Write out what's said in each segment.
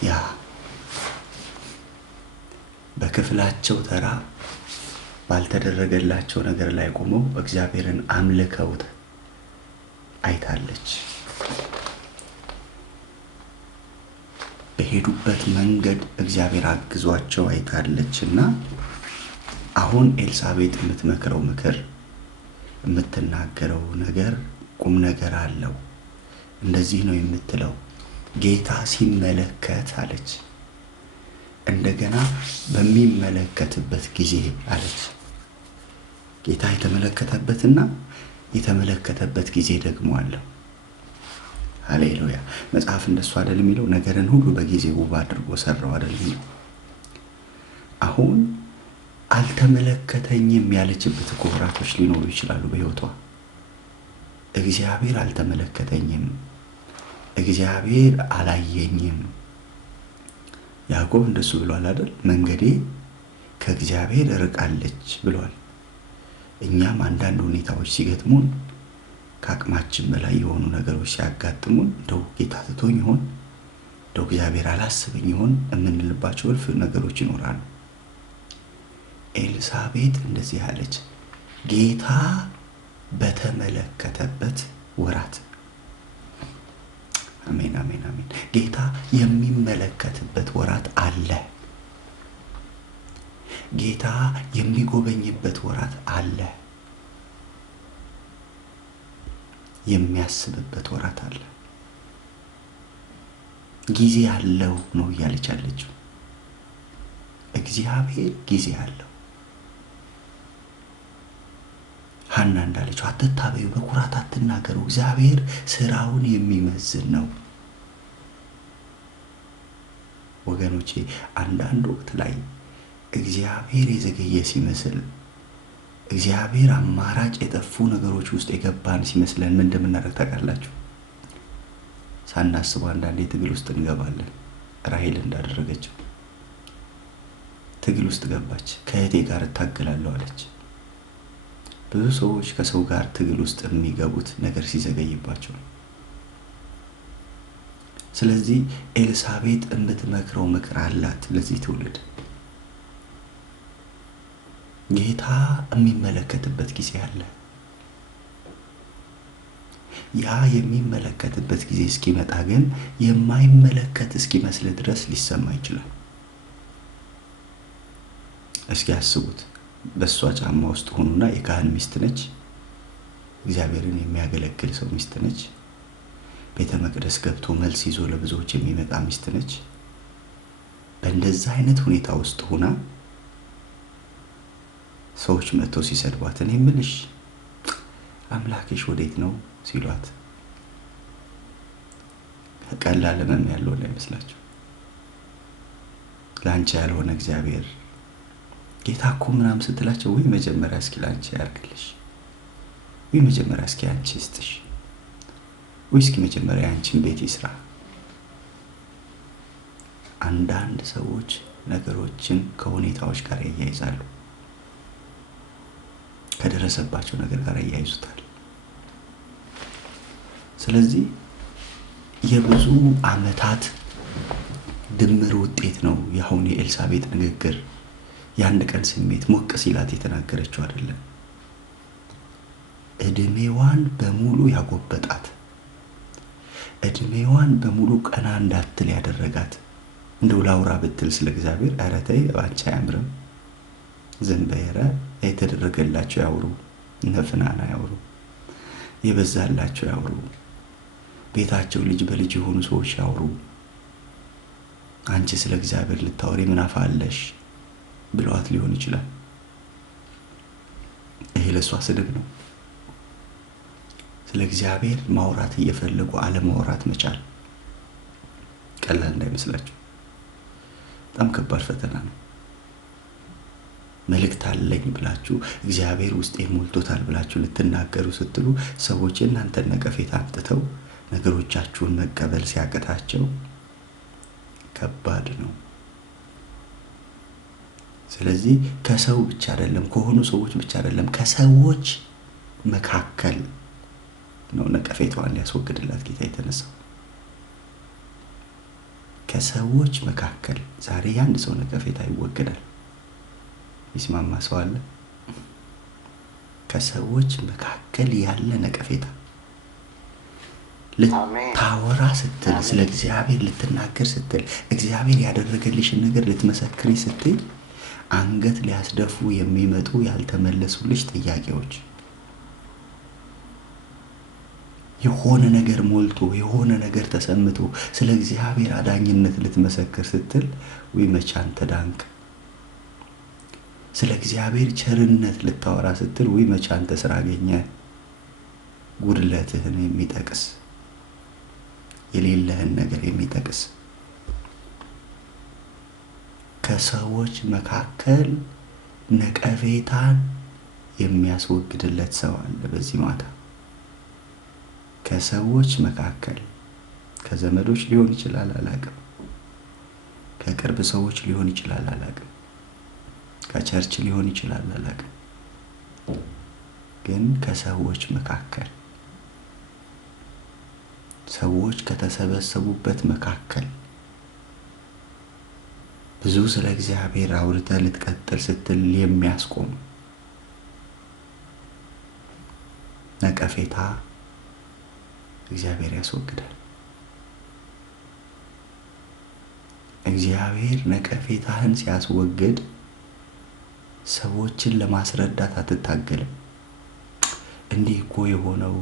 ያ በክፍላቸው ተራ ባልተደረገላቸው ነገር ላይ ቆመው እግዚአብሔርን አምልከውት አይታለች። በሄዱበት መንገድ እግዚአብሔር አግዟቸው አይታለችና አሁን ኤልሳቤጥ የምትመክረው ምክር የምትናገረው ነገር ቁም ነገር አለው። እንደዚህ ነው የምትለው፣ ጌታ ሲመለከት አለች። እንደገና በሚመለከትበት ጊዜ አለች። ጌታ የተመለከተበት ጊዜ ደግሞ አለው። ሃሌሉያ። መጽሐፍ እንደሱ አይደል የሚለው? ነገርን ሁሉ በጊዜ ውብ አድርጎ ሰራው አይደል የሚለው? አሁን አልተመለከተኝም ያለችበት ወራቶች ሊኖሩ ይችላሉ በህይወቷ። እግዚአብሔር አልተመለከተኝም፣ እግዚአብሔር አላየኝም። ያዕቆብ እንደሱ ብሏል አይደል? መንገዴ ከእግዚአብሔር ርቃለች ብሏል። እኛም አንዳንድ ሁኔታዎች ሲገጥሙን፣ ከአቅማችን በላይ የሆኑ ነገሮች ሲያጋጥሙን እንደው ጌታ ትቶኝ ይሆን፣ እንደው እግዚአብሔር አላስበኝ ይሆን የምንልባቸው እልፍ ነገሮች ይኖራሉ። ኤልሳቤጥ እንደዚህ አለች፣ ጌታ በተመለከተበት ወራት። አሜን አሜን አሜን። ጌታ የሚመለከትበት ወራት አለ። ጌታ የሚጎበኝበት ወራት አለ። የሚያስብበት ወራት አለ። ጊዜ አለው ነው እያለች ያለችው። እግዚአብሔር ጊዜ አለው። ሐና እንዳለችው አትታበዩ፣ በኩራት አትናገሩ፣ እግዚአብሔር ስራውን የሚመዝን ነው። ወገኖቼ አንዳንድ ወቅት ላይ እግዚአብሔር የዘገየ ሲመስል፣ እግዚአብሔር አማራጭ የጠፉ ነገሮች ውስጥ የገባን ሲመስለን ምን እንደምናደርግ ታውቃላችሁ? ሳናስበው አንዳንዴ ትግል ውስጥ እንገባለን። ራሔል እንዳደረገችው ትግል ውስጥ ገባች። ከእህቴ ጋር እታገላለሁ አለች። ብዙ ሰዎች ከሰው ጋር ትግል ውስጥ የሚገቡት ነገር ሲዘገይባቸው ነው። ስለዚህ ኤልሳቤጥ የምትመክረው ምክር አላት ለዚህ ትውልድ። ጌታ የሚመለከትበት ጊዜ አለ። ያ የሚመለከትበት ጊዜ እስኪመጣ ግን የማይመለከት እስኪመስል ድረስ ሊሰማ ይችላል። እስኪ አስቡት፣ በእሷ ጫማ ውስጥ ሆኑና የካህን ሚስት ነች፣ እግዚአብሔርን የሚያገለግል ሰው ሚስት ነች፣ ቤተ መቅደስ ገብቶ መልስ ይዞ ለብዙዎች የሚመጣ ሚስት ነች። በእንደዛ አይነት ሁኔታ ውስጥ ሆና ሰዎች መጥተው ሲሰድቧት፣ እኔ የምልሽ አምላክሽ ወዴት ነው ሲሏት፣ ቀላል ሕመም ያለው እንዳይመስላችሁ። ላንቺ ያልሆነ እግዚአብሔር ጌታ እኮ ምናምን ስትላቸው፣ ወይ መጀመሪያ እስኪ ላንቺ ያርግልሽ፣ ወይ መጀመሪያ እስኪ አንቺ ይስጥሽ፣ ወይ እስኪ መጀመሪያ አንቺን ቤት ይስራ። አንዳንድ ሰዎች ነገሮችን ከሁኔታዎች ጋር ያያይዛሉ፣ ከደረሰባቸው ነገር ጋር ያያይዙታል። ስለዚህ የብዙ ዓመታት ድምር ውጤት ነው የአሁን የኤልሳቤጥ ንግግር። የአንድ ቀን ስሜት ሞቅ ሲላት የተናገረችው አይደለም። እድሜዋን በሙሉ ያጎበጣት፣ እድሜዋን በሙሉ ቀና እንዳትል ያደረጋት። እንደው ላውራ ብትል ስለ እግዚአብሔር፣ ኧረ ተይ ባንቺ አያምርም፣ ዝም በይ፣ ኧረ የተደረገላቸው ያውሩ፣ እነ ፍናና ያውሩ፣ የበዛላቸው ያውሩ፣ ቤታቸው ልጅ በልጅ የሆኑ ሰዎች ያውሩ፣ አንቺ ስለ እግዚአብሔር ልታወሪ ምን አፋለሽ ብለዋት ሊሆን ይችላል። ይሄ ለሷ ስድብ ነው። ስለ እግዚአብሔር ማውራት እየፈለጉ አለማውራት መቻል ቀላል እንዳይመስላችሁ፣ በጣም ከባድ ፈተና ነው። መልእክት አለኝ ብላችሁ እግዚአብሔር ውስጥ ሞልቶታል ብላችሁ ልትናገሩ ስትሉ ሰዎች እናንተን ነቀፌታ አምጥተው ነገሮቻችሁን መቀበል ሲያቀታቸው ከባድ ነው። ስለዚህ ከሰው ብቻ አይደለም፣ ከሆኑ ሰዎች ብቻ አይደለም፣ ከሰዎች መካከል ነው ነቀፌታዋን ሊያስወግድላት ጌታ የተነሳው። ከሰዎች መካከል ዛሬ የአንድ ሰው ነቀፌታ ይወገዳል። ይስማማ ሰው አለ? ከሰዎች መካከል ያለ ነቀፌታ ልታወራ ስትል፣ ስለ እግዚአብሔር ልትናገር ስትል፣ እግዚአብሔር ያደረገልሽን ነገር ልትመሰክሪ ስትል አንገት ሊያስደፉ የሚመጡ ያልተመለሱልሽ ጥያቄዎች፣ የሆነ ነገር ሞልቶ የሆነ ነገር ተሰምቶ ስለ እግዚአብሔር አዳኝነት ልትመሰክር ስትል ወይ መቼ አንተ ዳንክ፣ ስለ እግዚአብሔር ቸርነት ልታወራ ስትል ወይ መቼ አንተ ስራ አገኘ፣ ጉድለትህን የሚጠቅስ የሌለህን ነገር የሚጠቅስ ከሰዎች መካከል ነቀፌታን የሚያስወግድለት ሰው አለ በዚህ ማታ። ከሰዎች መካከል ከዘመዶች ሊሆን ይችላል አላቅም፣ ከቅርብ ሰዎች ሊሆን ይችላል አላቅም፣ ከቸርች ሊሆን ይችላል አላቅም፣ ግን ከሰዎች መካከል ሰዎች ከተሰበሰቡበት መካከል ብዙ ስለ እግዚአብሔር አውርተህ ልትቀጥል ስትል የሚያስቆም ነቀፌታ እግዚአብሔር ያስወግዳል። እግዚአብሔር ነቀፌታህን ሲያስወግድ ሰዎችን ለማስረዳት አትታገልም። እንዲህ እኮ የሆነው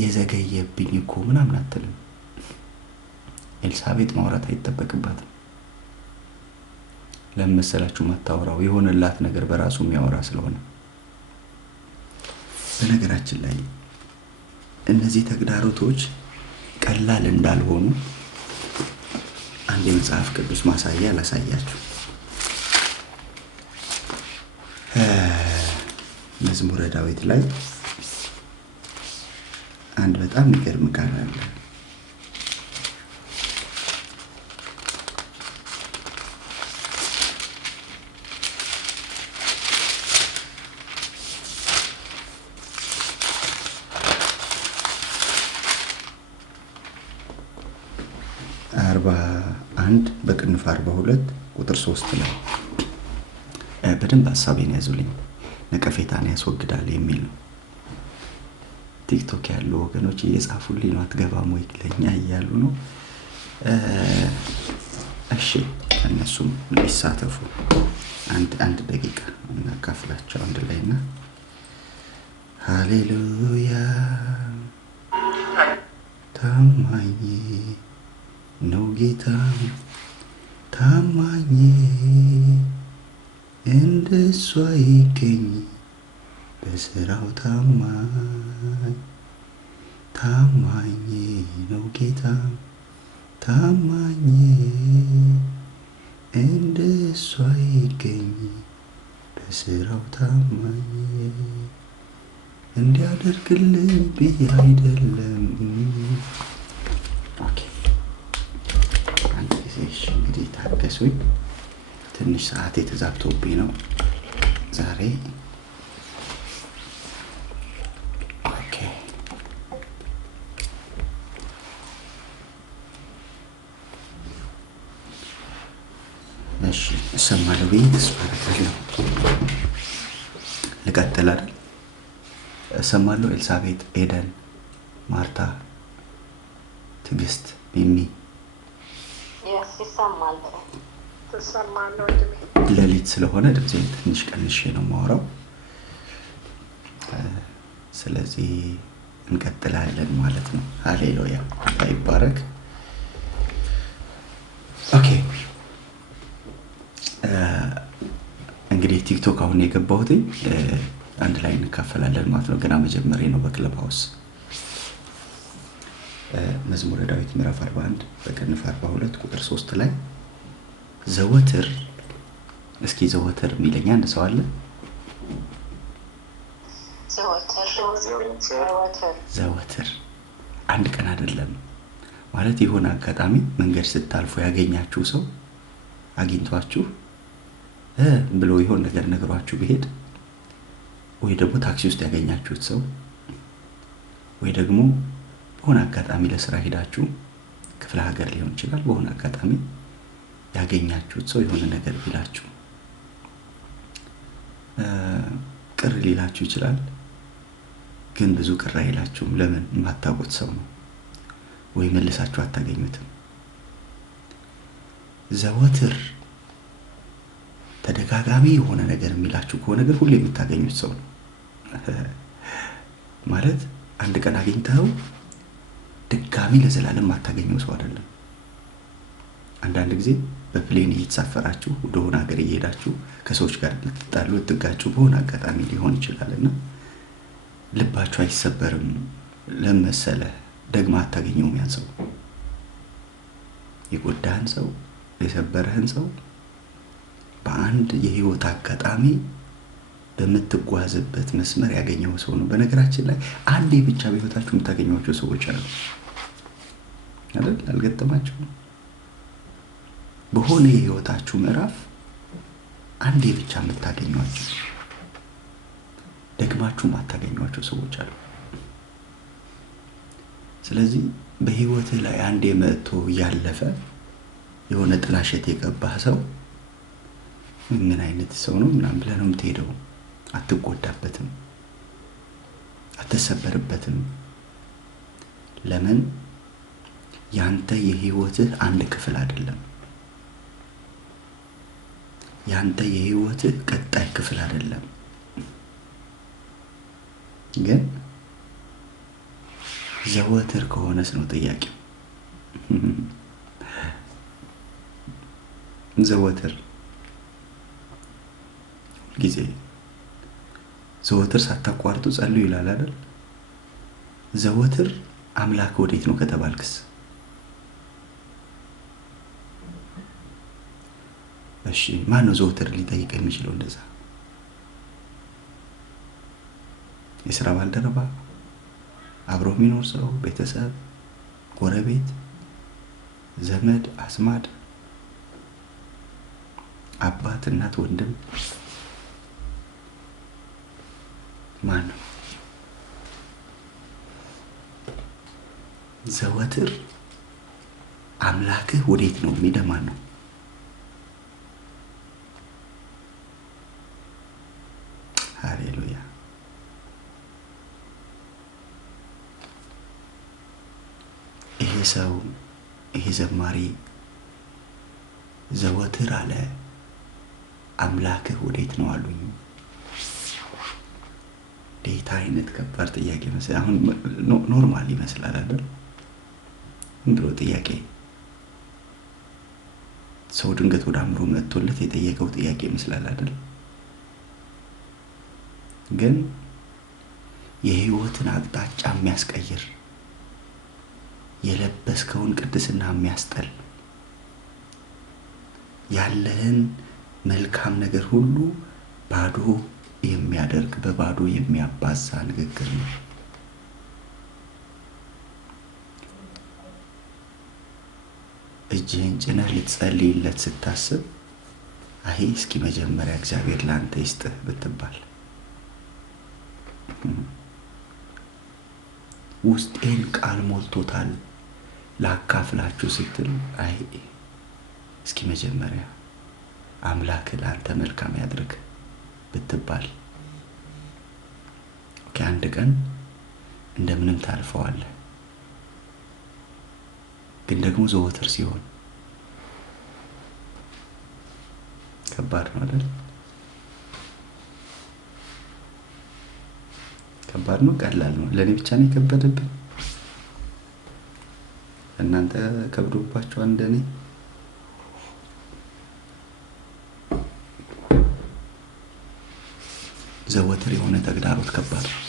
የዘገየብኝ እኮ ምናምን አትልም። ኤልሳቤጥ ማውራት አይጠበቅባትም። ለምን መሰላችሁ ማታወራው? የሆነላት ነገር በራሱ የሚያወራ ስለሆነ። በነገራችን ላይ እነዚህ ተግዳሮቶች ቀላል እንዳልሆኑ አንድ የመጽሐፍ ቅዱስ ማሳያ ላሳያችሁ። መዝሙረ ዳዊት ላይ አንድ በጣም የሚገርም ቃል አለ። አንድ በቅንፍ 42 ቁጥር 3 ላይ በደንብ ሐሳቤን ያዙልኝ። ነቀፌታን ያስወግዳል የሚል ነው። ቲክቶክ ያሉ ወገኖች እየጻፉልኝ ነው፣ አትገባም ወይ ለኛ እያሉ ነው። እሺ እነሱም ሊሳተፉ አንድ ደቂቃ እናካፍላቸው አንድ ላይና ሃሌሉያ ታማኝ ነው ጌታ ታማኝ እንደሱ አይገኝ በስራው ታማኝ ነው ጌታ ታማኝ እንደሱ አይገኝ በስራው ታማኝ እንዲያደርግልኝ ብዬ አይደለም። ኦኬ እንግዲህ ታገሱኝ። ትንሽ ሰዓት የተዛብቶብኝ ነው ዛሬ። ኦኬ እሺ እሰማለሁ ብዬ ተስፋ አደርጋለሁ። ልቀጥል አይደል? እሰማለሁ። ኤልሳቤጥ፣ ኤደን፣ ማርታ፣ ትዕግስት፣ ሚሚ ሌሊት ስለሆነ ድምፄን ትንሽ ቀንሼ ነው የማወራው። ስለዚህ እንቀጥላለን ማለት ነው። ሃሌሉያ ይባረክ። ኦኬ እንግዲህ ቲክቶክ አሁን የገባሁት አንድ ላይ እንካፈላለን ማለት ነው። ገና መጀመሪያ ነው በክለብ ሃውስ። መዝሙረ ዳዊት ምዕራፍ 41 በቅንፍ 42 ቁጥር 3 ላይ ዘወትር፣ እስኪ ዘወትር የሚለኝ አንድ ሰው አለ? ዘወትር አንድ ቀን አይደለም ማለት የሆነ አጋጣሚ መንገድ ስታልፉ ያገኛችሁ ሰው አግኝቷችሁ ብሎ ይሆን ነገር ነግሯችሁ ቢሄድ፣ ወይ ደግሞ ታክሲ ውስጥ ያገኛችሁት ሰው፣ ወይ ደግሞ በሆነ አጋጣሚ ለስራ ሄዳችሁ ክፍለ ሀገር ሊሆን ይችላል። በሆነ አጋጣሚ ያገኛችሁት ሰው የሆነ ነገር ቢላችሁ ቅር ሊላችሁ ይችላል። ግን ብዙ ቅር አይላችሁም። ለምን? የማታውቁት ሰው ነው ወይ መልሳችሁ አታገኙትም። ዘወትር ተደጋጋሚ የሆነ ነገር የሚላችሁ ከሆነ ግን ሁሌ የምታገኙት ሰው ነው ማለት። አንድ ቀን አግኝተው ድጋሚ ለዘላለም የማታገኘው ሰው አይደለም። አንዳንድ ጊዜ በፕሌን እየተሳፈራችሁ ወደሆነ ሀገር እየሄዳችሁ ከሰዎች ጋር ልትጣሉ ልትጋጩ በሆነ አጋጣሚ ሊሆን ይችላልና ልባችሁ አይሰበርም። ለመሰለህ ደግማ አታገኘውም። ያን ሰው የጎዳህን ሰው የሰበረህን ሰው በአንድ የህይወት አጋጣሚ በምትጓዝበት መስመር ያገኘው ሰው ነው። በነገራችን ላይ አንዴ ብቻ በህይወታችሁ የምታገኟቸው ሰዎች አሉ አይደል? አልገጠማችሁም? በሆነ የህይወታችሁ ምዕራፍ አንዴ ብቻ የምታገኟቸው ደግማችሁ የማታገኟቸው ሰዎች አሉ። ስለዚህ በህይወትህ ላይ አንዴ መጥቶ ያለፈ የሆነ ጥላሸት የቀባህ ሰው ምን አይነት ሰው ነው ምናምን ብለህ ነው የምትሄደው። አትጎዳበትም፣ አትሰበርበትም። ለምን? ያንተ የህይወትህ አንድ ክፍል አይደለም። ያንተ የህይወትህ ቀጣይ ክፍል አይደለም። ግን ዘወትር ከሆነስ ነው ጥያቄው። ዘወትር ጊዜ ዘወትር ሳታቋርጡ ጸልዩ ይላል አይደል? ዘወትር አምላክ ወዴት ነው ከተባልክስ? እሺ ማን ነው ዘወትር ሊጠይቅ የሚችለው እንደዛ? የሥራ ባልደረባ፣ አብሮ የሚኖር ሰው፣ ቤተሰብ፣ ጎረቤት፣ ዘመድ አስማድ፣ አባት፣ እናት፣ ወንድም ማን ነው? ዘወትር አምላክህ ወዴት ነው የሚለው ማን ነው? ሃሌሉያ። ይሄ ሰው ይሄ ዘማሪ ዘወትር አለ አምላክህ ወዴት ነው አሉኝ። ዴታ አይነት ከባድ ጥያቄ መሰለኝ። አሁን ኖርማል ይመስላል አይደል? እንድሮ ጥያቄ ሰው ድንገት ወደ አእምሮ መጥቶለት የጠየቀው ጥያቄ ይመስላል አይደል? ግን የህይወትን አቅጣጫ የሚያስቀይር የለበስከውን ቅድስና የሚያስጠል ያለህን መልካም ነገር ሁሉ ባዶ የሚያደርግ በባዶ የሚያባዛ ንግግር ነው። እጅህን ጭነህ ልትጸልይለት ስታስብ አይ እስኪ መጀመሪያ እግዚአብሔር ላንተ ይስጥህ ብትባል ውስጤን ቃል ሞልቶታል ላካፍላችሁ ስትል አይ እስኪ መጀመሪያ አምላክ ላንተ መልካም ያድርግ ብትባል አንድ ቀን እንደምንም ታልፈዋለህ። ግን ደግሞ ዘወትር ሲሆን ከባድ ነው አይደል? ከባድ ነው ቀላል ነው? ለኔ ብቻ ነው የከበደብኝ? እናንተ ከብዶባችሁ እንደኔ? ዘወትር የሆነ ተግዳሮት ከባድ ነው።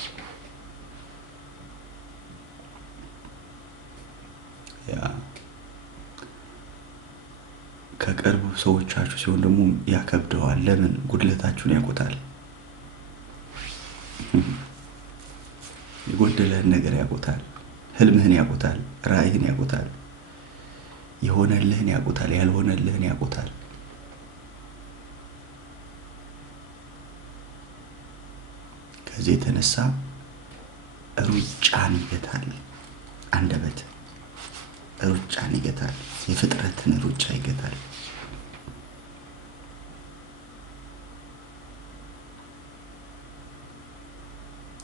ከቅርብ ሰዎቻችሁ ሲሆን ደግሞ ያከብደዋል። ለምን? ጉድለታችሁን ያውቁታል። የጎደለህን ነገር ያውቁታል። ህልምህን ያውቁታል። ራእይህን ያውቁታል። የሆነልህን ያውቁታል። ያልሆነልህን ያውቁታል። ከዚህ የተነሳ ሩጫን ይገታል። አንደበት ሩጫን ይገታል። የፍጥረትን ሩጫ ይገታል።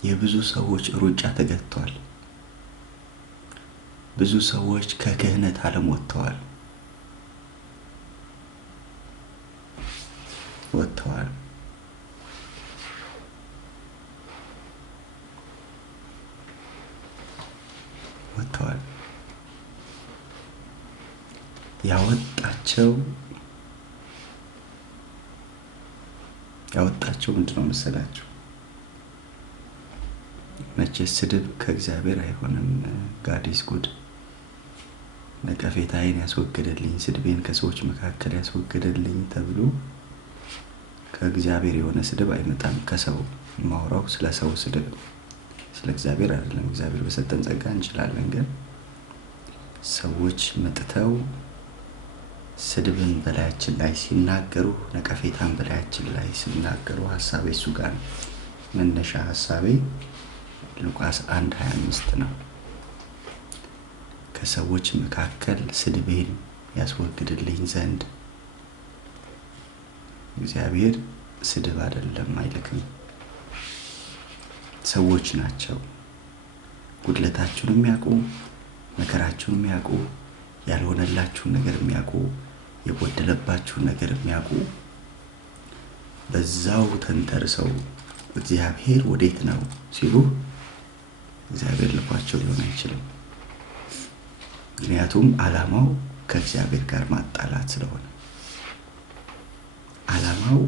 የብዙ ሰዎች ሩጫ ተገትቷል። ብዙ ሰዎች ከክህነት ዓለም ወጥተዋል። ያወጣቸው ምንድነው መሰላችሁ? መቼስ ስድብ ከእግዚአብሔር አይሆንም። ጋዲስ ጉድ ነቀፌታዬን ያስወገደልኝ፣ ስድቤን ከሰዎች መካከል ያስወገደልኝ ተብሎ ከእግዚአብሔር የሆነ ስድብ አይመጣም። ከሰው ማውራው ስለ ሰው ስድብ፣ ስለ እግዚአብሔር አይደለም። እግዚአብሔር በሰጠን ጸጋ እንችላለን። ግን ሰዎች መጥተው ስድብን በላያችን ላይ ሲናገሩ፣ ነቀፌታን በላያችን ላይ ሲናገሩ ሐሳቤ እሱ ጋር ነው። መነሻ ሐሳቤ ሉቃስ 1:25 ነው። ከሰዎች መካከል ስድቤን ያስወግድልኝ ዘንድ እግዚአብሔር ስድብ አይደለም አይልክም። ሰዎች ናቸው። ጉድለታችሁን የሚያውቁ፣ መከራችሁን የሚያውቁ፣ ያልሆነላችሁን ነገር የሚያውቁ፣ የጎደለባችሁን ነገር የሚያውቁ በዛው ተንተርሰው እግዚአብሔር ወዴት ነው ሲሉ እግዚአብሔር ልኳቸው ሊሆን አይችልም። ምክንያቱም ዓላማው ከእግዚአብሔር ጋር ማጣላት ስለሆነ፣ ዓላማው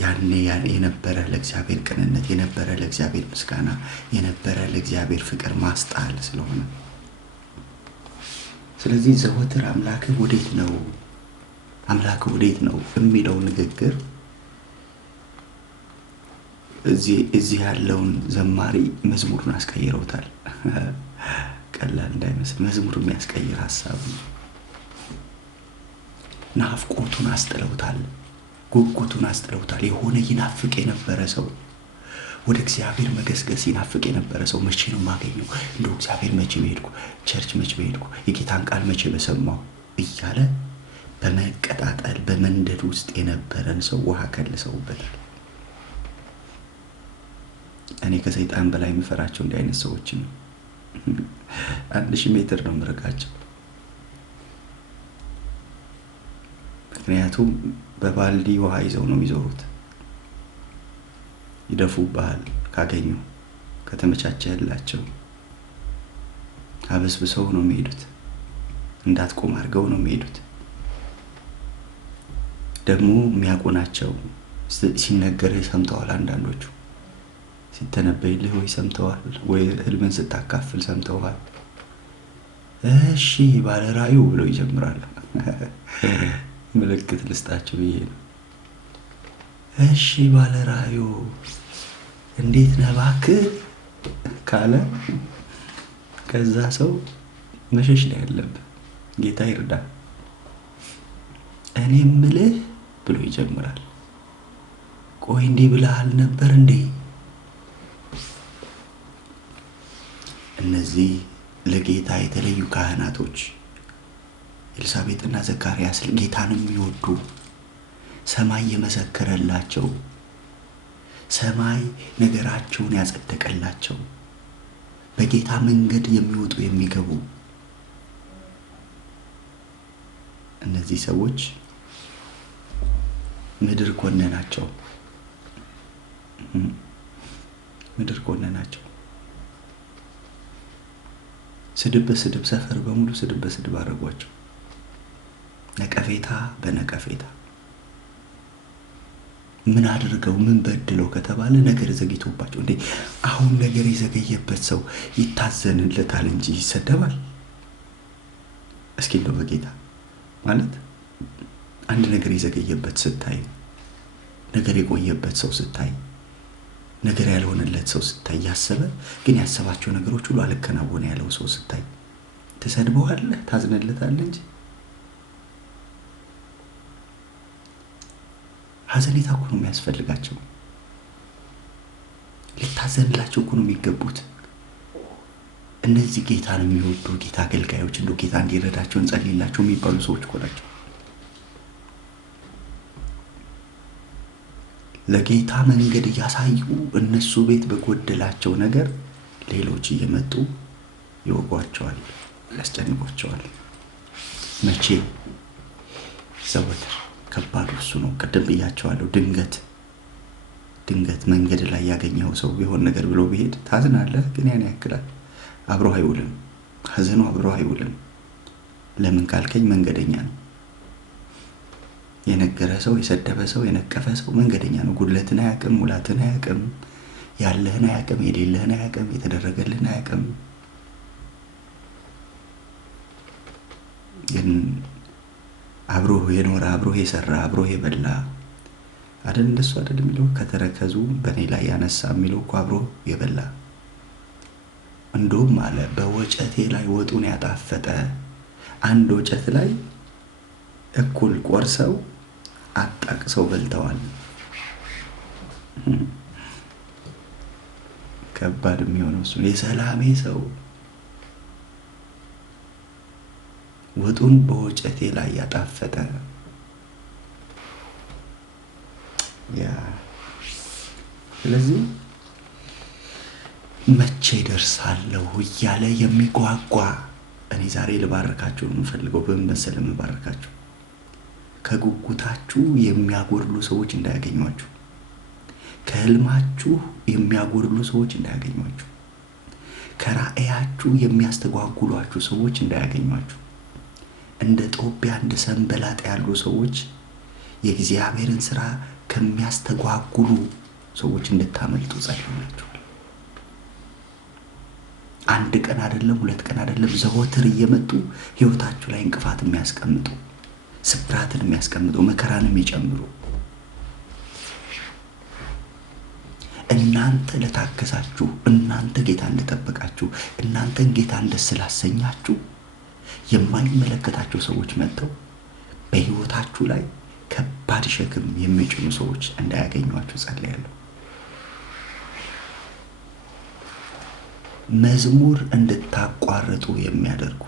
ያኔ የነበረ ለእግዚአብሔር ቅንነት፣ የነበረ ለእግዚአብሔር ምስጋና፣ የነበረ ለእግዚአብሔር ፍቅር ማስጣል ስለሆነ፣ ስለዚህ ዘወትር አምላክህ ወዴት ነው የሚለው ንግግር እዚህ ያለውን ዘማሪ መዝሙሩን አስቀይረውታል። ቀላል እንዳይመስል መዝሙር የሚያስቀይር ሐሳብ ነው። ናፍቆቱን አስጥለውታል፣ ጉጉቱን አስጥለውታል። የሆነ ይናፍቅ የነበረ ሰው፣ ወደ እግዚአብሔር መገስገስ ይናፍቅ የነበረ ሰው መቼ ነው የማገኘው? እንደው እግዚአብሔር መቼ በሄድኩ፣ ቸርች መቼ በሄድኩ፣ የጌታን ቃል መቼ በሰማሁ እያለ በመቀጣጠል በመንደድ ውስጥ የነበረን ሰው ውሃ ከልሰውበታል። እኔ ከሰይጣን በላይ የምፈራቸው እንዲህ አይነት ሰዎችን ነው። 1000 ሜትር ነው የምርቃቸው። ምክንያቱም በባልዲ ውሃ ይዘው ነው የሚዞሩት። ይደፉብሃል ካገኙ፣ ከተመቻቸላቸው አበስብሰው ነው የሚሄዱት። እንዳትቆም አድርገው ነው የሚሄዱት። ደግሞ የሚያውቁ ናቸው። ሲነገርህ ሰምተዋል። አንዳንዶቹ ሲተነበይልህ ወይ ሰምተዋል፣ ወይ ህልምን ስታካፍል ሰምተዋል። እሺ ባለ ራእዩ ብለው ይጀምራሉ። ምልክት ልስጣቸው ብዬ ነው። እሺ ባለ ራእዩ እንዴት ነህ እባክህ ካለ ከዛ ሰው መሸሽ ላይ ያለብህ። ጌታ ይርዳ። እኔ የምልህ ብሎ ይጀምራል። ቆይ እንዲህ ብለሃል ነበር እንዴ? እነዚህ ለጌታ የተለዩ ካህናቶች ኤልሳቤጥና ዘካርያስ ጌታንም የሚወዱ፣ ሰማይ የመሰከረላቸው፣ ሰማይ ነገራቸውን ያጸደቀላቸው፣ በጌታ መንገድ የሚወጡ የሚገቡ እነዚህ ሰዎች ምድር ኮነናቸው። ስድብ በስድብ ሰፈር በሙሉ ስድብ በስድብ አደረጓቸው። ነቀፌታ በነቀፌታ። ምን አድርገው ምን በድለው ከተባለ ነገር ዘግይቶባቸው። እንዴ አሁን ነገር የዘገየበት ሰው ይታዘንለታል እንጂ ይሰደባል? እስኪ እንደው በጌታ ማለት አንድ ነገር የዘገየበት ስታይ፣ ነገር የቆየበት ሰው ስታይ፣ ነገር ያልሆነለት ሰው ስታይ፣ ያሰበ ግን ያሰባቸው ነገሮች ሁሉ አልከናወነ ያለው ሰው ስታይ ትሰድበዋለህ? ታዝነለታለህ እንጂ ሐዘኔታ እኮ ነው የሚያስፈልጋቸው። ሊታዘንላቸው እኮ ነው የሚገቡት። እነዚህ ጌታን የሚወዱ ጌታ አገልጋዮች እንደው ጌታ እንዲረዳቸው እንጸልይላቸው የሚባሉ ሰዎች እኮ ናቸው። ለጌታ መንገድ እያሳዩ እነሱ ቤት በጎደላቸው ነገር ሌሎች እየመጡ ይወጓቸዋል፣ ያስጨንቋቸዋል። መቼ? ዘወትር። ከባዱ እሱ ነው። ቅድም ብያቸዋለሁ። ድንገት መንገድ ላይ ያገኘው ሰው ቢሆን ነገር ብሎ ቢሄድ ታዝናለህ፣ ግን ያን ያክላል። አብሮ አይውልም። ሐዘኑ አብሮ አይውልም። ለምን ካልከኝ መንገደኛ ነው። የነገረ ሰው፣ የሰደበ ሰው፣ የነቀፈ ሰው መንገደኛ ነው። ጉድለትን አያውቅም፣ ሙላትን አያውቅም፣ ያለህን አያውቅም፣ የሌለህን አያውቅም፣ የተደረገልህን አያውቅም። ግን አብሮህ የኖረ አብሮህ የሰራ አብሮህ የበላ አይደል? እንደሱ አይደል የሚለው? ከተረከዙ በእኔ ላይ ያነሳ የሚለው እኮ አብሮ የበላ። እንደውም አለ በወጨቴ ላይ ወጡን ያጣፈጠ። አንድ ወጨት ላይ እኩል ቆርሰው አጣቅሰው በልተዋል። ከባድ የሚሆነው እሱ። የሰላሜ ሰው ወጡን በወጨቴ ላይ ያጣፈጠ ስለዚህ መቼ ደርሳለሁ እያለ የሚጓጓ እኔ ዛሬ ልባርካችሁ የምፈልገው በምን መሰለ የምባርካችሁ? ከጉጉታችሁ የሚያጎድሉ ሰዎች እንዳያገኟችሁ፣ ከህልማችሁ የሚያጎድሉ ሰዎች እንዳያገኟችሁ፣ ከራእያችሁ የሚያስተጓጉሏችሁ ሰዎች እንዳያገኟችሁ፣ እንደ ጦቢያ እንደ ሰንበላጥ ያሉ ሰዎች የእግዚአብሔርን ስራ ከሚያስተጓጉሉ ሰዎች እንድታመልጡ ጸልዩላችኋል። አንድ ቀን አይደለም፣ ሁለት ቀን አይደለም፣ ዘወትር እየመጡ ህይወታችሁ ላይ እንቅፋት የሚያስቀምጡ፣ ስብራትን የሚያስቀምጡ፣ መከራን የሚጨምሩ፣ እናንተ ለታገሳችሁ፣ እናንተ ጌታ እንደጠበቃችሁ፣ እናንተን ጌታ እንደስላሰኛችሁ የማይመለከታቸው ሰዎች መጥተው በህይወታችሁ ላይ ከባድ ሸክም የሚጭኑ ሰዎች እንዳያገኟችሁ ጸልያለሁ። መዝሙር እንድታቋርጡ የሚያደርጉ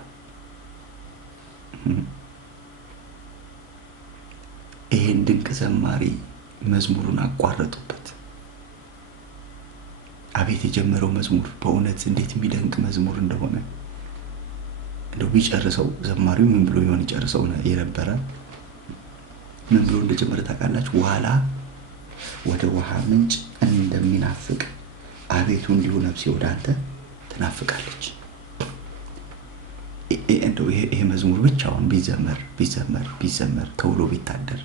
ይሄን ድንቅ ዘማሪ መዝሙሩን አቋረጡበት። አቤት የጀመረው መዝሙር በእውነት እንዴት የሚደንቅ መዝሙር እንደሆነ እንደው ቢጨርሰው ዘማሪው ምን ብሎ ይሆን ይጨርሰው የነበረ? ምን ብሎ እንደጀመረ ታውቃላችሁ? ዋላ ወደ ውሃ ምንጭ እንደሚናፍቅ አቤቱ እንዲሁ ነፍሴ ወደ አንተ ትናፍቃለች። እንደው ይሄ መዝሙር ብቻውን ቢዘመር ተውሎ ቢታደር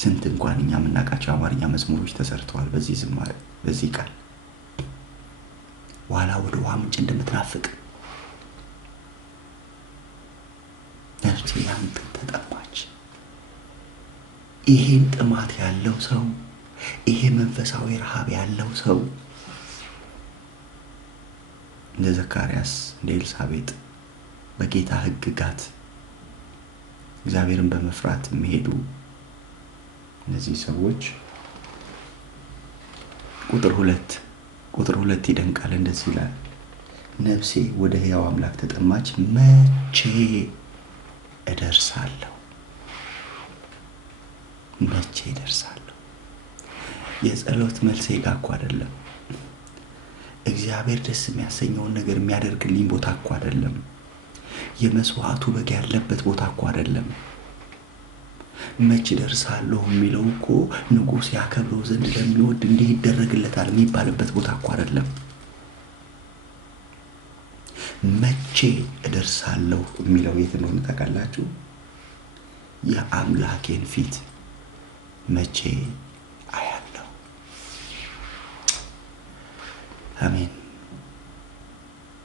ስንት እንኳን እኛ የምናውቃቸው አማርኛ መዝሙሮች ተሰርተዋል በዚህ ዝማሬ፣ በዚህ ቃል ዋላ ወደ ውሃ ምንጭ እንደምትናፍቅ ነፍሴ ያንተ ተጠማች። ይሄን ጥማት ያለው ሰው፣ ይሄ መንፈሳዊ ረሃብ ያለው ሰው እንደ ዘካርያስ እንደ ኤልሳቤጥ በጌታ ሕግጋት እግዚአብሔርን በመፍራት የሚሄዱ እነዚህ ሰዎች ቁጥር ሁለት ይደንቃል። እንደዚህ ይላል፣ ነፍሴ ወደ ሕያው አምላክ ተጠማች፣ መቼ እደርሳለሁ? መቼ እደርሳለሁ? የጸሎት መልሴ ጋር እኮ አይደለም። እግዚአብሔር ደስ የሚያሰኘውን ነገር የሚያደርግልኝ ቦታ እኮ አይደለም። የመስዋዕቱ በግ ያለበት ቦታ እኮ አይደለም። መቼ ደርሳለሁ የሚለው እኮ ንጉሥ ያከብረው ዘንድ ለሚወድ እንዲህ ይደረግለታል የሚባልበት ቦታ እኮ አይደለም። መቼ እደርሳለሁ የሚለው የት እንደሆነ ታውቃላችሁ? የአምላኬን ፊት መቼ አያለሁ። አሜን።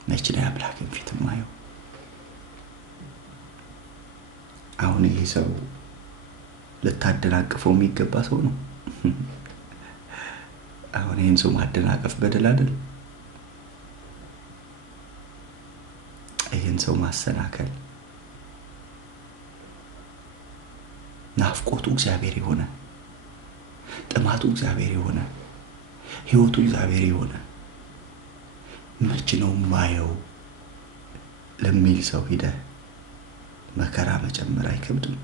መቼ ነው የአምላኬን ፊት ማየው? አሁን ይሄ ሰው ልታደናቅፈው የሚገባ ሰው ነው። አሁን ይህን ሰው ማደናቀፍ በደል አይደል? ይህን ሰው ማሰናከል፣ ናፍቆቱ እግዚአብሔር የሆነ፣ ጥማቱ እግዚአብሔር የሆነ፣ ህይወቱ እግዚአብሔር የሆነ መች ነው ማየው ለሚል ሰው ሄደህ መከራ መጨመር አይከብድም?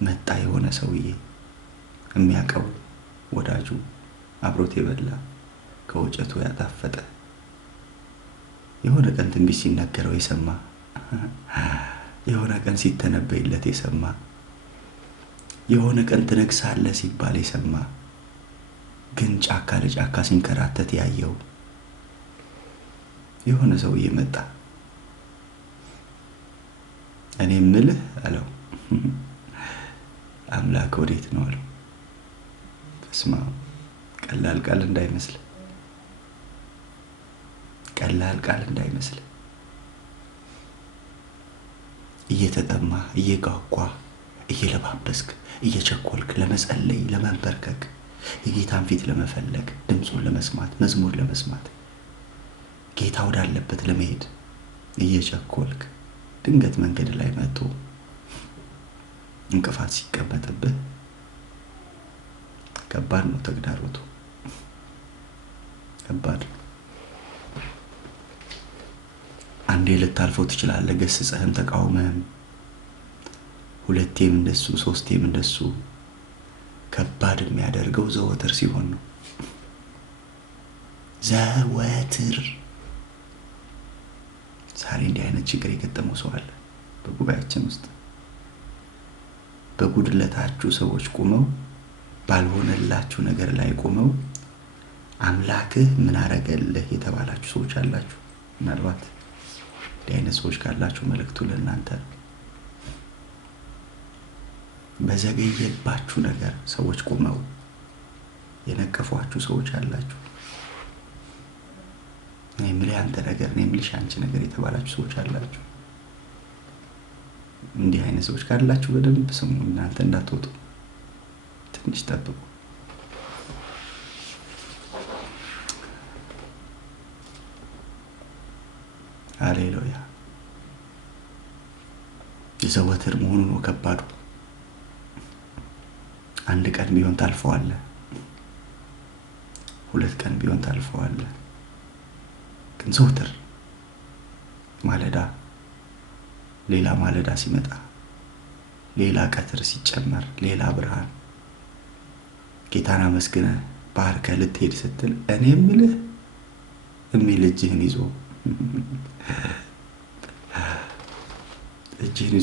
መጣ የሆነ ሰውዬ የሚያውቀው ወዳጁ አብሮት የበላ ከወጨቱ ያጣፈጠ የሆነ ቀን ትንቢት ሲነገረው የሰማ የሆነ ቀን ሲተነበይለት የሰማ የሆነ ቀን ትነግሳለህ ሲባል የሰማ ግን ጫካ ለጫካ ሲንከራተት ያየው የሆነ ሰውዬ መጣ። እኔ የምልህ አለው አምላክ ወዴት ነው አለው። በስመ አብ ቀላል ቃል እንዳይመስል እየተጠማ እየጓጓ እየለባበስክ እየቸኮልክ ለመጸለይ ለመንበርከክ የጌታን ፊት ለመፈለግ ድምጹን ለመስማት መዝሙር ለመስማት ጌታ ወዳለበት ለመሄድ እየቸኮልክ ድንገት መንገድ ላይ መጥቶ እንቅፋት ሲቀመጥብህ ከባድ ነው ተግዳሮቱ፣ ከባድ። አንዴ ልታልፈው ትችላለህ፣ ገስጸህም ተቃውመህም፣ ሁለቴም እንደሱ ሶስቴም እንደሱ። ከባድ የሚያደርገው ዘወትር ሲሆን ነው። ዘወትር። ዛሬ እንዲህ አይነት ችግር የገጠመው ሰው አለ በጉባኤያችን ውስጥ። በጉድለታችሁ ሰዎች ቆመው ባልሆነላችሁ ነገር ላይ ቆመው አምላክህ ምን አረገልህ የተባላችሁ ሰዎች አላችሁ። ምናልባት እንዲህ አይነት ሰዎች ካላችሁ መልእክቱ ለእናንተ ነው። በዘገየባችሁ ነገር ሰዎች ቆመው የነቀፏችሁ ሰዎች አላችሁ። እኔ የምልህ አንተ ነገር፣ እኔ የምልሽ አንቺ ነገር የተባላችሁ ሰዎች አላችሁ። እንዲህ አይነት ሰዎች ካላችሁ በደንብ ስሙ። እናንተ እንዳትወጡ ትንሽ ጠብቁ። ሃሌሉያ። የዘወትር መሆኑ ነው ከባዱ። አንድ ቀን ቢሆን ታልፈዋለህ፣ ሁለት ቀን ቢሆን ታልፈዋለህ። ግን ዘወትር ማለዳ ሌላ ማለዳ ሲመጣ ሌላ ቀትር ሲጨመር ሌላ ብርሃን ጌታን አመስግነህ ባርከህ ልትሄድ ስትል እኔ የምልህ የሚል እጅህን ይዞ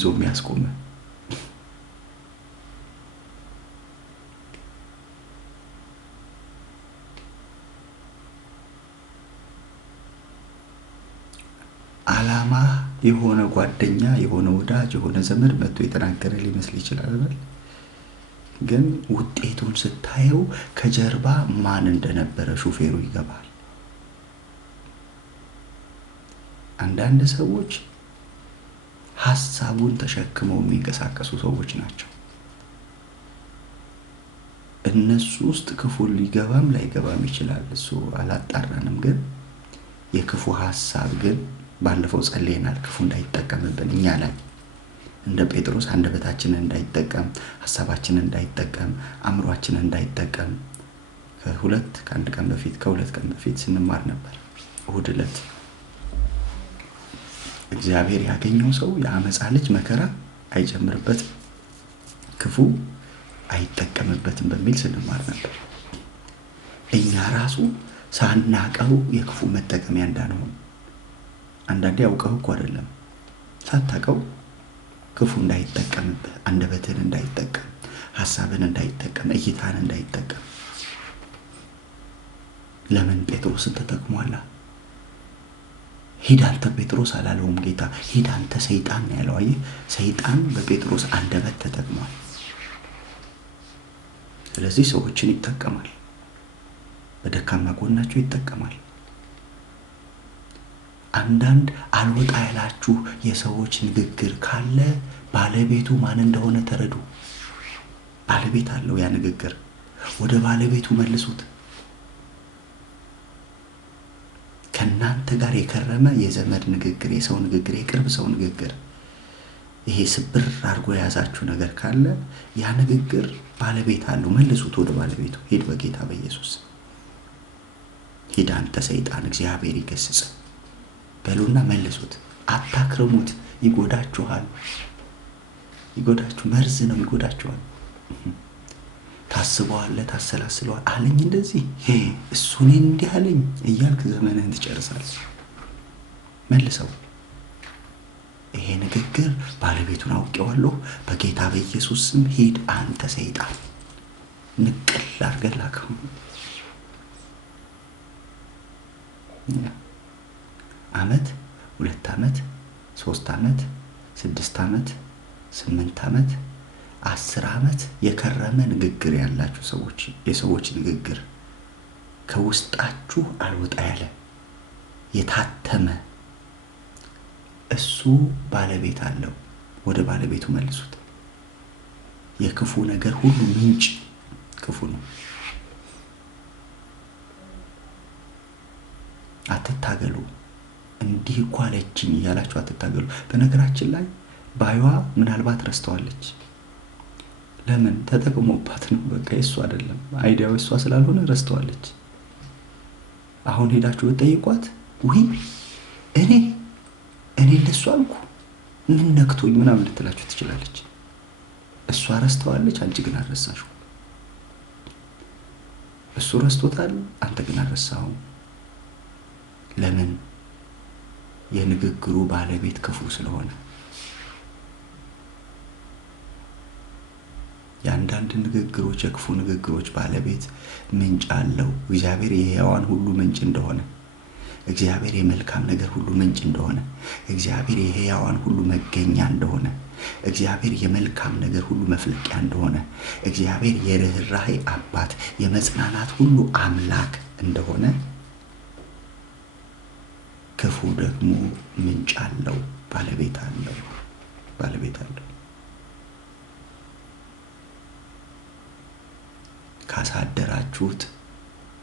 የሚያስቆምህ ዓላማ የሆነ ጓደኛ የሆነ ወዳጅ የሆነ ዘመድ መጥቶ የተናገረ ሊመስል ይችላል። ግን ውጤቱን ስታየው ከጀርባ ማን እንደነበረ ሹፌሩ ይገባል። አንዳንድ ሰዎች ሐሳቡን ተሸክመው የሚንቀሳቀሱ ሰዎች ናቸው። እነሱ ውስጥ ክፉ ሊገባም ላይገባም ይችላል። እሱ አላጣራንም። ግን የክፉ ሐሳብ ግን ባለፈው ጸልየናል፣ ክፉ እንዳይጠቀምብን እኛ ላይ እንደ ጴጥሮስ አንደበታችንን እንዳይጠቀም፣ ሐሳባችንን እንዳይጠቀም፣ አእምሮአችንን እንዳይጠቀም ከሁለት ቀን በፊት ስንማር ነበር። እሑድ ዕለት እግዚአብሔር ያገኘው ሰው የአመፃ ልጅ መከራ አይጨምርበትም፣ ክፉ አይጠቀምበትም በሚል ስንማር ነበር። እኛ ራሱ ሳናቀው የክፉ መጠቀሚያ እንዳንሆን። አንዳንዴ አውቀው እኮ አይደለም ሳታቀው ክፉ እንዳይጠቀምብህ፣ አንደበትን እንዳይጠቀም፣ ሐሳብን እንዳይጠቀም፣ እይታን እንዳይጠቀም። ለምን ጴጥሮስን ተጠቅሟላ? ሂድ አንተ ጴጥሮስ አላለውም ጌታ፣ ሂድ አንተ ሰይጣን ነው ያለው። አየህ፣ ሰይጣን በጴጥሮስ አንደበት ተጠቅሟል። ስለዚህ ሰዎችን ይጠቀማል፣ በደካማ ጎናቸው ይጠቀማል። አንዳንድ አልወጣ ያላችሁ የሰዎች ንግግር ካለ ባለቤቱ ማን እንደሆነ ተረዱ። ባለቤት አለው ያ ንግግር። ወደ ባለቤቱ መልሱት። ከናንተ ጋር የከረመ የዘመድ ንግግር፣ የሰው ንግግር፣ የቅርብ ሰው ንግግር ይሄ ስብር አድርጎ የያዛችሁ ነገር ካለ ያ ንግግር ባለቤት አለው። መልሱት ወደ ባለቤቱ። ሂድ በጌታ በኢየሱስ ሂድ አንተ ሰይጣን እግዚአብሔር ይገስጽ በሉና መልሱት። አታክርሙት። ይጎዳችኋል። መርዝ ነው፣ ይጎዳችኋል። ታስበዋለህ፣ ታሰላስለዋል። አለኝ እንደዚህ እሱ እኔን እንዲህ አለኝ እያልክ ዘመንህን ትጨርሳለህ። መልሰው። ይሄ ንግግር ባለቤቱን አውቄዋለሁ፣ በጌታ በኢየሱስ ስም ሂድ አንተ ሰይጣን። ንቅል አድርገህ ላከው። ዓመት፣ 2 ዓመት፣ 3 ዓመት፣ 6 ዓመት፣ 8 ዓመት፣ 10 ዓመት የከረመ ንግግር ያላችሁ ሰዎች፣ የሰዎች ንግግር ከውስጣችሁ አልወጣ ያለ የታተመ እሱ ባለቤት አለው። ወደ ባለቤቱ መልሱት። የክፉ ነገር ሁሉ ምንጭ ክፉ ነው። አትታገሉ። እንዲህ እኮ አለችኝ እያላችሁ አትታገሉ። በነገራችን ላይ ባይዋ ምናልባት ረስተዋለች። ለምን? ተጠቅሞባት ነው። በቃ የእሱ አይደለም፣ አይዲያው እሷ ስላልሆነ ረስተዋለች። አሁን ሄዳችሁ ብትጠይቋት ውይ እኔ እንደሱ አልኩ ምን ነክቶኝ ምናምን ልትላችሁ ትችላለች። እሷ ረስተዋለች፣ አንቺ ግን አልረሳሽው። እሱ ረስቶታል፣ አንተ ግን አልረሳኸው። ለምን? የንግግሩ ባለቤት ክፉ ስለሆነ። የአንዳንድ ንግግሮች፣ የክፉ ንግግሮች ባለቤት ምንጭ አለው። እግዚአብሔር የሕያዋን ሁሉ ምንጭ እንደሆነ፣ እግዚአብሔር የመልካም ነገር ሁሉ ምንጭ እንደሆነ፣ እግዚአብሔር የሕያዋን ሁሉ መገኛ እንደሆነ፣ እግዚአብሔር የመልካም ነገር ሁሉ መፍለቂያ እንደሆነ፣ እግዚአብሔር የርኅራኄ አባት የመጽናናት ሁሉ አምላክ እንደሆነ፣ ክፉ ደግሞ ምንጭ አለው፣ ባለቤት አለው። ካሳደራችሁት፣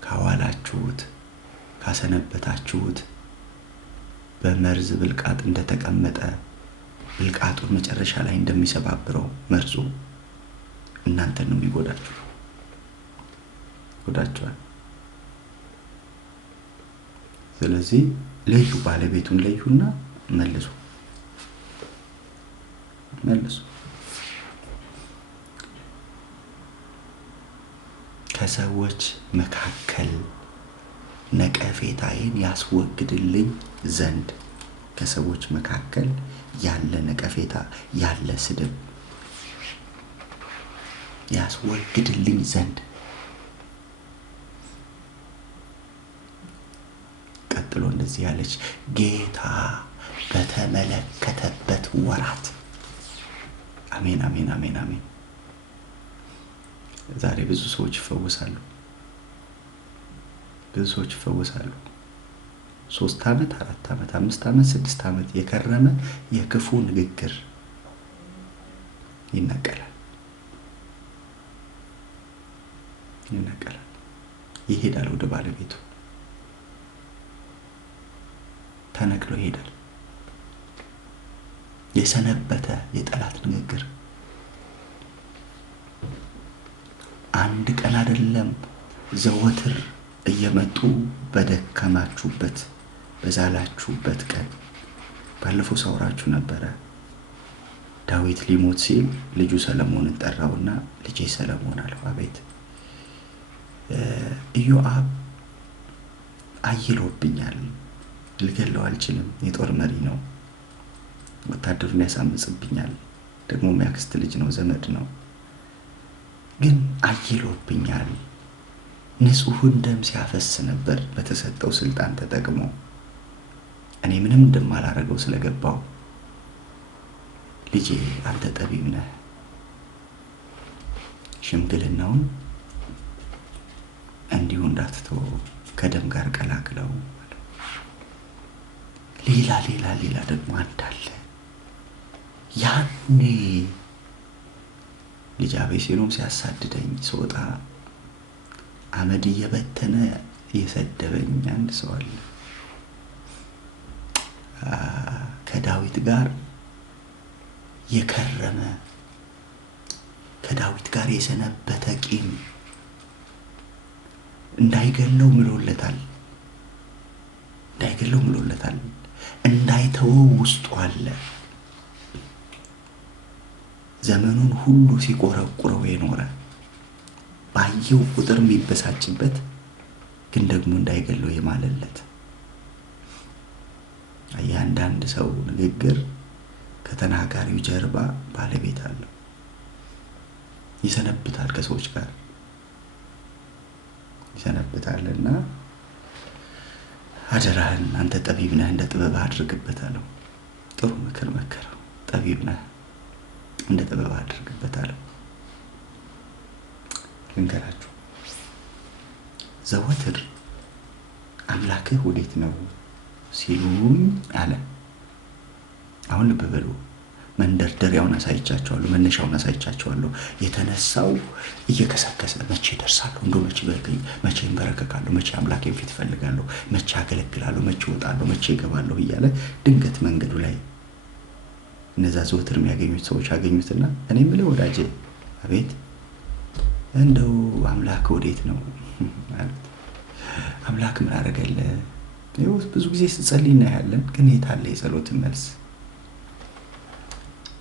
ካዋላችሁት፣ ካሰነበታችሁት በመርዝ ብልቃጥ እንደተቀመጠ ብልቃጡን መጨረሻ ላይ እንደሚሰባብረው መርዙ እናንተን ነው ይጎዳችኋል። ስለዚህ ለዩ፣ ባለቤቱን ለዩና መልሱ። ከሰዎች መካከል ነቀፌታዬን ያስወግድልኝ ዘንድ፣ ከሰዎች መካከል ያለ ነቀፌታ ያለ ስድብ ያስወግድልኝ ዘንድ። ቀጥሎ እንደዚህ ያለች ጌታ በተመለከተበት ወራት። አሜን አሜን አሜን አሜን። ዛሬ ብዙ ሰዎች ይፈወሳሉ። 3 ዓመት፣ 4 ዓመት፣ 5 ዓመት፣ 6 ዓመት የከረመ የክፉ ንግግር ይነቀላል፣ ይሄዳል ወደ ባለቤቱ ተነቅሎ ይሄዳል። የሰነበተ የጠላት ንግግር አንድ ቀን አይደለም ዘወትር እየመጡ በደከማችሁበት በዛላችሁበት ቀን። ባለፈው ሳውራችሁ ነበረ። ዳዊት ሊሞት ሲል ልጁ ሰለሞንን ጠራውና ልጄ ሰለሞን አለው። አቤት። ኢዮአብ አይሎብኛል፣ ልገለው አልችልም፣ የጦር መሪ ነው፣ ወታደሩን ያሳምጽብኛል፣ ደግሞ የሚያክስት ልጅ ነው፣ ዘመድ ነው፣ ግን አይሎብኛል። ንጹሕን ደም ሲያፈስ ነበር በተሰጠው ስልጣን ተጠቅሞ። እኔ ምንም እንደማላረገው ስለገባው ልጄ አንተ ጠቢብ ነህ፣ ሽምግልናውን እንዲሁ እንዳትተው ከደም ጋር ቀላቅለው። ሌላ ደግሞ አንዳለ ያኔ ልጅ አቤሴሎም ሲያሳድደኝ ስወጣ አመድ እየበተነ የሰደበኝ አንድ ሰው አለ። ከዳዊት ጋር የከረመ ከዳዊት ጋር የሰነበተ ቂም እንዳይገለው ምሎለታል። እንዳይተወው ውስጡ አለ። ዘመኑን ሁሉ ሲቆረቁረው የኖረ ባየው ቁጥር የሚበሳጭበት ግን ደግሞ እንዳይገለው የማለለት። እያንዳንድ ሰው ንግግር ከተናጋሪው ጀርባ ባለቤት አለው። ይሰነብታል፣ ከሰዎች ጋር ይሰነብታልና አደራህን አንተ ጠቢብ ነህ እንደ ጥበብ አድርግበት አለው። ጥሩ ምክር መከረው። ጠቢብ ነህ እንደ ጥበብ አድርግበት አለው። ልንገራችሁ፣ ዘወትር አምላክህ ወዴት ነው ሲሉኝ አለ። አሁን ልብ በሉ። መንደርደሪያውን አሳይቻቸዋለሁ፣ መነሻውን አሳይቻቸዋለሁ። የተነሳው እየከሰከሰ መቼ ደርሳለሁ፣ እንደው መቼ እንበረከካለሁ፣ መቼ አምላኬን ፊት ፈልጋለሁ፣ መቼ አገለግላለሁ፣ መቼ እወጣለሁ፣ መቼ እገባለሁ እያለ ድንገት መንገዱ ላይ እነዛ ዘወትር የሚያገኙት ሰዎች አገኙትና እኔ የምልህ ወዳጄ፣ አቤት፣ እንደው አምላክ ወዴት ነው ማለት አምላክ ምን አደረገልህ? ይኸው ብዙ ጊዜ ስትጸልይ እናያለን፣ ግን የት አለ የጸሎት መልስ?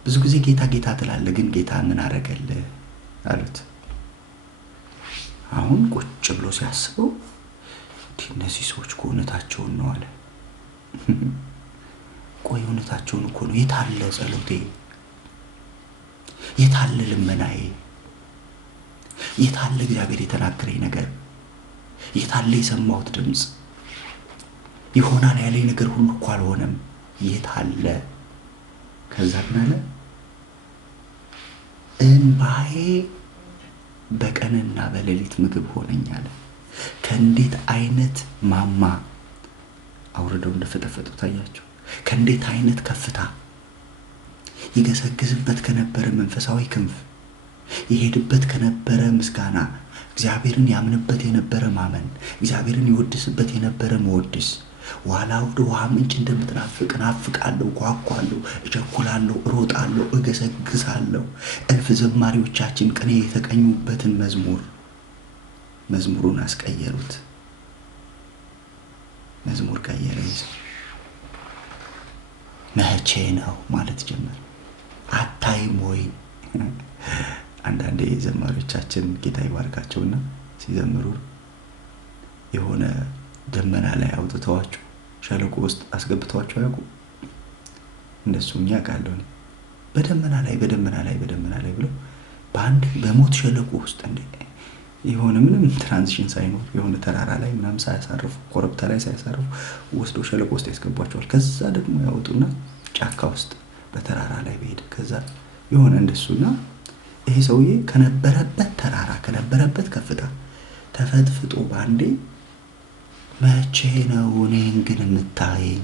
ብዙ ጊዜ ጌታ ጌታ ትላለህ፣ ግን ጌታ ምን አደረገልህ አሉት። አሁን ቁጭ ብሎ ሲያስበው እነዚህ ሰዎች እውነታቸውን ነው አለ። ቆይ እውነታቸውን እኮ ነው። የት አለ ጸሎቴ? የት አለ ልመናዬ? የት አለ እግዚአብሔር የተናገረኝ ነገር? የት አለ የሰማሁት ድምፅ? ይሆናል ያለኝ ነገር ሁሉ እኮ አልሆነም። የት አለ? ከዛ ምን አለ? እንባዬ በቀንና በሌሊት ምግብ ሆነኝ አለ። ከእንዴት አይነት ማማ አውርደው እንደፈጠፈጡ ታያቸው። ከእንዴት አይነት ከፍታ ይገሰግስበት ከነበረ መንፈሳዊ ክንፍ ይሄድበት ከነበረ ምስጋና፣ እግዚአብሔርን ያምንበት የነበረ ማመን፣ እግዚአብሔርን ይወድስበት የነበረ መወድስ፣ ዋላ ወደ ውሃ ምንጭ እንደምትናፍቅ ናፍቃለሁ፣ ጓጓለሁ፣ እቸኩላለሁ፣ እሮጣለሁ፣ እገሰግሳለሁ። እልፍ ዘማሪዎቻችን ቅኔ የተቀኙበትን መዝሙሩን አስቀየሩት። መዝሙር ቀየረ። መቼ ነው ማለት ጀመረ። አታይም ወይ? አንዳንዴ ዘማሪዎቻችን ጌታ ይባርካቸውና ሲዘምሩ የሆነ ደመና ላይ አውጥተዋቸው ሸለቆ ውስጥ አስገብተዋቸው ያውቁ? እንደሱኛ ቃለው በደመና ላይ ብለው በአንድ በሞት ሸለቆ ውስጥ የሆነ ምንም ትራንዚሽን ሳይኖር የሆነ ተራራ ላይ ምናምን ሳያሳርፉ ኮረብታ ላይ ሳያሳርፉ ወስዶ ሸለቆ ውስጥ ያስገቧቸዋል። ከዛ ደግሞ ያወጡና ጫካ ውስጥ በተራራ ላይ በሄደ ከዛ የሆነ እንደሱና ይሄ ሰውዬ ከነበረበት ተራራ ከነበረበት ከፍታ ተፈጥፍጦ ባንዴ መቼ ነው እኔን ግን የምታየኝ?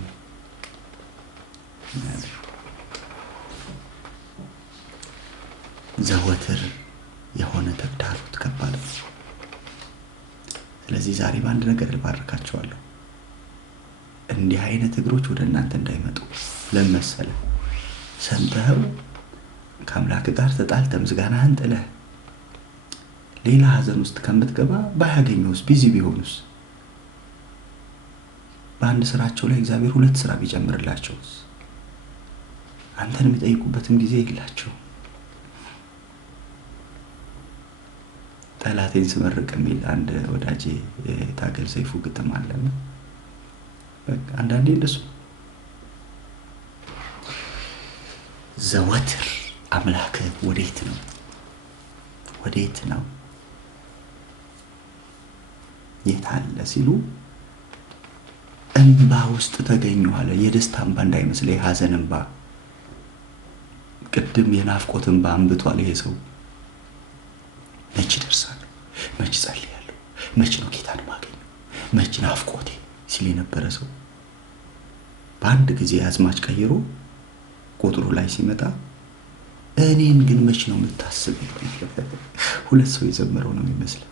ዘወትር የሆነ ተግዳሮት ከባድ ነው። ስለዚህ ዛሬ በአንድ ነገር ልባርካቸዋለሁ። እንዲህ አይነት እግሮች ወደ እናንተ እንዳይመጡ ለመሰለ ሰምተው ከአምላክ ጋር ተጣልተህ ምስጋናህን ጥለህ ሌላ ሀዘን ውስጥ ከምትገባ ባያገኙስ ቢዚ ቢሆኑስ? በአንድ ስራቸው ላይ እግዚአብሔር 2 ስራ ቢጨምርላቸውስ? አንተን የሚጠይቁበትም ጊዜ የላቸው። ጠላቴን ስመርቅ የሚል አንድ ወዳጄ የታገል ሰይፉ ግጥም አለና በቃ አንዳንዴ እንደሱ ዘወትር አምላክ ወዴት ነው የት አለ ሲሉ እንባ ውስጥ ተገኙ አለ። የደስታ እንባ እንዳይመስል የሐዘን እንባ፣ ቅድም የናፍቆት እንባ አንብቷል ይሄ ሰው። መቼ ደርሳለሁ፣ መቼ ጸልያለሁ፣ መቼ ነው ጌታን ማገኘው፣ መቼ ናፍቆቴ ሲል የነበረ ሰው በአንድ ጊዜ አዝማች ቀይሮ ቁጥሩ ላይ ሲመጣ እኔን ግን መቼ ነው የምታስበው? 2 ሰው የዘመረው ነው የሚመስለው።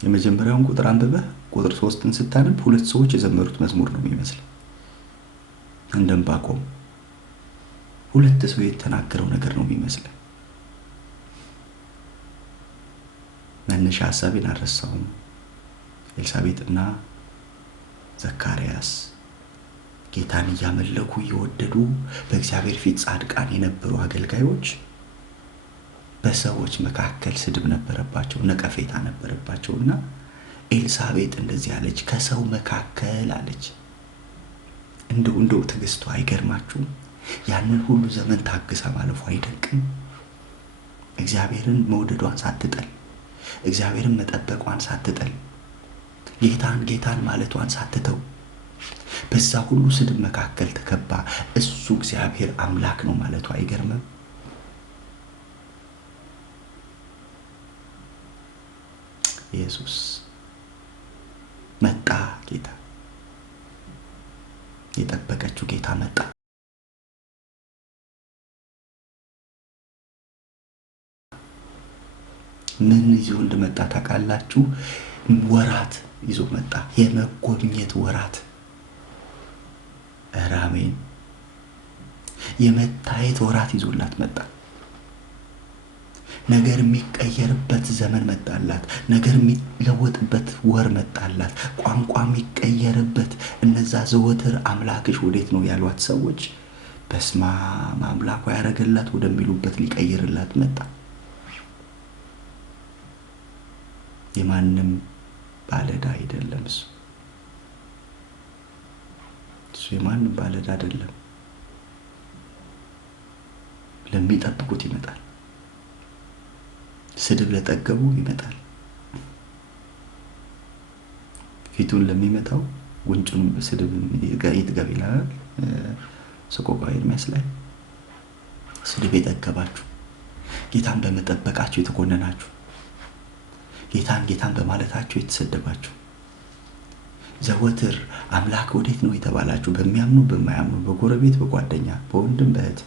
የመጀመሪያውን ቁጥር አንብበህ ቁጥር 3ን ስታነብ 2 ሰዎች የዘመሩት መዝሙር ነው የሚመስለው። እንደምባቆም ሁለት ሰው የተናገረው ነገር ነው የሚመስለው። መነሻ ሐሳቤን አልረሳውም። ኤልሳቤጥና ዘካርያስ ጌታን እያመለኩ እየወደዱ በእግዚአብሔር ፊት ጻድቃን የነበሩ አገልጋዮች በሰዎች መካከል ስድብ ነበረባቸው፣ ነቀፌታ ነበረባቸውና ኤልሳቤጥ እንደዚህ አለች፣ ከሰው መካከል አለች። እንደው ትዕግስቷ አይገርማችሁም? ያንን ሁሉ ዘመን ታግሳ ማለፉ አይደንቅም? እግዚአብሔርን መውደዷን ሳትጠል፣ እግዚአብሔርን መጠበቋን ሳትጠል፣ ጌታን ማለቷን ሳትተው በዛ ሁሉ ስድብ መካከል ተከባ እሱ እግዚአብሔር አምላክ ነው ማለቷ አይገርምም? ኢየሱስ መጣ። ጌታ የጠበቀችው ጌታ መጣ። ምን ይዞ እንደመጣ ታውቃላችሁ? ወራት ይዞ መጣ። የመጎብኘት ወራት። አሜን። የመታየት ወራት ይዞላት መጣ። ነገር የሚቀየርበት ዘመን መጣላት። ነገር የሚለወጥበት ወር መጣላት። ቋንቋ የሚቀየርበት። እነዛ ዘወትር አምላክሽ ወዴት ነው ያሏት ሰዎች በስማ አምላኳ ያረገላት ወደሚሉበት ሊቀይርላት መጣ። የማንም ባለዳ አይደለም እሱ የማንም ባለዳ አይደለም። ለሚጠብቁት ይመጣል። ስድብ ለጠገቡ ይመጣል። ፊቱን ለሚመታው ጉንጩን በስድብ ይጥገብ ይላል ሰቆቃወ ኤርምያስ ላይ። ስድብ የጠገባችሁ፣ ጌታን በመጠበቃችሁ የተኮነናችሁ፣ ጌታን በማለታችሁ የተሰደባችሁ፣ ዘወትር አምላክ ወዴት ነው የተባላችሁ፣ በሚያምኑ በማያምኑ፣ በጎረቤት በጓደኛ፣ በወንድም በእህት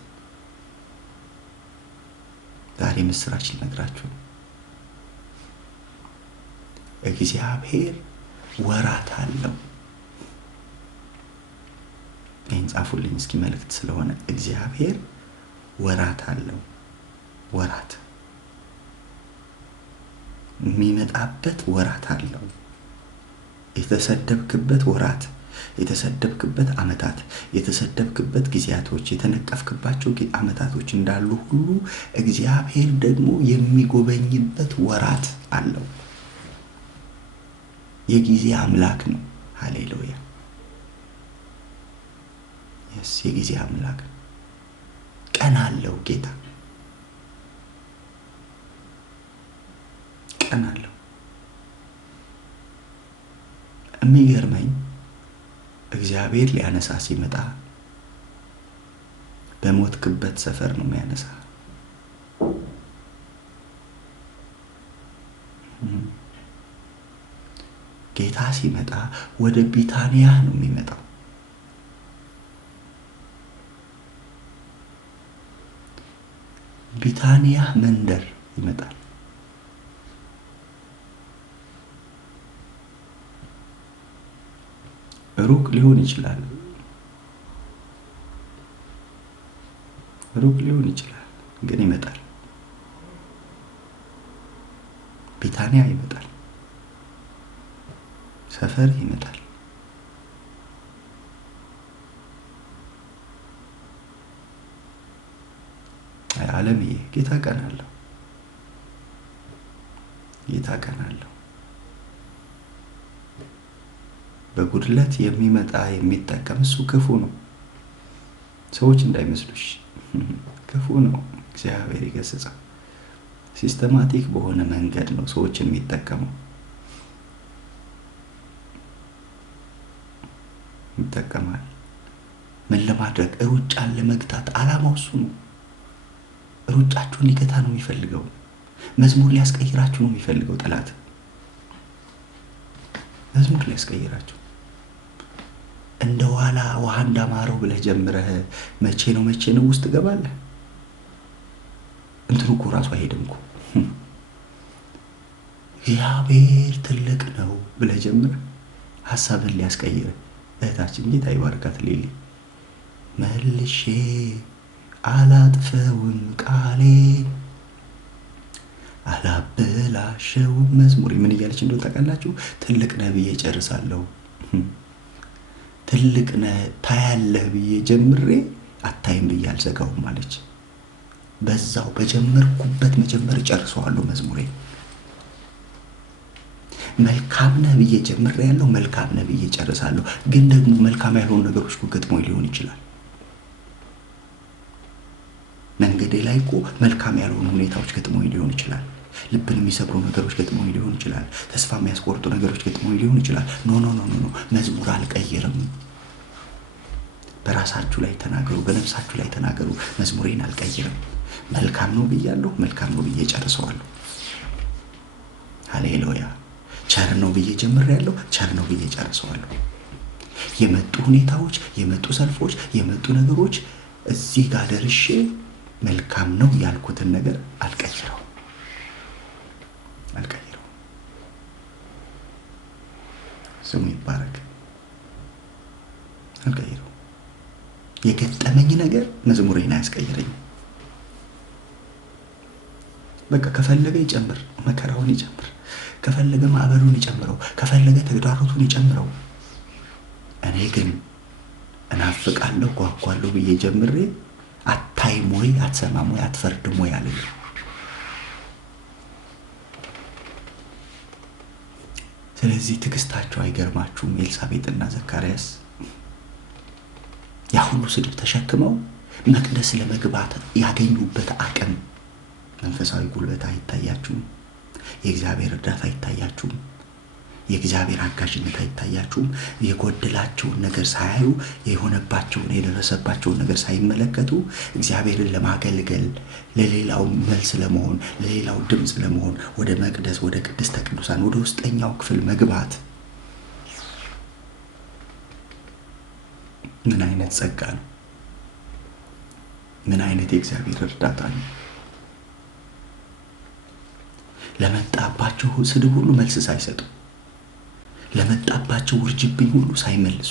ዛሬ ምስራች ልነግራችሁ። እግዚአብሔር ወራት አለው። ይህን ጻፉልኝ እስኪ መልእክት ስለሆነ። እግዚአብሔር ወራት አለው። ወራት የሚመጣበት ወራት አለው። የተሰደብክበት ወራት፣ የተሰደብክበት ዓመታት፣ የተሰደብክበት ጊዜያቶች፣ የተነቀፍክባቸው ዓመታቶች እንዳሉ ሁሉ እግዚአብሔር ደግሞ የሚጎበኝበት ወራት አለው። የጊዜ አምላክ ነው። ሃሌሉያ! የጊዜ አምላክ ቀን አለው። ጌታ ቀን አለው። የሚገርመኝ እግዚአብሔር ሊያነሳ ሲመጣ በሞትክበት ሰፈር ነው የሚያነሳ። ጌታ ሲመጣ ወደ ቢታንያ ነው የሚመጣው። ቢታንያ መንደር ይመጣል። ሩቅ ሊሆን ይችላል፣ ግን ይመጣል። ቢታንያ ይመጣል። ሰፈር ይመጣል። ዓለምዬ ጌታ ቀን አለው። በጉድለት የሚመጣ የሚጠቀም እሱ ክፉ ነው። ሰዎች እንዳይመስሉሽ ክፉ ነው። እግዚአብሔር ይገስጻል። ሲስተማቲክ በሆነ መንገድ ነው ሰዎችን የሚጠቀመው። ይጠቀማል። ምን ለማድረግ? ሩጫን ለመግታት። ዓላማው እሱ ነው። ሩጫችሁን ሊገታ ነው የሚፈልገው። መዝሙር ሊያስቀይራችሁ ነው የሚፈልገው ጠላት። መዝሙር ሊያስቀይራችሁ እንደ ዋላ ውሃ እንዳማረው ብለህ ጀምረህ መቼ ነው ውስጥ ገባለህ። እንትኑ እኮ ራሱ አይሄድም እኮ። እግዚአብሔር ትልቅ ነው ብለህ ጀምረህ ሀሳብን ሊያስቀይር። እህታችን ጌታ ይባርካት ሌሊ መልሼ አላጥፈውም ቃሌን አላበላሸውም መዝሙሬ። ምን እያለች እንደው ታውቃላችሁ? ትልቅ ነህ ብዬ ጨርሳለሁ። ትልቅ ነህ ታያለህ ብዬ ጀምሬ አታይም ብዬ አልዘጋውም አለች። በዛው በጀመርኩበት መጀመር ጨርሰዋለሁ መዝሙሬ። መልካም ነህ ብዬ ጀምሬያለሁ፣ መልካም ነህ ብዬ ጨርሳለሁ። ግን ደግሞ መልካም ያልሆኑ ነገሮች እኮ ገጥሞኝ ሊሆን ይችላል። መንገዴ ላይ እኮ መልካም ያልሆኑ ሁኔታዎች ገጥሞኝ ሊሆን ይችላል። ልብን የሚሰብሩ ነገሮች ገጥሞኝ ሊሆን ይችላል። ተስፋ የሚያስቆርጡ ነገሮች ገጥሞኝ ሊሆን ይችላል። ኖ መዝሙር አልቀይርም። በራሳችሁ ላይ ተናገሩ፣ በነፍሳችሁ ላይ ተናገሩ። መዝሙሬን አልቀይርም። መልካም ነው ብያለሁ፣ መልካም ነው ብዬ ጨርሰዋለሁ። ሃሌሉያ። ቸር ነው ብዬ ጀምሬያለሁ፣ ቸር ነው ብዬ ጨርሰዋለሁ። የመጡ ሁኔታዎች፣ የመጡ ሰልፎች፣ የመጡ ነገሮች እዚህ ጋር ደርሼ መልካም ነው ያልኩትን ነገር አልቀይረው። ስሙ ይባረክ። አልቀይረው። የገጠመኝ ነገር መዝሙሬን አያስቀይረኝም። በቃ ከፈለገ ይጨምር፣ መከራውን ይጨምር፣ ከፈለገ ማዕበሉን ይጨምረው፣ ከፈለገ ተግዳሮቱን ይጨምረው። እኔ ግን እናፍቃለሁ፣ ጓጓለሁ ብዬ ጀምሬ አታይም ወይ አትሰማም ወይ አትፈርድም ወይ አለኝ። ስለዚህ ትዕግስታቸው አይገርማችሁም? ኤልሳቤጥና ዘካርያስ ያ ሁሉ ስድብ ተሸክመው መቅደስ ለመግባት ያገኙበት አቅም፣ መንፈሳዊ ጉልበት አይታያችሁም? የእግዚአብሔር እርዳታ አይታያችሁም? የእግዚአብሔር አጋዥነት አይታያችሁም? የጎደላቸውን ነገር ሳያዩ፣ የሆነባቸውን የደረሰባቸውን ነገር ሳይመለከቱ እግዚአብሔርን ለማገልገል ለሌላው መልስ ለመሆን ለሌላው ድምፅ ለመሆን ወደ መቅደስ ወደ ቅድስተ ቅዱሳን ወደ ውስጠኛው ክፍል መግባት ምን አይነት ጸጋ ነው? ምን አይነት የእግዚአብሔር እርዳታ ነው? ለመጣባቸው ስድብ ሁሉ መልስ ሳይሰጡ፣ ለመጣባቸው ውርጅብኝ ሁሉ ሳይመልሱ።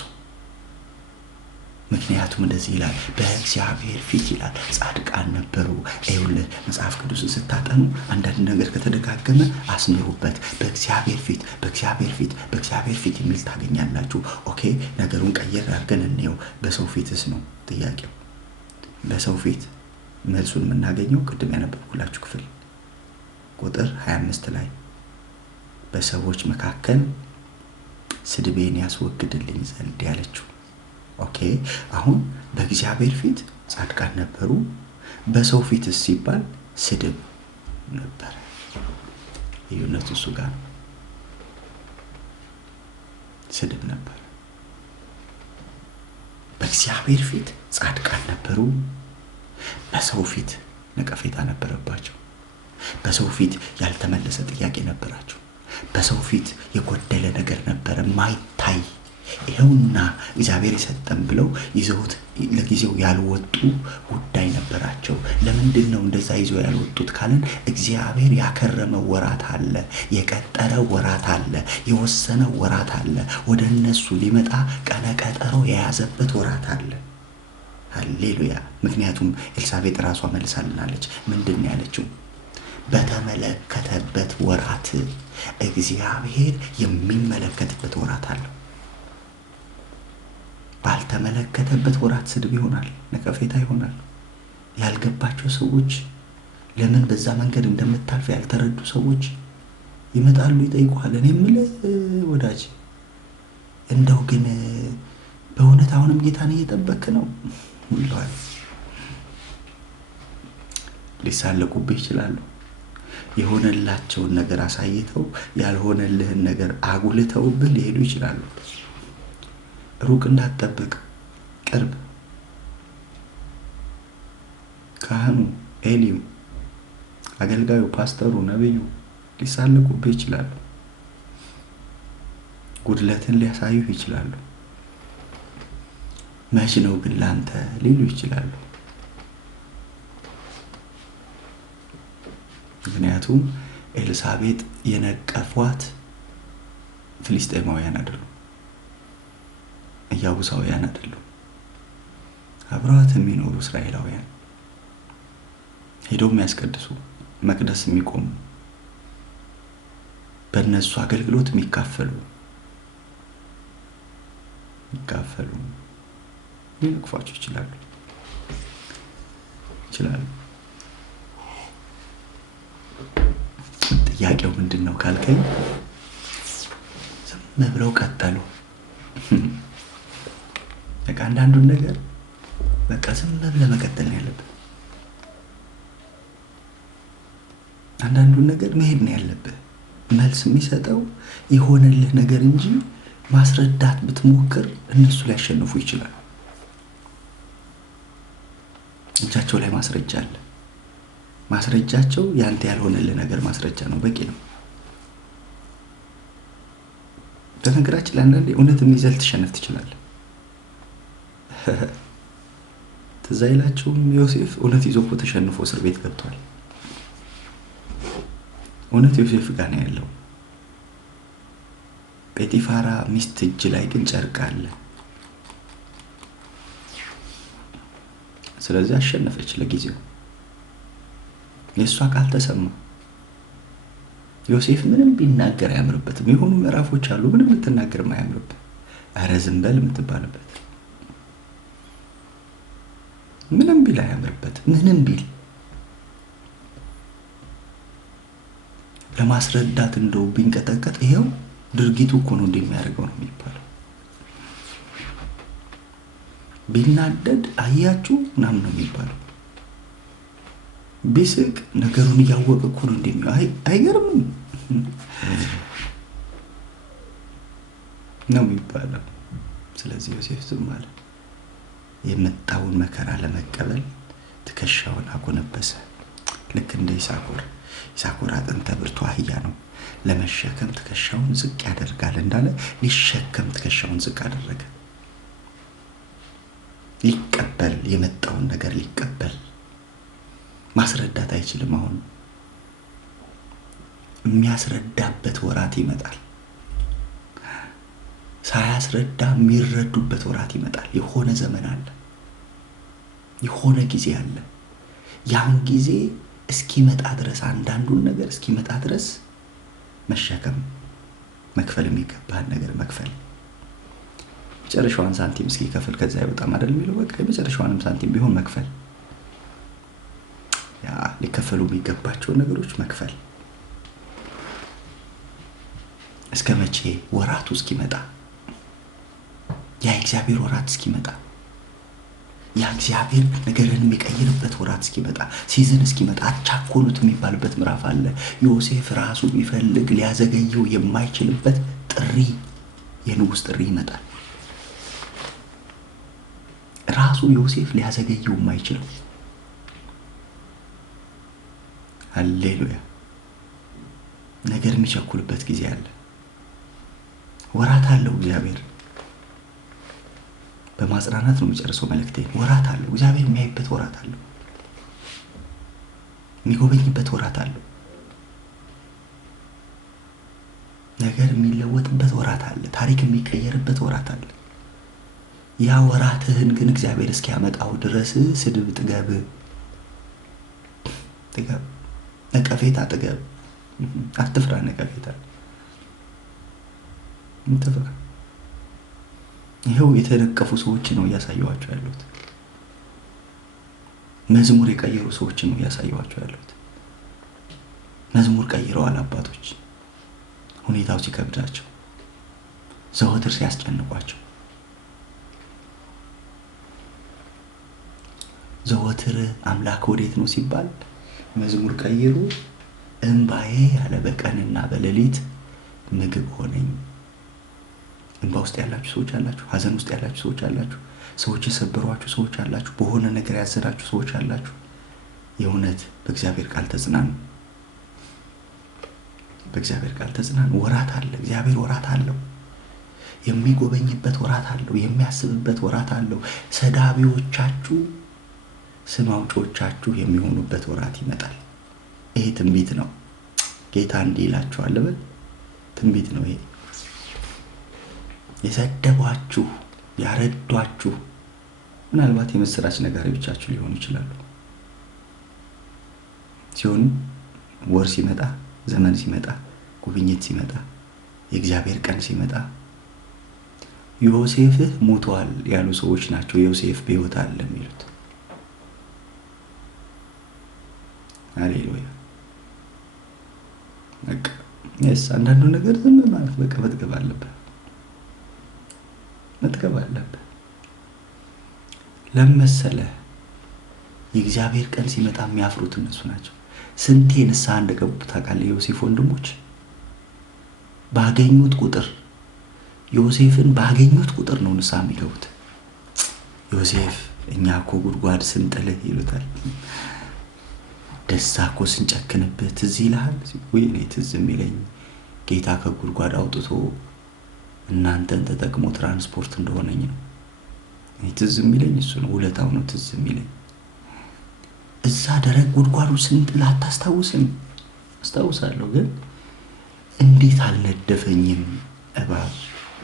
ምክንያቱም እንደዚህ ይላል፣ በእግዚአብሔር ፊት ይላል ጻድቃን ነበሩ። ይኸውልህ መጽሐፍ ቅዱስን ስታጠኑ አንዳንድ ነገር ከተደጋገመ አስምሩበት። በእግዚአብሔር ፊት፣ በእግዚአብሔር ፊት፣ በእግዚአብሔር ፊት የሚል ታገኛላችሁ። ኦኬ፣ ነገሩን ቀየር አድርገን እንየው። በሰው ፊትስ ነው ጥያቄው። በሰው ፊት መልሱን የምናገኘው ቅድም ያነበብኩላችሁ ክፍል ቁጥር 25 ላይ በሰዎች መካከል ስድቤን ያስወግድልኝ ዘንድ ያለችው። ኦኬ፣ አሁን በእግዚአብሔር ፊት ጻድቃን ነበሩ፣ በሰው ፊት ሲባል ስድብ ነበር። ልዩነቱ እሱ ጋር ነው። ስድብ ነበር። በእግዚአብሔር ፊት ጻድቃን ነበሩ፣ በሰው ፊት ነቀፌታ ነበረባቸው። በሰው ፊት ያልተመለሰ ጥያቄ ነበራቸው። በሰው ፊት የጎደለ ነገር ነበረ ማይታይ። ይሄውና እግዚአብሔር የሰጠን ብለው ይዘውት ለጊዜው ያልወጡ ጉዳይ ነበራቸው። ለምንድን ነው እንደዛ ይዘው ያልወጡት ካለን እግዚአብሔር ያከረመው ወራት አለ፣ የቀጠረው ወራት አለ፣ የወሰነው ወራት አለ። ወደ እነሱ ሊመጣ ቀነ ቀጠሮ የያዘበት ወራት አለ። ሃሌሉያ። ምክንያቱም ኤልሳቤጥ ራሷ መልሳልናለች። ምንድን ነው ያለችው? በተመለከተበት ወራት እግዚአብሔር የሚመለከትበት ወራት አለ። ባልተመለከተበት ወራት ስድብ ይሆናል፣ ነቀፌታ ይሆናል። ያልገባቸው ሰዎች፣ ለምን በዛ መንገድ እንደምታልፍ ያልተረዱ ሰዎች ይመጣሉ፣ ይጠይቁሃል። እኔ የምልህ ወዳጅ፣ እንደው ግን በእውነት አሁንም ጌታን እየጠበክ ነው ይለዋል። ሊሳለቁብህ ይችላሉ። የሆነላቸውን ነገር አሳይተው ያልሆነልህን ነገር አጉልተውብህ ሊሄዱ ይችላሉ። ሩቅ እንዳትጠብቅ፣ ቅርብ። ካህኑ፣ ኤሊው፣ አገልጋዩ፣ ፓስተሩ፣ ነብዩ ሊሳለቁብህ ይችላሉ። ጉድለትን ሊያሳዩህ ይችላሉ። መች ነው ግን ላንተ ሊሉ ይችላሉ። ምክንያቱም ኤልሳቤጥ የነቀፏት ፍልስጤማውያን አይደሉም፣ ኢያቡሳውያን አይደሉም፣ አብረዋት የሚኖሩ እስራኤላውያን ሄደው የሚያስቀድሱ መቅደስ የሚቆሙ በእነሱ አገልግሎት የሚካፈሉ ሊነቅፏቸው ይችላሉ። ጥያቄው ምንድን ነው ካልከኝ ዝም ብለው ቀጠሉ። በቃ አንዳንዱን ነገር በቃ ዝም ብለህ መቀጠል ነው ያለብህ። አንዳንዱን ነገር መሄድ ነው ያለብህ። መልስ የሚሰጠው የሆነልህ ነገር እንጂ ማስረዳት ብትሞክር እነሱ ሊያሸንፉ ይችላሉ። እጃቸው ላይ ማስረጃ አለ። ማስረጃቸው ያንተ ያልሆነልህ ነገር ማስረጃ ነው፣ በቂ ነው። በነገራችን ላይ አንዳንዴ እውነትም ይዘህ ልትሸነፍ ትችላለህ። ትዝ አይላችሁም? ዮሴፍ እውነት ይዞ እኮ ተሸንፎ እስር ቤት ገብቷል። እውነት ዮሴፍ ጋር ነው ያለው። ጴጢፋራ ሚስት እጅ ላይ ግን ጨርቅ አለ። ስለዚህ አሸነፈች ለጊዜው። የእሷ ቃል ተሰማ። ዮሴፍ ምንም ቢናገር አያምርበትም። የሆኑ ምዕራፎች አሉ ምንም ልትናገርም አያምርበት። ኧረ ዝም በል የምትባልበት። ምንም ቢል አያምርበት። ምንም ቢል ለማስረዳት እንደው ቢንቀጠቀጥ ይሄው ድርጊቱ እኮ ነው እንደሚያደርገው ነው የሚባለው። ቢናደድ አያችሁ ምናምን ነው የሚባለው። ቢስቅ ነገሩን እያወቀ እኮ ነው አይገርምም ነው የሚባለው። ስለዚህ ዮሴፍ ዝም አለ። የመጣውን መከራ ለመቀበል ትከሻውን አጎነበሰ። ልክ እንደ ይሳኮር አጥንተ ብርቱ አህያ ነው፣ ለመሸከም ትከሻውን ዝቅ ያደርጋል እንዳለ ሊሸከም ትከሻውን ዝቅ አደረገ። ሊቀበል የመጣውን ነገር ሊቀበል ማስረዳት አይችልም። አሁን የሚያስረዳበት ወራት ይመጣል። ሳያስረዳ የሚረዱበት ወራት ይመጣል። የሆነ ዘመን አለ፣ የሆነ ጊዜ አለ። ያን ጊዜ እስኪመጣ ድረስ አንዳንዱን ነገር እስኪመጣ ድረስ መሸከም፣ መክፈል የሚገባህን ነገር መክፈል። መጨረሻዋን ሳንቲም እስኪከፍል ከዛ አይወጣም አይደል የሚለው። በቃ የመጨረሻዋንም ሳንቲም ቢሆን መክፈል፣ ያ ሊከፈሉ የሚገባቸውን ነገሮች መክፈል። እስከ መቼ? ወራቱ እስኪመጣ፣ ያ እግዚአብሔር ወራት እስኪመጣ፣ ያ እግዚአብሔር ነገርን የሚቀይርበት ወራት እስኪመጣ፣ ሲዝን እስኪመጣ። አቻኮሉት የሚባልበት ምዕራፍ አለ። ዮሴፍ ራሱ ቢፈልግ ሊያዘገየው የማይችልበት ጥሪ፣ የንጉሥ ጥሪ ይመጣል። ራሱ ዮሴፍ ሊያዘገየው የማይችለው። ሃሌሉያ። ነገር የሚቸኩልበት ጊዜ አለ። ወራት አለው እግዚአብሔር። በማጽናናት ነው የሚጨርሰው መልእክቴ። ወራት አለው እግዚአብሔር። የሚያይበት ወራት አለው። የሚጎበኝበት ወራት አለው። ነገር የሚለወጥበት ወራት አለ። ታሪክ የሚቀየርበት ወራት አለ። ያ ወራትህን ግን እግዚአብሔር እስኪያመጣው ድረስ ስድብ ጥገብ፣ ነቀፌታ ጥገብ። አትፍራ ነቀፌታ፣ አትፍራ። ይኸው የተነቀፉ ሰዎች ነው እያሳየኋቸው ያሉት። መዝሙር የቀየሩ ሰዎች ነው እያሳየኋቸው ያሉት። መዝሙር ቀይረዋል አባቶች፣ ሁኔታው ሲከብዳቸው፣ ዘወትር ሲያስጨንቋቸው፣ ዘወትር አምላክ ወዴት ነው ሲባል መዝሙር ቀይሩ። እንባዬ ያለ በቀንና በሌሊት ምግብ ሆነኝ። እንባ ውስጥ ያላችሁ ሰዎች አላችሁ። ሀዘን ውስጥ ያላችሁ ሰዎች አላችሁ። ሰዎች የሰበሯችሁ ሰዎች አላችሁ። በሆነ ነገር ያዘናችሁ ሰዎች አላችሁ። የእውነት በእግዚአብሔር ቃል ተጽናኑ። በእግዚአብሔር ቃል ተጽናኑ። ወራት አለ እግዚአብሔር፣ ወራት አለው። የሚጎበኝበት ወራት አለው። የሚያስብበት ወራት አለው። ሰዳቢዎቻችሁ ስም አውጪዎቻችሁ የሚሆኑበት ወራት ይመጣል። ይሄ ትንቢት ነው። ጌታ እንዲህ ይላችኋል በል። ትንቢት ነው ይሄ። የሰደቧችሁ ያረዷችሁ ምናልባት የምስራች ነጋሪዎቻችሁ ሊሆኑ ይችላሉ። ሲሆን ወር ሲመጣ፣ ዘመን ሲመጣ፣ ጉብኝት ሲመጣ፣ የእግዚአብሔር ቀን ሲመጣ ዮሴፍ ሞቷል ያሉ ሰዎች ናቸው ዮሴፍ በሕይወት አለ የሚሉት። ሃሌሉያ። በቃ አንዳንዱ ነገር ዝም ማለት በቃ መጥገብ አለበት። ለመሰለ የእግዚአብሔር ቀን ሲመጣ የሚያፍሩት እነሱ ናቸው። ስንቴ ንስሐ እንደገቡ ታውቃለህ? ዮሴፍ ወንድሞች ባገኙት ቁጥር ዮሴፍን ባገኙት ቁጥር ነው ንስሐ የሚገቡት። ዮሴፍ እኛ እኮ ጉድጓድ ስንጥልህ ይሉታል። ደስታ እኮ ስንጨክንብህ ትዝ ይልሃል? ወይ እኔ ትዝ የሚለኝ ጌታ ከጉድጓድ አውጥቶ እናንተን ተጠቅሞ ትራንስፖርት እንደሆነኝ ነው። እኔ ትዝ የሚለኝ እሱ ነው። ውለታው ነው ትዝ የሚለኝ። እዛ ደረቅ ጉድጓዱ ስንጥል አታስታውስም? አስታውሳለሁ፣ ግን እንዴት አልነደፈኝም እባብ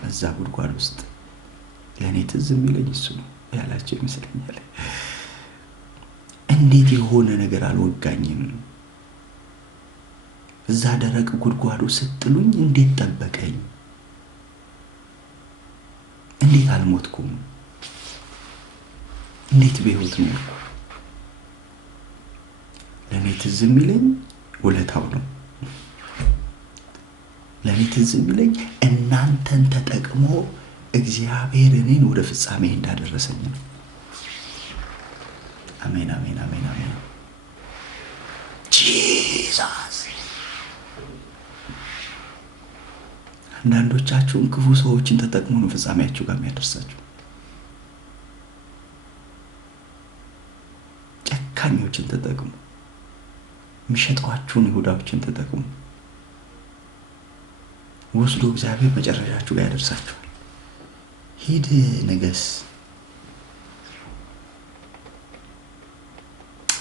እዛ ጉድጓድ ውስጥ። ለእኔ ትዝ የሚለኝ እሱ ነው ያላቸው ይመስለኛል። እንዴት የሆነ ነገር አልወጋኝም? እዛ ደረቅ ጉድጓዱ ስትጥሉኝ እንዴት ጠበቀኝ? እንዴት አልሞትኩም? እንዴት በሕይወት ኖርኩ? ለእኔ ትዝ የሚለኝ ውለታው ነው። ለእኔ ትዝ የሚለኝ እናንተን ተጠቅሞ እግዚአብሔር እኔን ወደ ፍጻሜ እንዳደረሰኝ ነው። አሜን አሜን አሜን አሜን። ጂዛስ። አንዳንዶቻችሁን ክፉ ሰዎችን ተጠቅሞ ነው ፍጻሜያችሁ ጋር የሚያደርሳችሁ። ጨካኞችን ተጠቅሞ፣ የሚሸጧችሁን ይሁዳዎችን ተጠቅሞ ወስዶ እግዚአብሔር መጨረሻችሁ ጋር ያደርሳችኋል። ሂድ ንገስ።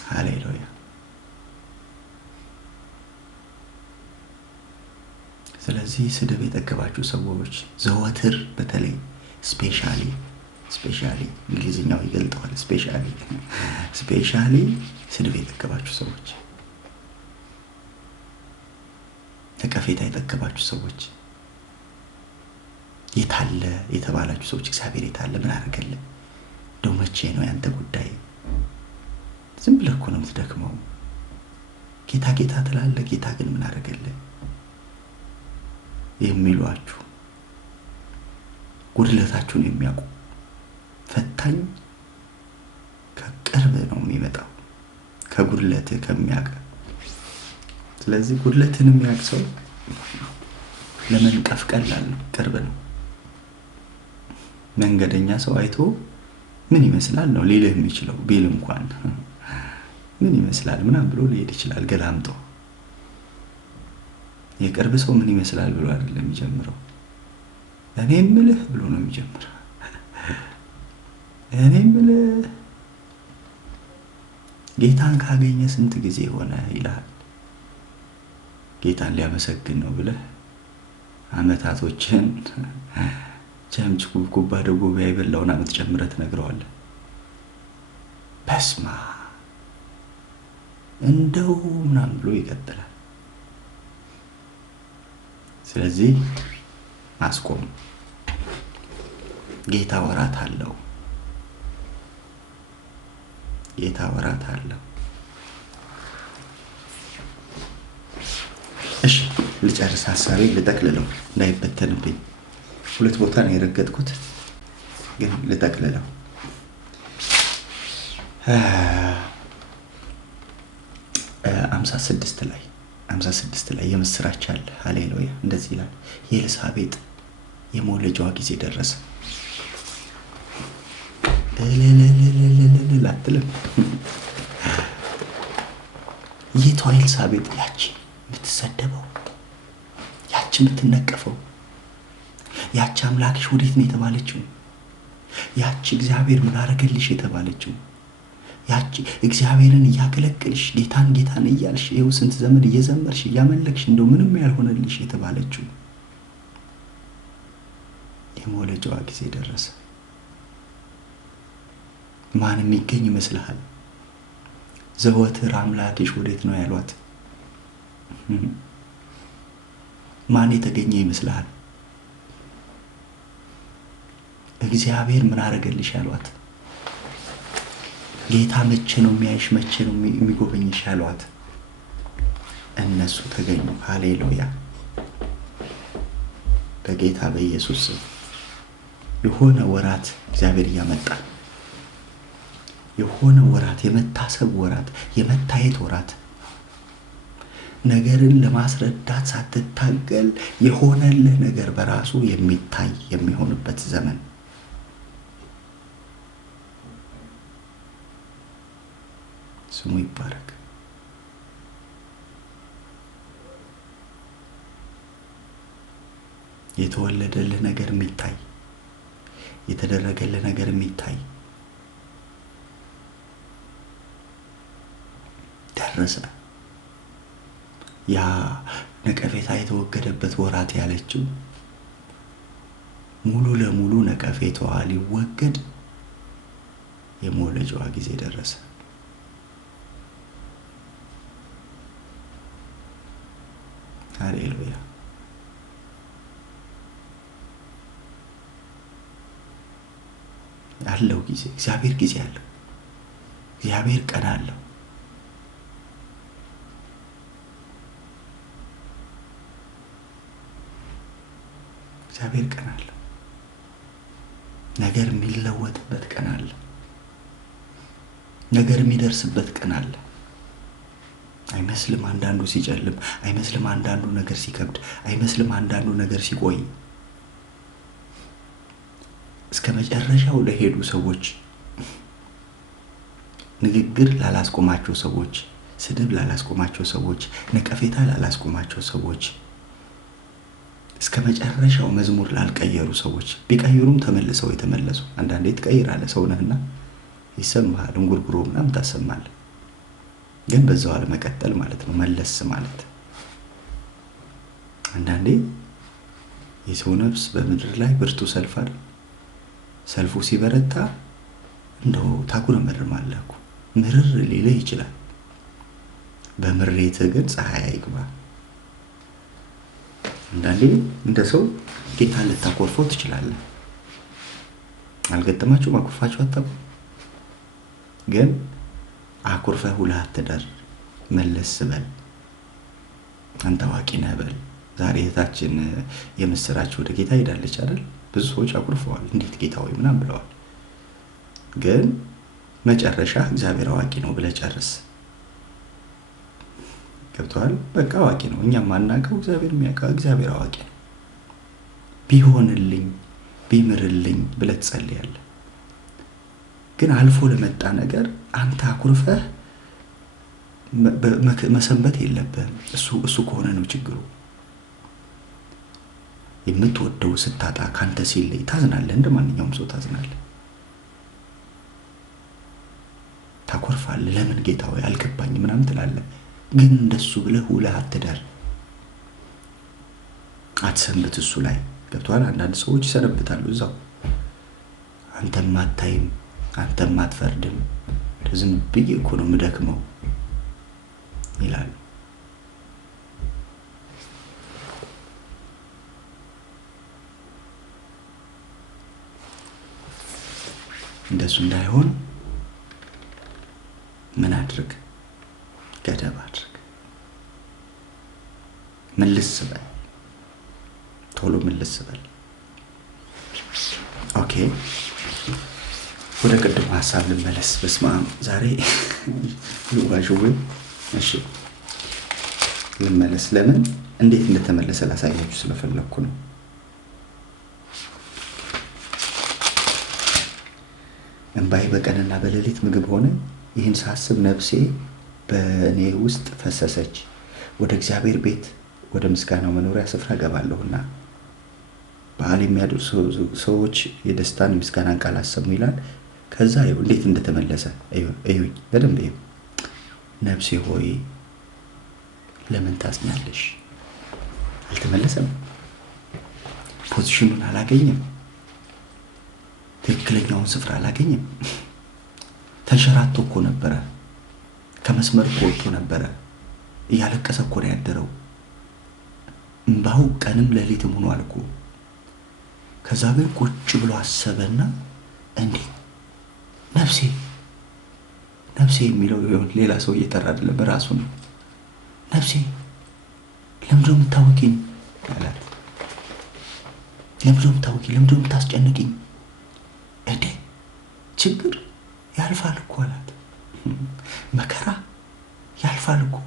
ሃሌሉያ። ስለዚህ ስድብ የጠገባችሁ ሰዎች ዘወትር፣ በተለይ ስፔሻሊ እንግሊዝኛው ይገልጠዋል። ስፔሻሊ ስድብ የጠገባችሁ ሰዎች፣ ነቀፌታ የጠገባችሁ ሰዎች፣ የታለ የተባላችሁ ሰዎች፣ እግዚአብሔር የታለ ምን አደረገልን? እንደው መቼ ነው ያንተ ጉዳይ? ዝም ብለህ እኮ ነው የምትደክመው። ጌታ ጌታ ትላለህ፣ ጌታ ግን ምን አደረገልን የሚሏችሁ ጉድለታችሁን የሚያውቁ ፈታኝ ከቅርብ ነው የሚመጣው፣ ከጉድለትህ ከሚያውቅ። ስለዚህ ጉድለትን የሚያውቅ ሰው ለመንቀፍ ቀላል ነው፣ ቅርብ ነው። መንገደኛ ሰው አይቶ ምን ይመስላል ነው ሊልህ የሚችለው። ቢል እንኳን ምን ይመስላል ምናምን ብሎ ሊሄድ ይችላል ገላምጦ። የቅርብ ሰው ምን ይመስላል ብሎ አይደለም የሚጀምረው፣ እኔ የምልህ ብሎ ነው የሚጀምረው። እኔ የምልህ ጌታን ካገኘ ስንት ጊዜ ሆነ ይልሃል። ጌታን ሊያመሰግን ነው ብለህ አመታቶችን ጀምጭ ኩባ ደጎ ያይበላውን አመት ጨምረህ ትነግረዋለህ። በስማ እንደው ምናምን ብሎ ይቀጥላል። ስለዚህ አስቆም። ጌታ ወራት አለው። ጌታ ወራት አለው። እሺ ልጨርስ፣ ሀሳቤ ልጠቅልለው እንዳይበተንብኝ። ሁለት ቦታ ነው የረገጥኩት፣ ግን ልጠቅልለው። 56 ላይ የምስራች አለ። ሃሌሉያ። እንደዚህ ይላል፣ የኤልሳቤጥ የመውለጃዋ ጊዜ ደረሰ። አትልም? ይቷ ኤልሳቤጥ ያቺ የምትሰደበው፣ ያቺ የምትነቀፈው፣ ያቺ አምላክሽ ወዴት ነው የተባለችው፣ ያቺ እግዚአብሔር ምን አረገልሽ የተባለችው፣ ያቺ እግዚአብሔርን እያገለገልሽ ጌታን እያልሽ ይኸው ስንት ዘመን እየዘመርሽ እያመለክሽ እንደው ምንም ያልሆነልሽ የተባለችው የመውለጃዋ ጊዜ ደረሰ። ማን የሚገኝ ይመስልሃል? ዘወትር አምላክሽ ወዴት ነው ያሏት? ማን የተገኘ ይመስልሃል? እግዚአብሔር ምን አደረገልሽ ያሏት? ጌታ መቼ ነው የሚያይሽ? መቼ ነው የሚጎበኝሽ ያሏት? እነሱ ተገኙ። ሃሌሉያ! በጌታ በኢየሱስ የሆነ ወራት እግዚአብሔር እያመጣ የሆነ ወራት፣ የመታሰብ ወራት፣ የመታየት ወራት፣ ነገርን ለማስረዳት ሳትታገል የሆነልህ ነገር በራሱ የሚታይ የሚሆንበት ዘመን። ስሙ ይባረክ። የተወለደልህ ነገር የሚታይ፣ የተደረገልህ ነገር የሚታይ ደረሰ። ያ ነቀፌታ የተወገደበት ወራት ያለችው ሙሉ ለሙሉ ነቀፌታዋ ሊወገድ የመውለጃዋ ጊዜ ደረሰ። ሃሌሉያ! ያለው ጊዜ እግዚአብሔር ጊዜ አለው። እግዚአብሔር ቀን አለው። እግዚአብሔር ቀን አለው። ነገር የሚለወጥበት ቀን አለ። ነገር የሚደርስበት ቀን አለ። አይመስልም አንዳንዱ ሲጨልም፣ አይመስልም አንዳንዱ ነገር ሲከብድ፣ አይመስልም አንዳንዱ ነገር ሲቆይ። እስከ መጨረሻው ለሄዱ ሰዎች፣ ንግግር ላላስቆማቸው ሰዎች፣ ስድብ ላላስቆማቸው ሰዎች፣ ነቀፌታ ላላስቆማቸው ሰዎች፣ እስከ መጨረሻው መዝሙር ላልቀየሩ ሰዎች፣ ቢቀይሩም ተመልሰው የተመለሱ። አንዳንዴ ትቀይራለህ፣ ሰው ነህና ይሰማሃል፣ እንጉርጉሮ ምናምን ታሰማለህ። ግን በዛው አለመቀጠል ማለት ነው፣ መለስ ማለት። አንዳንዴ የሰው ነፍስ በምድር ላይ ብርቱ ሰልፍ አይደል? ሰልፉ ሲበረታ እንደው ታጉረመርማለህ እኮ። ምርር ሊልህ ይችላል። በምሬትህ ግን ፀሐይ አይግባ። አንዳንዴ እንደ ሰው ጌታን ልታኮርፈው ትችላለህ። አልገጠማችሁም? አኩርፋችሁ አታውቁም? ግን አኩርፈህ ውለህ አትደር። መለስ በል። አንተ አዋቂ ነህ በል። ዛሬ እህታችን የምስራች ወደ ጌታ ሄዳለች አይደል? ብዙ ሰዎች አኩርፈዋል። እንዴት ጌታ ሆይ ምናምን ብለዋል። ግን መጨረሻ እግዚአብሔር አዋቂ ነው ብለህ ጨርስ። ገብቶሃል? በቃ አዋቂ ነው። እኛም ማናውቀው እግዚአብሔር የሚያውቀው። እግዚአብሔር አዋቂ ነው። ቢሆንልኝ ቢምርልኝ ብለህ ትጸልያለህ። ግን አልፎ ለመጣ ነገር አንተ አኩርፈህ መሰንበት የለብህም። እሱ ከሆነ ነው ችግሩ። የምትወደው ስታጣ ካንተ ሲለይ ታዝናለህ። እንደ ማንኛውም ሰው ታዝናለህ፣ ታኮርፋለህ። ለምን ጌታ ሆይ አልገባኝም ምናምን ትላለህ። ግን እንደሱ ብለህ ውለህ አትደር፣ አትሰንብት እሱ ላይ። ገብቶሃል? አንዳንድ ሰዎች ይሰነብታሉ እዛው። አንተም አታይም፣ አንተም አትፈርድም፣ ዝም ብዬ እኮ ነው የምደክመው ይላሉ። እንደሱ እንዳይሆን ምን አድርግ? ገደብ አድርግ። መልስ በል፣ ቶሎ መልስ በል። ኦኬ፣ ወደ ቅድሙ ሀሳብ ልመለስ። በስመ አብ ዛሬ ልዋዥው። እሺ ልመለስ። ለምን እንዴት እንደተመለሰ ላሳያችሁ ስለፈለኩ ነው። እንባዬ በቀንና በሌሊት ምግብ ሆነ። ይህን ሳስብ ነፍሴ በእኔ ውስጥ ፈሰሰች። ወደ እግዚአብሔር ቤት ወደ ምስጋናው መኖሪያ ስፍራ ገባለሁና በዓል የሚያድሩ ሰዎች የደስታን ምስጋናን ቃል አሰሙ ይላል። ከዛ ይኸው እንዴት እንደተመለሰ እዩኝ፣ በደንብ እዩ። ነፍሴ ሆይ ለምን ታዝኛለሽ? አልተመለሰም። ፖዚሽኑን አላገኘም። ትክክለኛውን ስፍራ አላገኘም። ተንሸራቶ እኮ ነበረ። ከመስመር ወጥቶ ነበረ። እያለቀሰ እኮ ነው ያደረው። እምባው ቀንም ሌሊትም ሆኗል እኮ። ከዛ ግን ቁጭ ብሎ አሰበና እንዴ ነፍሴ የሚለው ሌላ ሰው እየጠራ አይደለም፣ ራሱ ነው። ነፍሴ ለምንድነው የምታወቂኝ አላት። ለምንድነው የምታስጨንቂኝ? እንዴ ችግር ያልፋል እኮ አላት። መከራ ያልፋል እኮ።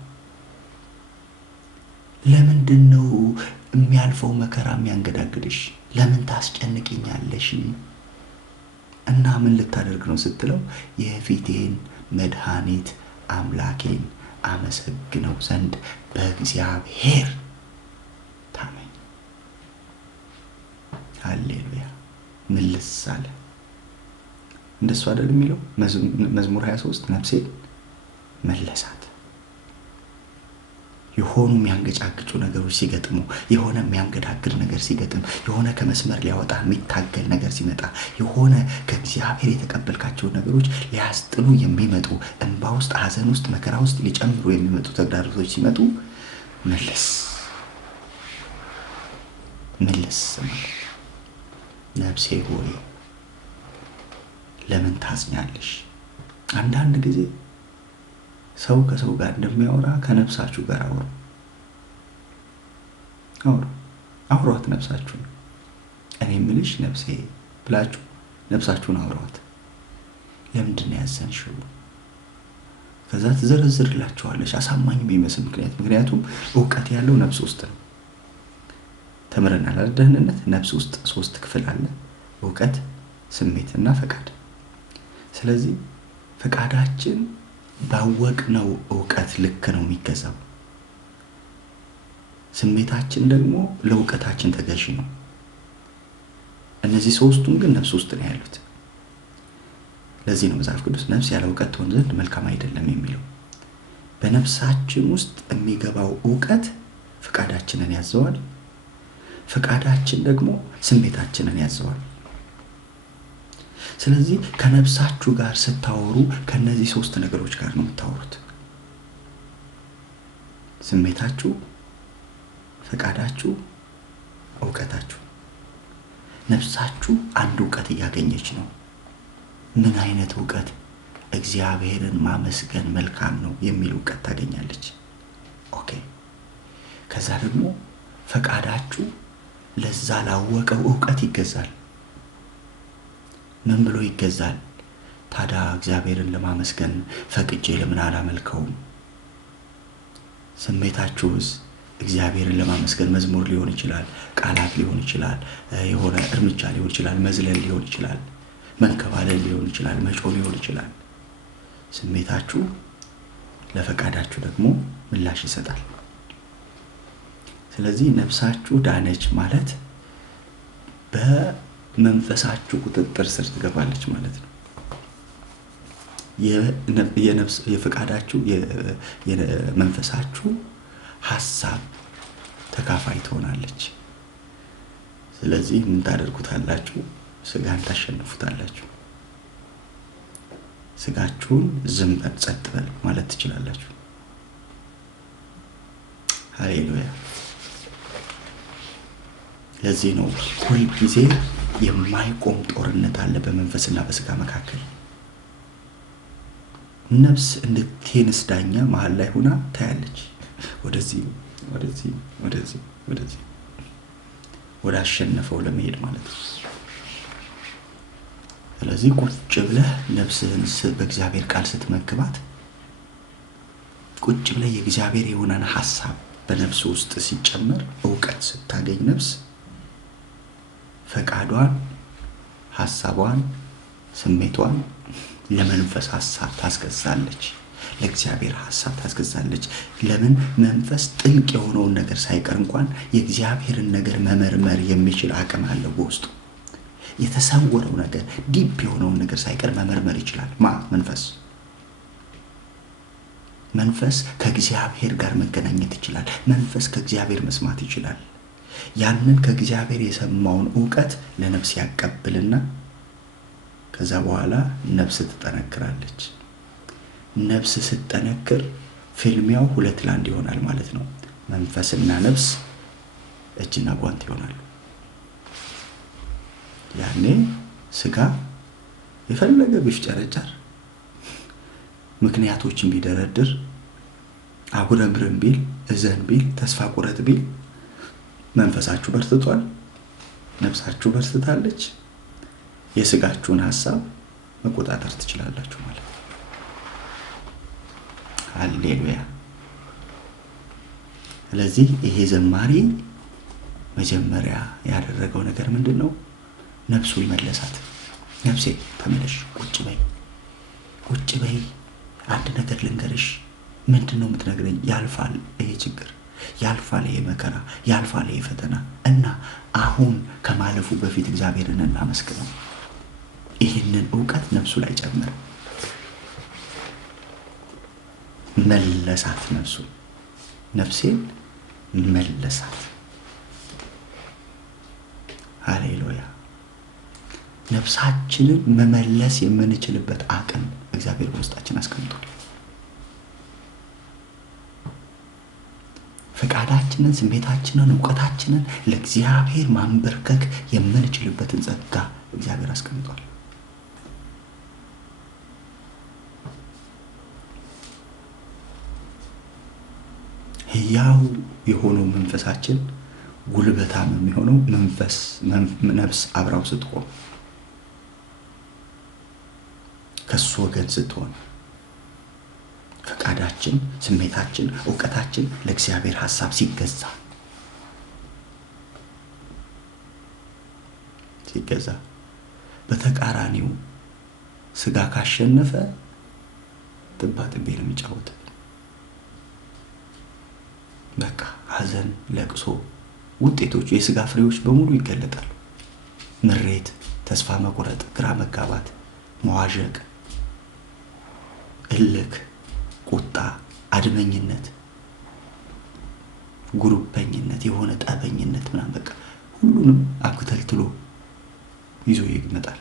ለምንድን ነው የሚያልፈው መከራ የሚያንገዳግድሽ? ለምን ታስጨንቂኛለሽ? እና ምን ልታደርግ ነው ስትለው የፊቴን መድኃኒት አምላኬን አመሰግነው ዘንድ በእግዚአብሔር ታመኝ። ሃሌሉያ። ምልስ አለ። እንደሱ አይደል የሚለው መዝሙር 23 ነፍሴ መለሳት። የሆኑ የሚያንገጫግጩ ነገሮች ሲገጥሙ፣ የሆነ የሚያንገዳግድ ነገር ሲገጥም፣ የሆነ ከመስመር ሊያወጣ የሚታገል ነገር ሲመጣ፣ የሆነ ከእግዚአብሔር የተቀበልካቸው ነገሮች ሊያስጥሉ የሚመጡ፣ እንባ ውስጥ፣ ሐዘን ውስጥ፣ መከራ ውስጥ ሊጨምሩ የሚመጡ ተግዳሮቶች ሲመጡ መለስ ነፍሴ ሆይ ለምን ታዝኛለሽ? አንዳንድ ጊዜ ሰው ከሰው ጋር እንደሚያወራ ከነፍሳችሁ ጋር አውሯት ነፍሳችሁን። እኔ የምልሽ ነፍሴ ብላችሁ ነፍሳችሁን አውሯት። ለምንድን ነው ያዘንሽው? ከዛ ትዘረዝርላችኋለች አሳማኝ የሚመስል ምክንያቱም እውቀት ያለው ነፍስ ውስጥ ነው። ተምረናል አይደል? ደህንነት ነፍስ ውስጥ 3 ክፍል አለ፣ እውቀት፣ ስሜትና ፈቃድ። ስለዚህ ፈቃዳችን ባወቅነው እውቀት ልክ ነው የሚገዛው። ስሜታችን ደግሞ ለእውቀታችን ተገዢ ነው። እነዚህ 3ቱም ግን ነፍስ ውስጥ ነው ያሉት። ለዚህ ነው መጽሐፍ ቅዱስ ነፍስ ያለ እውቀት ትሆን ዘንድ መልካም አይደለም የሚለው። በነፍሳችን ውስጥ የሚገባው እውቀት ፈቃዳችንን ያዘዋል፣ ፈቃዳችን ደግሞ ስሜታችንን ያዘዋል። ስለዚህ ከነፍሳችሁ ጋር ስታወሩ ከነዚህ 3 ነገሮች ጋር ነው የምታወሩት። ስሜታችሁ፣ ፈቃዳችሁ፣ እውቀታችሁ። ነፍሳችሁ አንድ እውቀት እያገኘች ነው። ምን አይነት እውቀት? እግዚአብሔርን ማመስገን መልካም ነው የሚል እውቀት ታገኛለች። ኦኬ። ከዛ ደግሞ ፈቃዳችሁ ለዛ ላወቀው እውቀት ይገዛል። ምን ብሎ ይገዛል? ታዲያ እግዚአብሔርን ለማመስገን ፈቅጄ ለምን አላመልከውም? ስሜታችሁስ እግዚአብሔርን ለማመስገን መዝሙር ሊሆን ይችላል፣ ቃላት ሊሆን ይችላል፣ የሆነ እርምጃ ሊሆን ይችላል፣ መዝለል ሊሆን ይችላል፣ መንከባለል ሊሆን ይችላል፣ መጮህ ሊሆን ይችላል። ስሜታችሁ ለፈቃዳችሁ ደግሞ ምላሽ ይሰጣል። ስለዚህ ነፍሳችሁ ዳነች ማለት በመንፈሳችሁ ቁጥጥር ስር ትገባለች ማለት ነው። የፈቃዳችሁ የመንፈሳችሁ ሐሳብ ተካፋይ ትሆናለች። ስለዚህ ምን ታደርጉታላችሁ? ስጋን ታሸንፉታላችሁ። ስጋችሁን ዝም በል ጸጥ በል ማለት ትችላላችሁ። ሃሌሉያ። ለዚህ ነው ሁል ጊዜ የማይቆም ጦርነት አለ በመንፈስና በስጋ መካከል። ነፍስ እንደ ቴኒስ ዳኛ መሃል ላይ ሆና ታያለች። ወደዚህ ወደ አሸነፈው ለመሄድ ማለት ነው። ስለዚህ ቁጭ ብለህ ነፍስህን በእግዚአብሔር ቃል ስትመግባት፣ ቁጭ ብለህ የእግዚአብሔር የሆነን ሐሳብ በነፍስ ውስጥ ሲጨመር እውቀት ስታገኝ ነፍስ ፈቃዷን፣ ሐሳቧን፣ ስሜቷን ለመንፈስ ሐሳብ ታስገዛለች፣ ለእግዚአብሔር ሐሳብ ታስገዛለች። ለምን? መንፈስ ጥልቅ የሆነውን ነገር ሳይቀር እንኳን የእግዚአብሔርን ነገር መመርመር የሚችል አቅም አለው በውስጡ። የተሰወረው ነገር ዲፕ የሆነውን ነገር ሳይቀር መመርመር ይችላል። መንፈስ ከእግዚአብሔር ጋር መገናኘት ይችላል። መንፈስ ከእግዚአብሔር መስማት ይችላል። ያንን ከእግዚአብሔር የሰማውን እውቀት ለነፍስ ያቀብልና ከዛ በኋላ ነፍስ ትጠነክራለች። ነፍስ ስትጠነክር ፍልሚያው 2-1 ይሆናል ማለት ነው። መንፈስና ነፍስ እጅና ጓንት ይሆናሉ። ያኔ ስጋ የፈለገ ቢፍጨረጨር ምክንያቶችን ቢደረድር አጉረምርም ቢል እዘን ቢል ተስፋ ቁረጥ ቢል መንፈሳችሁ በርትቷል፣ ነፍሳችሁ በርትታለች። የስጋችሁን ሐሳብ መቆጣጠር ትችላላችሁ ማለት ነው። ሃሌሉያ። ስለዚህ ይሄ ዘማሪ መጀመሪያ ያደረገው ነገር ምንድነው? ነፍሱን መለሳት። ነፍሴ ተመለሽ፣ ቁጭ በይ፣ አንድ ነገር ልንገርሽ። ምንድነው የምትነግረኝ? ያልፋል ይሄ ችግር፣ ያልፋል ይሄ መከራ፣ ያልፋል ይሄ ፈተና እና አሁን ከማለፉ በፊት እግዚአብሔርን እናመስግነው። ይህንን ዕውቀት ነፍሱ ላይ ጨመረ። መለሳት፣ ነፍሴን መለሳት። ሃሌሉያ። ነፍሳችንን መመለስ የምንችልበት አቅም እግዚአብሔር በውስጣችን አስቀምጧል። ፈቃዳችንን፣ ስሜታችንን፣ ዕውቀታችንን ለእግዚአብሔር ማንበርከክ የምንችልበትን ጸጋ እግዚአብሔር አስቀምጧል። ሕያው የሆነው መንፈሳችን ጉልበታም የሚሆነው ነፍስ አብራው ስትቆም፣ ከሱ ወገን ስትሆን፣ ፈቃዳችን፣ ስሜታችን፣ ዕውቀታችን ለእግዚአብሔር ሐሳብ ሲገዛ በተቃራኒው ስጋ ካሸነፈ ጥባጥቤ ነው የሚጫወት። በቃ ሐዘን፣ ለቅሶ ውጤቶቹ የስጋ ፍሬዎች በሙሉ ይገለጣሉ። ምሬት፣ ተስፋ መቁረጥ፣ ግራ መጋባት፣ መዋዠቅ፣ እልክ፣ ቁጣ፣ አድመኝነት፣ ጉሩበኝነት፣ የሆነ ጠበኝነት ምናምን በቃ ሁሉንም አክተልትሎ ይዞ ይመጣል።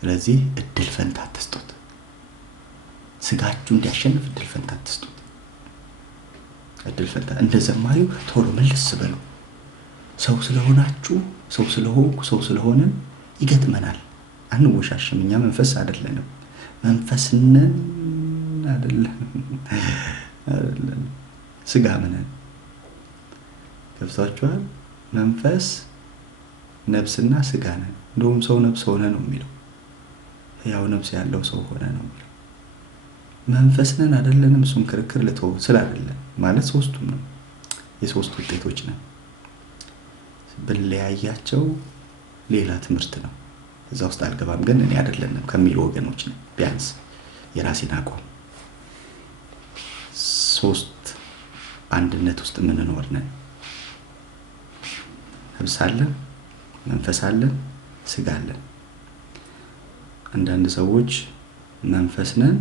ስለዚህ እድል ፈንታ አትስጡት። ስጋችሁ እንዲያሸንፍ እድል ፈንታ አትስጡት። እድል ፈንታ እንደ ዘማሪው ቶሎ መልስ በሉ። ሰው ስለሆናችሁ፣ ሰው ስለሆንኩ፣ ሰው ስለሆነን ይገጥመናል። አንወሻሽም። እኛ መንፈስ አይደለንም። መንፈስነን አይደለም ስጋ ነን። ገብቷችኋል? መንፈስ ነፍስና ስጋ ነን። እንደውም ሰው ነፍስ ሆነ ነው የሚለው። ያው ነፍስ ያለው ሰው ሆነ ነው የሚለው። መንፈስ ነን አይደለንም። እሱን ክርክር ልተው ስላይደለም ማለት ሶስቱም ነው። የሶስት ውጤቶች ነን። ብለያያቸው ሌላ ትምህርት ነው። እዛ ውስጥ አልገባም። ግን እኔ አይደለንም ከሚሉ ወገኖች ነው። ቢያንስ የራሴን አቋም ሶስት አንድነት ውስጥ የምንኖር ነን። ነፍስ አለን፣ መንፈስ አለን፣ ስጋ አለን። አንዳንድ ሰዎች መንፈስ ነን፣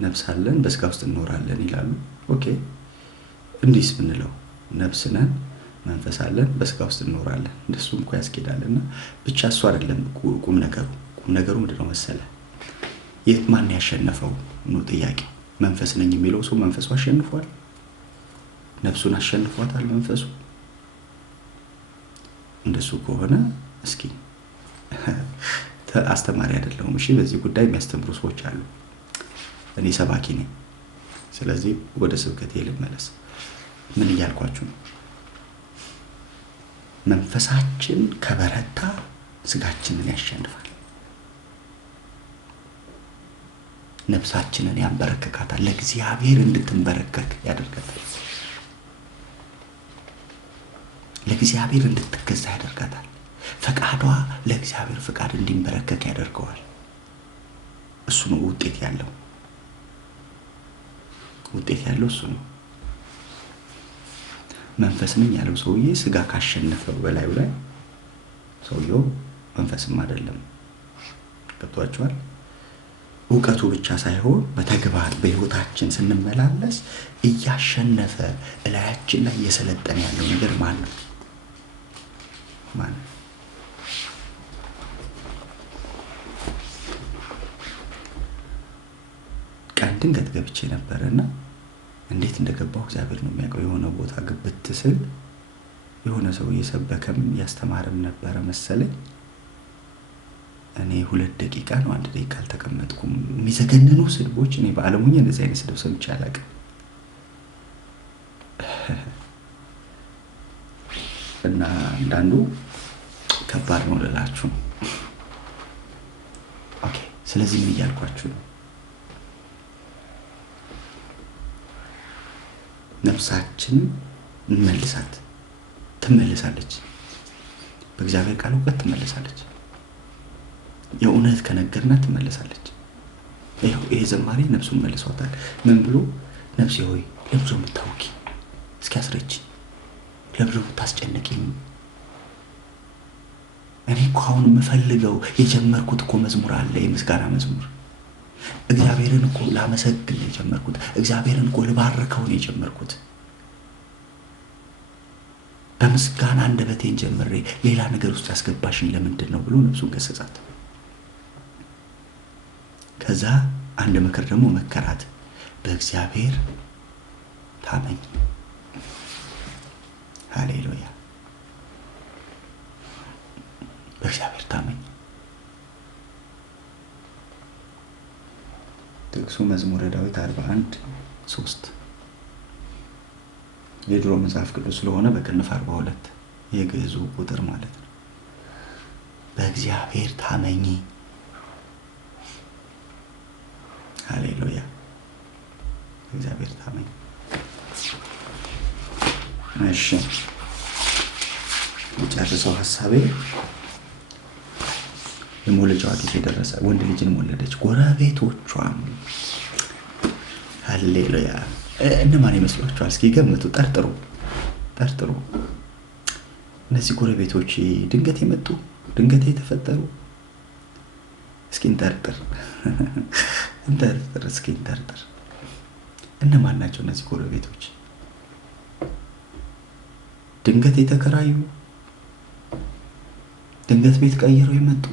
ነፍስ አለን፣ በስጋ ውስጥ እንኖራለን ይላሉ። ኦኬ፣ እንዲስ ምንለው ነፍስ ነን፣ መንፈስ አለን፣ በስጋ ውስጥ እንኖራለን። እንደሱም እኮ ያስኬዳልና ብቻ እሱ አይደለም ቁም ነገሩ ምንድነው መሰለ? ማን ያሸነፈው ነው ጥያቄው። መንፈስ ነኝ የሚለው ሰው መንፈሱ አሸንፏል? ነፍሱን አሸንፏታል መንፈሱ? እንደሱ ከሆነ እስኪ አስተማሪ አይደለሁም። እሺ፣ በዚህ ጉዳይ የሚያስተምሩ ሰዎች አሉ። እኔ ሰባኪ ነኝ። ስለዚህ ወደ ስብከቴ ልመለስ። ምን እያልኳችሁ ነው? መንፈሳችን ከበረታ ስጋችንን ያሸንፋል። ነፍሳችንን ያንበረከካታል። ለእግዚአብሔር እንድትንበረከክ ያደርጋታል። ለእግዚአብሔር እንድትገዛ ያደርጋታል። ፈቃዷ ለእግዚአብሔር ፈቃድ እንዲንበረከክ ያደርገዋል። እሱ ነው ውጤት ያለው እሱ ነው። መንፈስ ነኝ ያለው ሰውዬ ስጋ ካሸነፈው በላዩ ላይ ሰውየው መንፈስም አይደለም። ገብቷችኋል? ዕውቀቱ ብቻ ሳይሆን በተግባር በህይወታችን ስንመላለስ እያሸነፈ እላያችን ላይ እየሰለጠነ ያለው ነገር ማን ነው? ድንገት ገብቼ ነበርና እንዴት እንደገባሁ እግዚአብሔር ነው የሚያውቀው። የሆነ ቦታ ግብት ስል የሆነ ሰው እየሰበከም ያስተማረም ነበረ መሰለኝ። እኔ 2 ደቂቃ ነው 1 ደቂቃ አልተቀመጥኩም። የሚዘገንኑ ስድቦች፣ እኔ በዓለሙኛ እንደዚህ አይነት ስድብ ሰምቼ አላውቅም። እና አንዳንዱ ከባድ ነው ልላችሁ። ኦኬ፣ ስለዚህ ምን እያልኳችሁ ነው? ነፍሳችን ትመልሳለች። በእግዚአብሔር ቃል እውቀት ትመልሳለች። የእውነት ከነገርናት ትመልሳለች። ይሄ ዘማሪ ነፍሱን መልሷታል። ምን ብሎ? ነፍሴ ሆይ ለብዙ የምታውቂ እስኪ አስረጅ፣ ለብዙ የምታስጨንቂኝ። እኔ እኮ አሁን የምፈልገው የጀመርኩት እኮ መዝሙር አለ፣ የምስጋና መዝሙር። እግዚአብሔርን እኮ ላመሰግን የጀመርኩት፣ እግዚአብሔርን እኮ ልባርከው ነው የጀመርኩት። በምስጋና አንደበቴን ጀምሬ ሌላ ነገር ውስጥ ያስገባሽኝ ለምንድን ነው ብሎ ነፍሱን ገሰጻት። ከዛ አንድ ምክር ደግሞ መከራት፣ በእግዚአብሔር ታመኝ። ሃሌሉያ! በእግዚአብሔር ታመኝ። ጥቅሱ መዝሙረ ዳዊት 41:3 የድሮ መጽሐፍ ቅዱስ ስለሆነ በቅንፍ 42 የግዕዙ ቁጥር ማለት ነው። በእግዚአብሔር ታመኝ። ሃሌሉያ! በእግዚአብሔር ታመኝ። እሺ፣ የጨረሰው ሐሳቤ የመውለጃዋ ጊዜ ደረሰ። ወንድ ልጅን ወለደች። ጎረቤቶቿም ሃሌሉያ! እነማን ይመስሏችኋል? እስኪ ገምቱ፣ ጠርጥሩ። እነዚህ ጎረቤቶች ድንገት የመጡ ድንገት የተፈጠሩ? እስኪ እንጠርጥር። እነማን ናቸው እነዚህ ጎረቤቶች? ድንገት የተከራዩ? ድንገት ቤት ቀይረው የመጡ?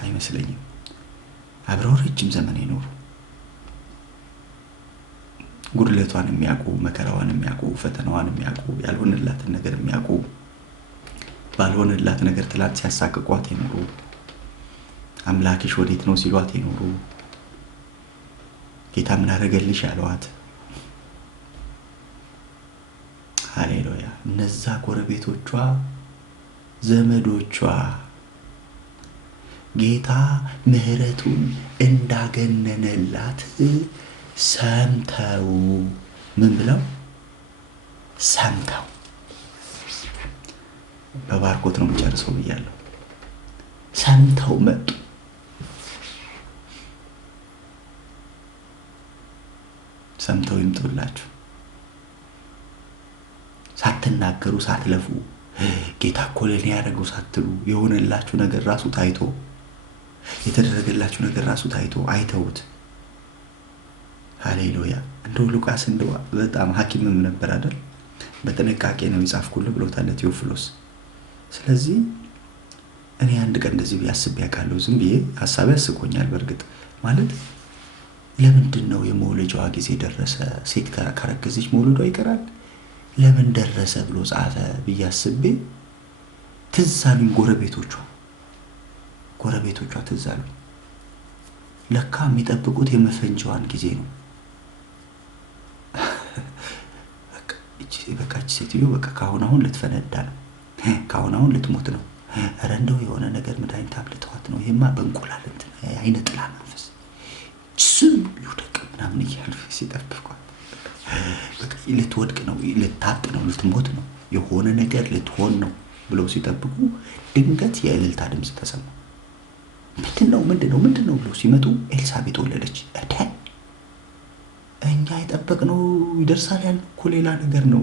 አይመስለኝም። አብረው ረጅም ዘመን የኖሩ፣ ጉድለቷን የሚያውቁ፣ መከራዋን የሚያውቁ፣ ፈተናዋን የሚያውቁ፣ ያልሆነላትን ነገር የሚያውቁ፣ ባልሆነላት ነገር ትላንት ሲያሳቅቋት የኖሩ፣ አምላክሽ ወዴት ነው ሲሏት የኖሩ፣ ጌታ ምን አደረገልሽ ያሏት። ሃሌሉያ! እነዛ ጎረቤቶቿ፣ ዘመዶቿ ጌታ ምሕረቱን እንዳገነነላት ሰምተው፣ ምን ብለው ሰምተው፣ በባርኮት ነው የምጨርሰው ብያለሁ። ሰምተው መጡ። ሰምተው ይምጡላችሁ። ሳትናገሩ ሳትለፉ፣ ጌታ እኮ ለኔ ያደረገው ሳትሉ፣ የሆነላችሁ ነገር ራሱ ታይቶ፣ የተደረገላችሁ ነገር ራሱ ታይቶ አይተውት። ሃሌሉያ! እንደው ሉቃስ እንደው በጣም ሐኪምም ነበር አይደል? በጥንቃቄ ነው የጻፍኩልህ ብሎታል ቴዎፍሎስ። ስለዚህ እኔ አንድ ቀን እንደዚህ ቢያስብ ያውቃለሁ። ዝም ብዬ ሐሳቤ ያስቆኛል። በእርግጥ ማለት ለምንድን ነው የመውለጃዋ ጊዜ ደረሰ? ሴት ካረገዘች መውለዷ ይቀራል። ለምን ደረሰ ብሎ ጻፈ ብዬ አስቤ ትዝ አሉኝ ጎረቤቶቿ ትዝ አሉኝ። ለካ የሚጠብቁት የመፈንጃዋን ጊዜ ነው። በቃ እቺ ሴትዮ በቃ ካሁን ልትፈነዳ ነው፣ ካሁን ልትሞት ነው። ኧረ እንደው የሆነ ነገር መድኃኒት አብልተዋት ነው። ይሄማ በእንቁላል እንትን አይነ ጥላ መንፈስ ስም ይውደቅ ምናምን እያሉ ሲጠብቋት በቃ ልትወድቅ ነው፣ ልታብጥ ነው፣ ልትሞት ነው፣ የሆነ ነገር ልትሆን ነው ብለው ሲጠብቁ ድንገት የእልልታ ድምፅ ተሰማ። ምንድነው ብለው ሲመጡ ኤልሳቤጥ ወለደች። እኛ የጠበቅነው ይደርሳል ያልነው እኮ ሌላ ነገር ነው።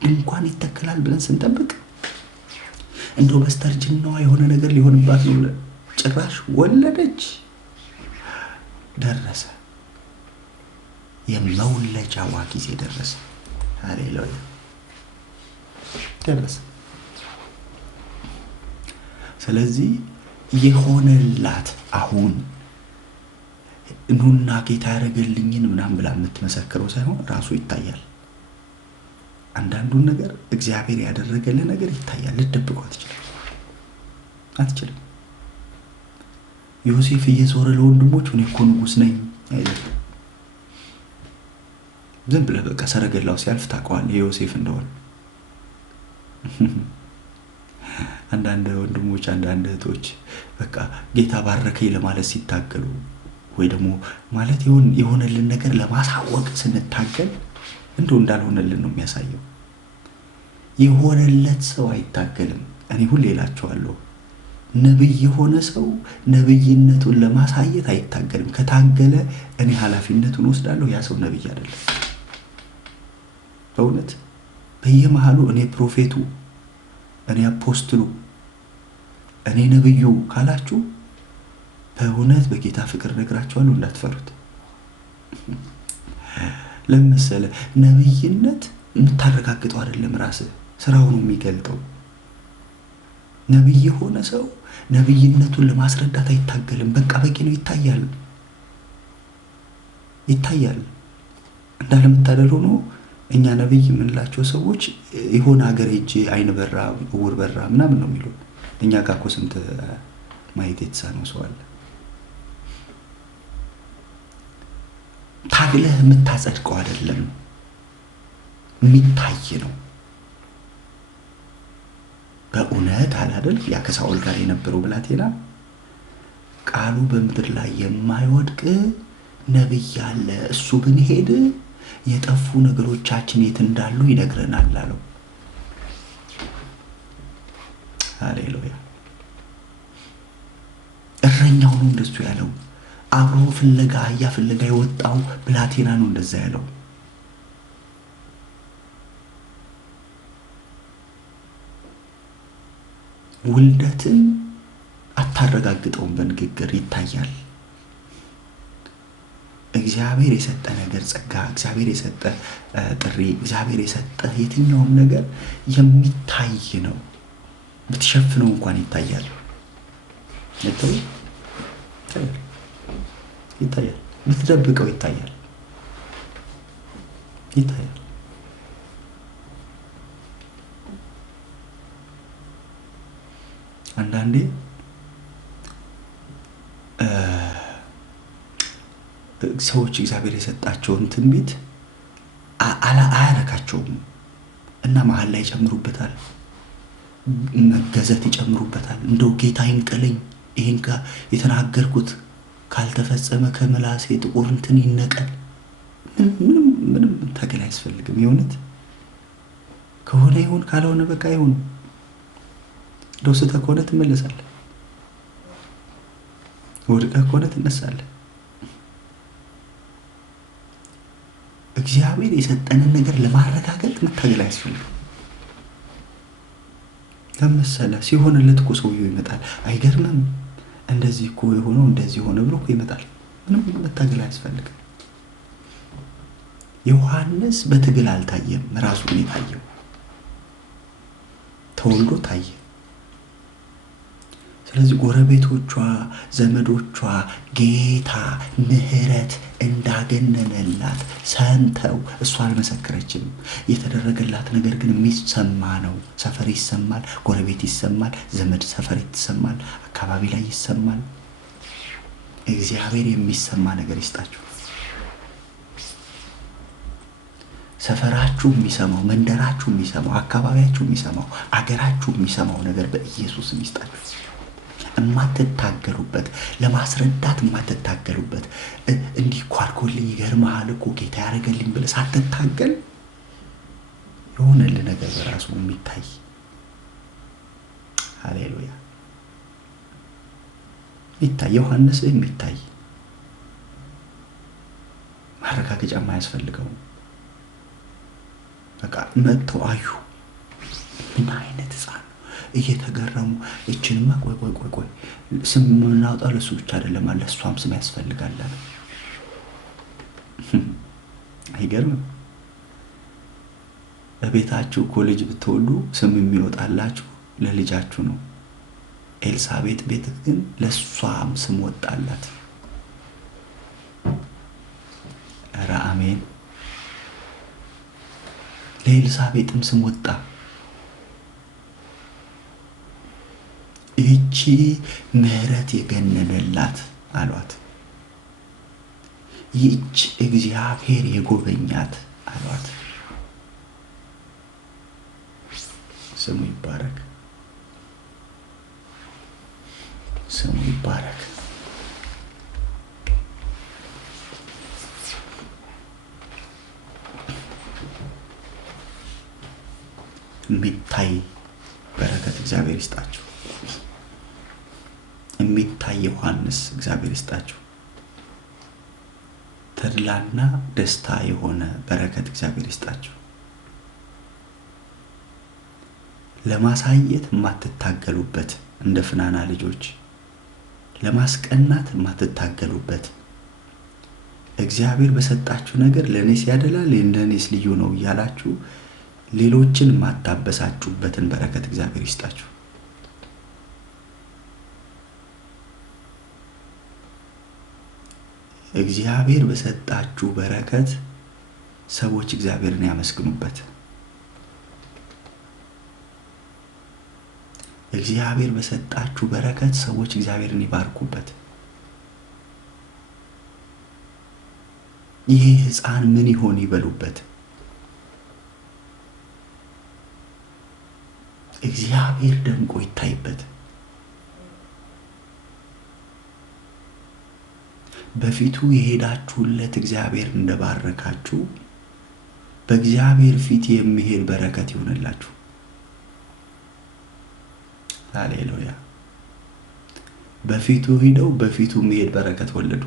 ድንኳን ይተከላል ብለን ስንጠብቅ እንደው በስተርጅናዋ የሆነ ነገር ሊሆንባት ነው ብለን ጭራሽ ወለደች። ደረሰ፣ የመውለጃዋ ጊዜ ደረሰ። ሃሌሉያ! ደረሰ። ስለዚህ የሆነላት አሁን ኑና ጌታ ያደረገልኝን ምናምን ብላ የምትመሰክረው ሳይሆን ራሱ ይታያል። አንዳንዱን ነገር እግዚአብሔር ያደረገልን ነገር ይታያል። ልትደብቀው አትችልም። ዮሴፍ እየዞረ ለወንድሞቹ እኔ እኮ ንጉሥ ነኝ አይደለም። ዝም ብለህ በቃ ሰረገላው ሲያልፍ ታውቀዋለህ ዮሴፍ እንደሆነ። አንዳንድ ወንድሞች አንዳንድ እህቶች በቃ ጌታ ባረከኝ ለማለት ሲታገሉ ወይ ደግሞ ማለት የሆነልን ነገር ለማሳወቅ ስንታገል እንደው እንዳልሆነልን ነው የሚያሳየው። የሆነለት ሰው አይታገልም። እኔ ሁሌ እላቸዋለሁ ነብይ የሆነ ሰው ነብይነቱን ለማሳየት አይታገልም። ከታገለ እኔ ኃላፊነቱን ወስዳለሁ። ያ ሰው ነብይ አይደለም። በእውነት በየመሃሉ እኔ ፕሮፌቱ፣ እኔ አፖስትሉ፣ እኔ ነብዩ ካላችሁ በእውነት በጌታ ፍቅር ነግራችኋለሁ እንዳትፈሩት። ለምሳሌ ነብይነት የምታረጋግጠው አይደለም፣ ራስህ ስራው ነው የሚገልጠው። ነብይ የሆነ ሰው ነብይነቱን ለማስረዳት አይታገልም። በቃ በቂ ነው፣ ይታያል። እንዳለመታደል ሆኖ እኛ ነብይ የምንላቸው ሰዎች የሆነ ሀገር ሄጄ አይን በራ እውር በራ ምናምን ነው የሚሉት። እኛ ጋር እኮ ስንት ማየት የተሳነው ሰው አለ። ታግለህ የምታጸድቀው አይደለም፣ የሚታይ ነው። በእውነት አላደል ያ ከሳኦል ጋር የነበረው ብላቴና ቃሉ በምድር ላይ የማይወድቅ ነብይ አለ፣ እሱ ብንሄድ የጠፉ ነገሮቻችን የት እንዳሉ ይነግረናል አለው። ሃሌሉያ። እረኛው ነው እንደሱ ያለው። አብሮ ፍለጋ አህያ ፍለጋ የወጣው ብላቴና ነው እንደዛ ያለው። ውልደትን አታረጋግጠውም፣ በንግግር ይታያል። እግዚአብሔር የሰጠ ነገር ጸጋ፣ እግዚአብሔር የሰጠ ጥሪ፣ እግዚአብሔር የሰጠ የትኛውም ነገር የሚታይ ነው። ብትሸፍነው እንኳን ይታያል። ይታያል። ብትደብቀው ይታያል። አንዳንዴ ሰዎች እግዚአብሔር የሰጣቸውን ትንቢት አያረካቸውም እና መሀል ላይ ይጨምሩበታል፣ መገዘት ይጨምሩበታል። እንደው ጌታ ይንቀለኝ፣ ይሄን የተናገርኩት ካልተፈጸመ ከመላሴ ጥቁር እንትን ይነቀል። ምንም ታገል አያስፈልግም። የእውነት ከሆነ ይሁን፣ ካልሆነ በቃ ይሁን። እንደው ስተህ ከሆነ ትመለሳለህ፣ ወድቀህ ከሆነ ትነሳለህ። እግዚአብሔር የሰጠንን ነገር ለማረጋገጥ መታገል አያስፈልግም። ለምሳሌ ሲሆንለት እኮ ሰውየው ይመጣል። አይገርምም? እንደዚህ እኮ የሆነው እንደዚህ ሆነ ብሎ እኮ ይመጣል። ምንም መታገል አያስፈልግም። ዮሐንስ በትግል አልታየም፣ ራሱ ነው የታየው። ተወልዶ ታየ። ስለዚህ ጎረቤቶቿ፣ ዘመዶቿ ጌታ ምሕረት እንዳገነነላት ሰምተው፣ እሷ አልመሰከረችም። የተደረገላት ነገር ግን የሚሰማ ነው። ሰፈር ይሰማል፣ ጎረቤት ይሰማል፣ ዘመድ ሰፈር ይሰማል፣ አካባቢ ላይ ይሰማል። እግዚአብሔር የሚሰማ ነገር ይስጣችሁ። ሰፈራችሁ የሚሰማው፣ መንደራችሁ የሚሰማው፣ አካባቢያችሁ የሚሰማው፣ አገራችሁ የሚሰማው ነገር በኢየሱስም ይስጣችሁ። የማትታገሉበት፣ ለማስረዳት የማትታገሉበት፣ እንዲህ እኮ አድርጎልኝ ይገርምሃል እኮ ጌታ ያደረገልኝ ብለህ ሳትታገል የሆነልህ ነገር በራሱ የሚታይ። ሃሌሉያ። የሚታይ ዮሐንስ የሚታይ ማረጋገጫ የማያስፈልገው በቃ መጥተው አዩ። ምን አይነት ሕፃን እየተገረሙ እችንማ ቆይ ስም የምናወጣው ለሱ ብቻ አይደለም አለ፣ እሷም ስም ያስፈልጋል አለ። አይገርምም? በቤታችሁ እኮ ልጅ ብትወልዱ ስም የሚወጣላችሁ ለልጃችሁ ነው። ኤልሳቤጥ ቤት ግን ለሷም ስም ወጣላት። አሜን። ለኤልሳቤጥም ስም ወጣ። ይህቺ ምሕረት የገነነላት አሏት። ይህች እግዚአብሔር የጎበኛት አሏት። ስሙ ይባረክ፣ ስሙ ይባረክ። የሚታይ በረከት እግዚአብሔር ይስጣችሁ። የሚታይ ዮሐንስ እግዚአብሔር ይስጣችሁ። ተድላና ደስታ የሆነ በረከት እግዚአብሔር ይስጣችሁ። ለማሳየት የማትታገሉበት እንደ ፍናና ልጆች ለማስቀናት የማትታገሉበት እግዚአብሔር በሰጣችሁ ነገር ለኔስ ያደላል ለኔስ ልዩ ነው እያላችሁ ሌሎችን የማታበሳጩበትን በረከት እግዚአብሔር ይስጣችሁ። እግዚአብሔር በሰጣችሁ በረከት ሰዎች እግዚአብሔርን ያመስግኑበት። እግዚአብሔር በሰጣችሁ በረከት ሰዎች እግዚአብሔርን ይባርኩበት። ይሄ ሕፃን ምን ይሆን ይበሉበት። እግዚአብሔር ደምቆ ይታይበት። በፊቱ የሄዳችሁለት እግዚአብሔር እንደባረካችሁ በእግዚአብሔር ፊት የሚሄድ በረከት ይሆንላችሁ። ሃሌሉያ። በፊቱ ሄደው በፊቱ የሚሄድ በረከት ወለዱ።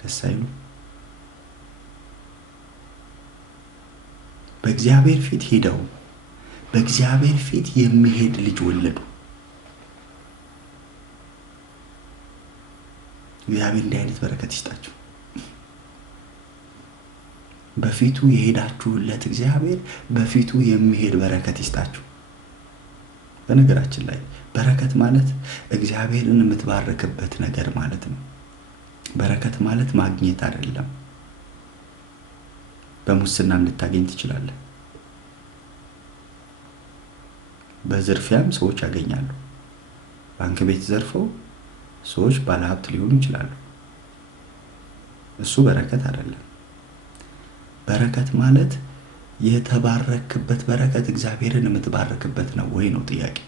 ደስ አይሉ? በእግዚአብሔር ፊት ሄደው በእግዚአብሔር ፊት የሚሄድ ልጅ ወለዱ። እግዚአብሔር እንዲህ አይነት በረከት ይስጣችሁ። በፊቱ የሄዳችሁለት እግዚአብሔር በፊቱ የሚሄድ በረከት ይስጣችሁ። በነገራችን ላይ በረከት ማለት እግዚአብሔርን የምትባረክበት ነገር ማለት ነው። በረከት ማለት ማግኘት አይደለም። በሙስና ልታገኝ ትችላለህ። በዝርፊያም ሰዎች ያገኛሉ። ባንክ ቤት ዘርፈው ሰዎች ባለሀብት ሊሆኑ ይችላሉ። እሱ በረከት አይደለም። በረከት ማለት የተባረክበት በረከት እግዚአብሔርን የምትባረክበት ነው ወይ ነው ጥያቄ።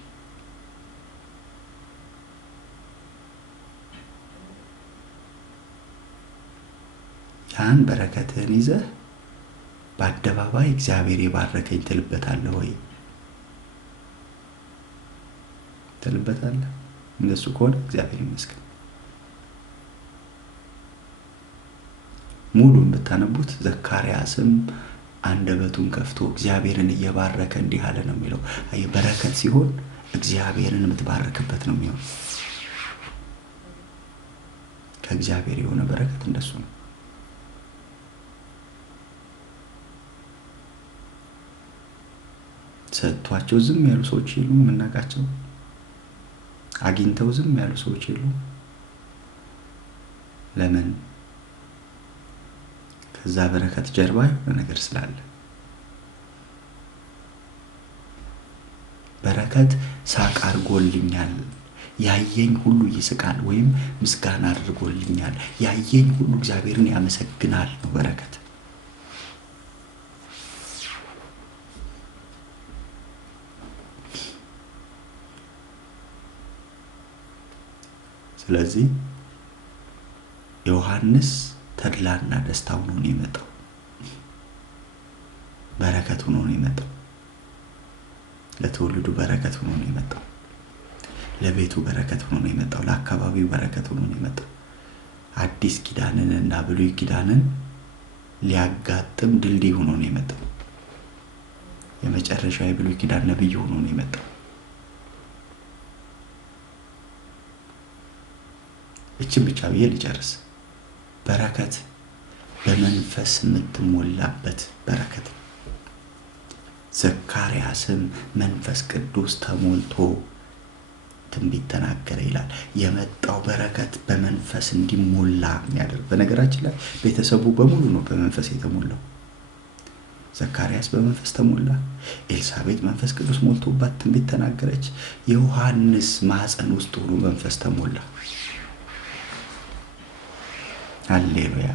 ያን በረከትን ይዘህ በአደባባይ እግዚአብሔር ይባረከኝ ትልበታለህ ወይ? ትልበታለህ? እንደሱ ከሆነ እግዚአብሔር ይመስገን። ሙሉን ብታነቡት ዘካርያስም አንደበቱን ከፍቶ እግዚአብሔርን እየባረከ እንዲህ አለ ነው የሚለው። አይ በረከት ሲሆን እግዚአብሔርን የምትባረክበት ነው የሚሆነው። ከእግዚአብሔር የሆነ በረከት እንደሱ ነው። ሰጥቷቸው ዝም ያሉ ሰዎች የሉም። የምናውቃቸው አግኝተው ዝም ያሉ ሰዎች የሉም። ለምን? ከዛ በረከት ጀርባ የሆነ ነገር ስላለ። በረከት ሳቅ አድርጎልኛል፣ ያየኝ ሁሉ ይስቃል፣ ወይም ምስጋና አድርጎልኛል፣ ያየኝ ሁሉ እግዚአብሔርን ያመሰግናል ነው በረከት። ስለዚህ ዮሐንስ ተድላና ደስታ ሆኖ ነው የመጣው። በረከት ሆኖ ነው የመጣው። ለትውልዱ በረከት ሆኖ ነው የመጣው። ለቤቱ በረከት ሆኖ ነው የመጣው። ለአካባቢው በረከት ሆኖ ነው የመጣው። አዲስ ኪዳንን እና ብሉይ ኪዳንን ሊያጋጥም ድልድይ ሆኖ ነው የመጣው። የመጨረሻው የብሉይ ኪዳን ነብይ ሆኖ ነው የመጣው። እቺን ብቻ ብዬ ልጨርስ። በረከት በመንፈስ የምትሞላበት በረከት። ዘካርያስም መንፈስ ቅዱስ ተሞልቶ ትንቢት ተናገረ ይላል። የመጣው በረከት በመንፈስ እንዲሞላ የሚያደርግ። በነገራችን ላይ ቤተሰቡ በሙሉ ነው በመንፈስ የተሞላው። ዘካርያስ በመንፈስ ተሞላ። ኤልሳቤጥ መንፈስ ቅዱስ ሞልቶባት ትንቢት ተናገረች። ዮሐንስ ማህፀን ውስጥ ሁሉ መንፈስ ተሞላ። ሃሌሉያ!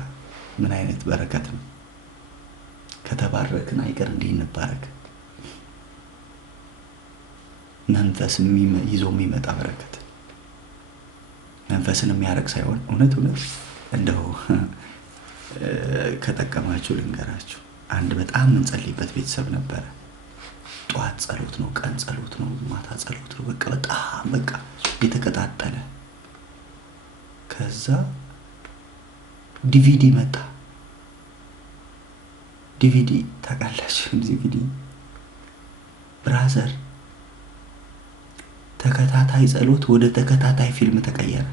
ምን አይነት በረከት ነው! ከተባረክን አይቀር እንዲህ እንባረክ። መንፈስ ይዞ የሚመጣ በረከት፣ መንፈስን የሚያረግ ሳይሆን እውነት እንደው ከጠቀማችሁ ልንገራችሁ። አንድ በጣም እንጸልይበት ቤተሰብ ነበረ። ጧት ጸሎት ነው፣ ቀን ጸሎት ነው፣ ማታ ጸሎት ነው። በጣም የተቀጣጠለ። ከዛ ዲቪዲ መጣ። ዲቪዲ ታውቃላችሁ? ዲቪዲ ብራዘር፣ ተከታታይ ጸሎት ወደ ተከታታይ ፊልም ተቀየረ።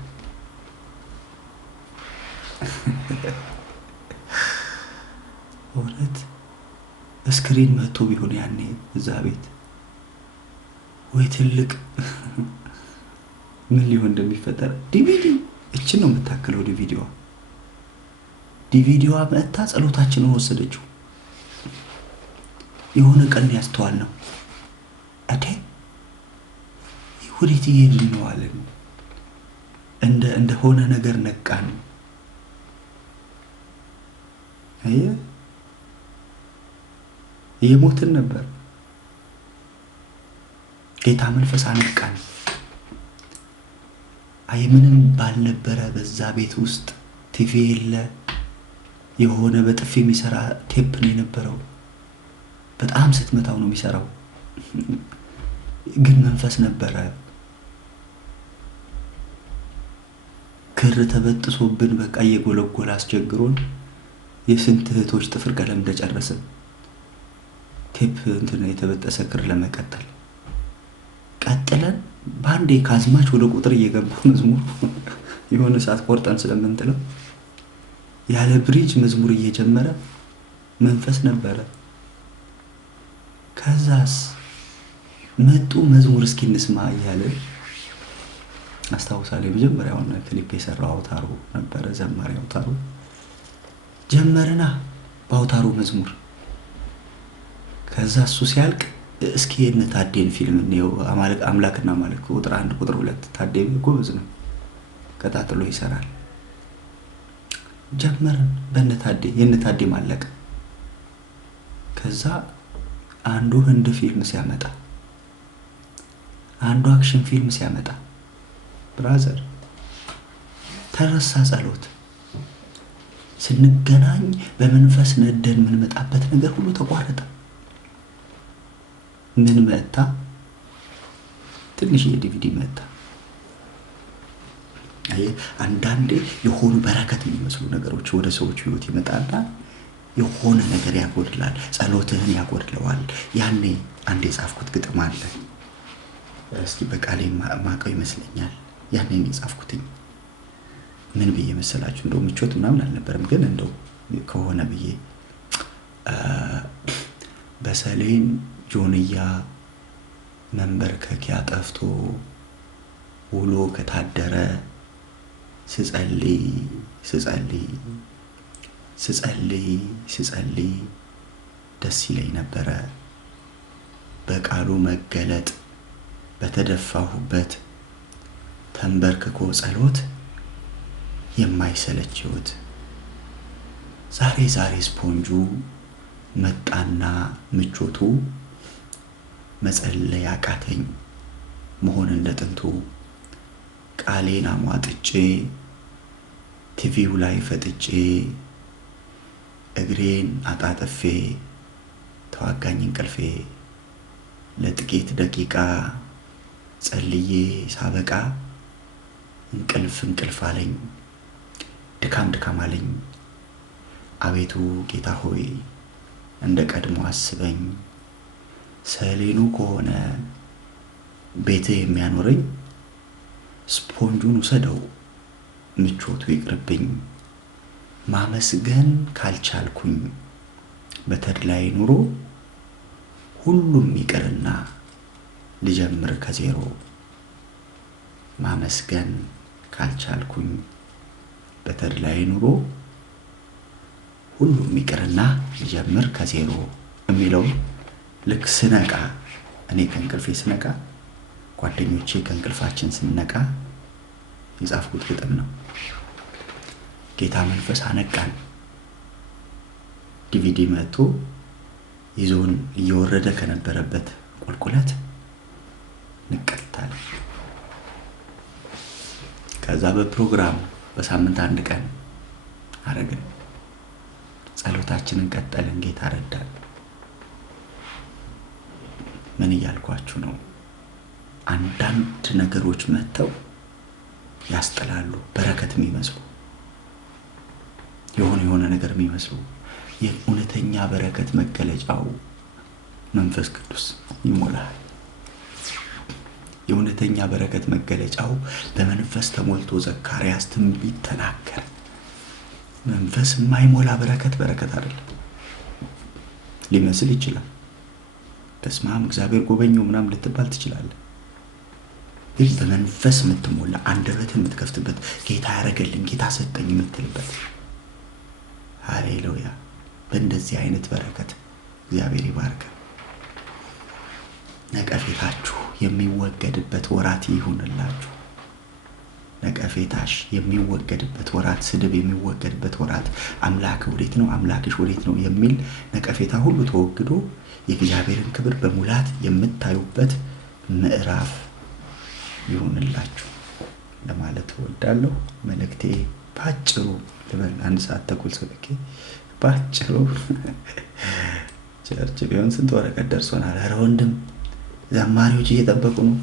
እውነት ስክሪን መጥቶ ቢሆን ያኔ እዛ ቤት ወይ ትልቅ ምን ሊሆን እንደሚፈጠር። ዲቪዲ እችን ነው የምታክለው ዲቪዲዋ መጥታ ጸሎታችንን ወሰደችው። የሆነ ቀን ያስተዋል ነው ወዴት እየሄድን ነው አለን። እንደሆነ ነገር ነቃን። እየሞትን ነበር። ጌታ መንፈስ አነቃን። ምንም ባልነበረ በዛ ቤት ውስጥ ቲቪ የለ፣ የሆነ በጥፊ የሚሰራ ቴፕ ነው የነበረው። በጣም ስትመታው ነው የሚሰራው፣ ግን መንፈስ ነበረ። ክር ተበጥሶብን እየጎለጎለ አስቸግሮን የስንት እህቶች ጥፍር ቀለም እንደጨረስን ቴፕ የተበጠሰ ክር ለመቀጠል ቀጥለን ባንዴ ካዝማች ወደ ቁጥር እየገባ መዝሙር የሆነ ሰዓት ቆርጠን ስለምንጥለው ያለ ብሪጅ መዝሙር እየጀመረ መንፈስ ነበረ። ከዛስ መጡ መዝሙር እስኪ እንስማ እያለ አስታውሳለሁ። የመጀመሪያውን ክሊፕ የሰራው አውታሩ ነበረ። ዘማሪ አውታሩ ጀመርና በአውታሩ መዝሙር። ከዛ እሱ ሲያልቅ እስኪ የነ ታዴን ፊልም ነው አምላክና ማለክ ቁጥር 1 ቁጥር 2 ታዴ ጎበዝ ነው፣ ቀጣጥሎ ይሰራል። ጀመርን በነ ታዴ የነ ታዴ ማለቅ። ከዛ አንዱ ህንድ ፊልም ሲያመጣ፣ አንዱ አክሽን ፊልም ሲያመጣ ብራዘር ተረሳ ጸሎት። ስንገናኝ በመንፈስ ነደን የምንመጣበት ነገር ሁሉ ተቋረጠ። ምን መጣ? ትንሽ የዲቪዲ መጣ። አንዳንዴ የሆኑ በረከት የሚመስሉ ነገሮች ወደ ሰዎች ህይወት ይመጣና የሆነ ነገር ያጎድላል፣ ጸሎትህን ያጎድለዋል። ያኔ አንድ የጻፍኩት ግጥም አለ። እስኪ በቃሌ ማቀው ይመስለኛል። ያኔ የጻፍኩትኝ ምን ብዬ መሰላችሁ? እንደው ምቾት ምናምን አልነበረም፣ ግን እንደው ከሆነ ብዬ በሰሌን ጆንያ መንበርከኪያ ጠፍቶ ውሎ ከታደረ ስጸልይ ደስ ይለኝ ነበረ። በቃሉ መገለጥ በተደፋሁበት ተንበርክኮ ጸሎት የማይሰለች ህይወት። ዛሬ ስፖንጁ መጣና ምቾቱ መጸለይ አቃተኝ መሆን እንደጥንቱ። ቃሌን አሟጥጬ ቲቪው ላይ ፈጥጬ እግሬን አጣጥፌ ተዋጋኝ እንቅልፌ። ለጥቂት ደቂቃ ጸልዬ ሳበቃ እንቅልፍ አለኝ፣ ድካም አለኝ። አቤቱ ጌታ ሆይ እንደ ቀድሞ አስበኝ። ሰሌኑ ከሆነ ቤትህ የሚያኖረኝ ስፖንጁን ውሰደው ምቾቱ ይቅርብኝ። ማመስገን ካልቻልኩኝ በተድላይ ኑሮ ሁሉም ይቅርና ልጀምር ከዜሮ። ማመስገን ካልቻልኩኝ በተድላይ ኑሮ ሁሉም ይቅርና ጀምር ከዜሮ የሚለው ልክ ስነቃ እኔ ከእንቅልፌ ስነቃ ጓደኞቼ ከእንቅልፋችን ስንነቃ የጻፍኩት ግጥም ነው። ጌታ መንፈስ አነቃን። ዲቪዲ መጥቶ ይዞን እየወረደ ከነበረበት ቁልቁለት ንቀልታል። ከዛ በፕሮግራም በሳምንት አንድ ቀን አረግን። ጸሎታችንን ቀጠልን። ጌታ ረዳን። ምን እያልኳችሁ ነው? አንዳንድ ነገሮች መተው ያስጠላሉ። በረከት የሚመስሉ የሆነ ነገር የሚመስሉ የእውነተኛ በረከት መገለጫው መንፈስ ቅዱስ ይሞላል። የእውነተኛ በረከት መገለጫው በመንፈስ ተሞልቶ ዘካርያስ ትንቢት ተናገረ። መንፈስ የማይሞላ በረከት አይደለም። ሊመስል ይችላል። በስማም እግዚአብሔር ጎበኘው ምናምን ልትባል ትችላለህ። ግን በመንፈስ የምትሞላ አንደበትን የምትከፍትበት ጌታ ያረገልኝ ጌታ ሰጠኝ የምትልበት ሃሌሉያ። በእንደዚህ አይነት በረከት እግዚአብሔር ይባርክ። ነቀፌታችሁ የሚወገድበት ወራት ይሁንላችሁ። ነቀፌታሽ የሚወገድበት ወራት፣ ስድብ የሚወገድበት ወራት፣ አምላክ ወዴት ነው አምላክሽ ወዴት ነው የሚል ነቀፌታ ሁሉ ተወግዶ የእግዚአብሔርን ክብር በሙላት የምታዩበት ምዕራፍ ይሁንላችሁ ለማለት እወዳለሁ። መልእክቴ ባጭሩ ለምን 1 ሰዓት ተኩል ሰብኬ ባጭሩ ቸርች ቢሆን ስንት ወረቀት ደርሶናል። ኧረ ወንድም ዘማሪዎች እየጠበቁ ነው።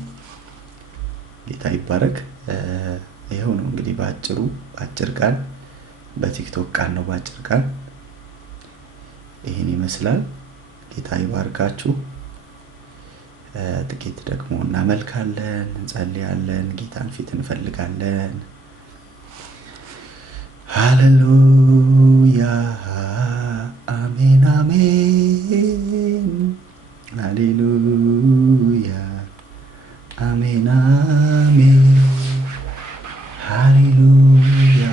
ጌታ ይባረክ። ይሄው ነው እንግዲህ ባጭሩ፣ ባጭር ቃል በቲክቶክ ቃል ነው። ባጭር ቃል ይሄን ይመስላል። ጌታ ይባርካችሁ። ጥቂት ደግሞ እናመልካለን፣ እንጸልያለን፣ ጌታን ፊት እንፈልጋለን። ሃሌሉያ አሜን አሜን። ሃሌሉያ አሜን አሜን። ሃሌሉያ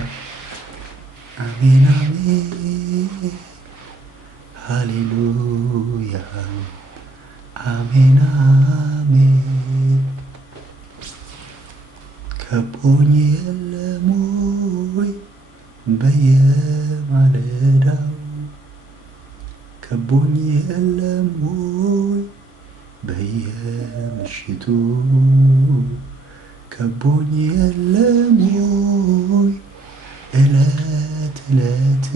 አሜን አሜን። ሃሌሉያ አሜን አሜን። ከቦኝ የለም ወይ በየማለዳው፣ ከቦኝ የለም ወይ በየምሽቱ፣ ከቦኝ የለም ወይ እለት እለት፣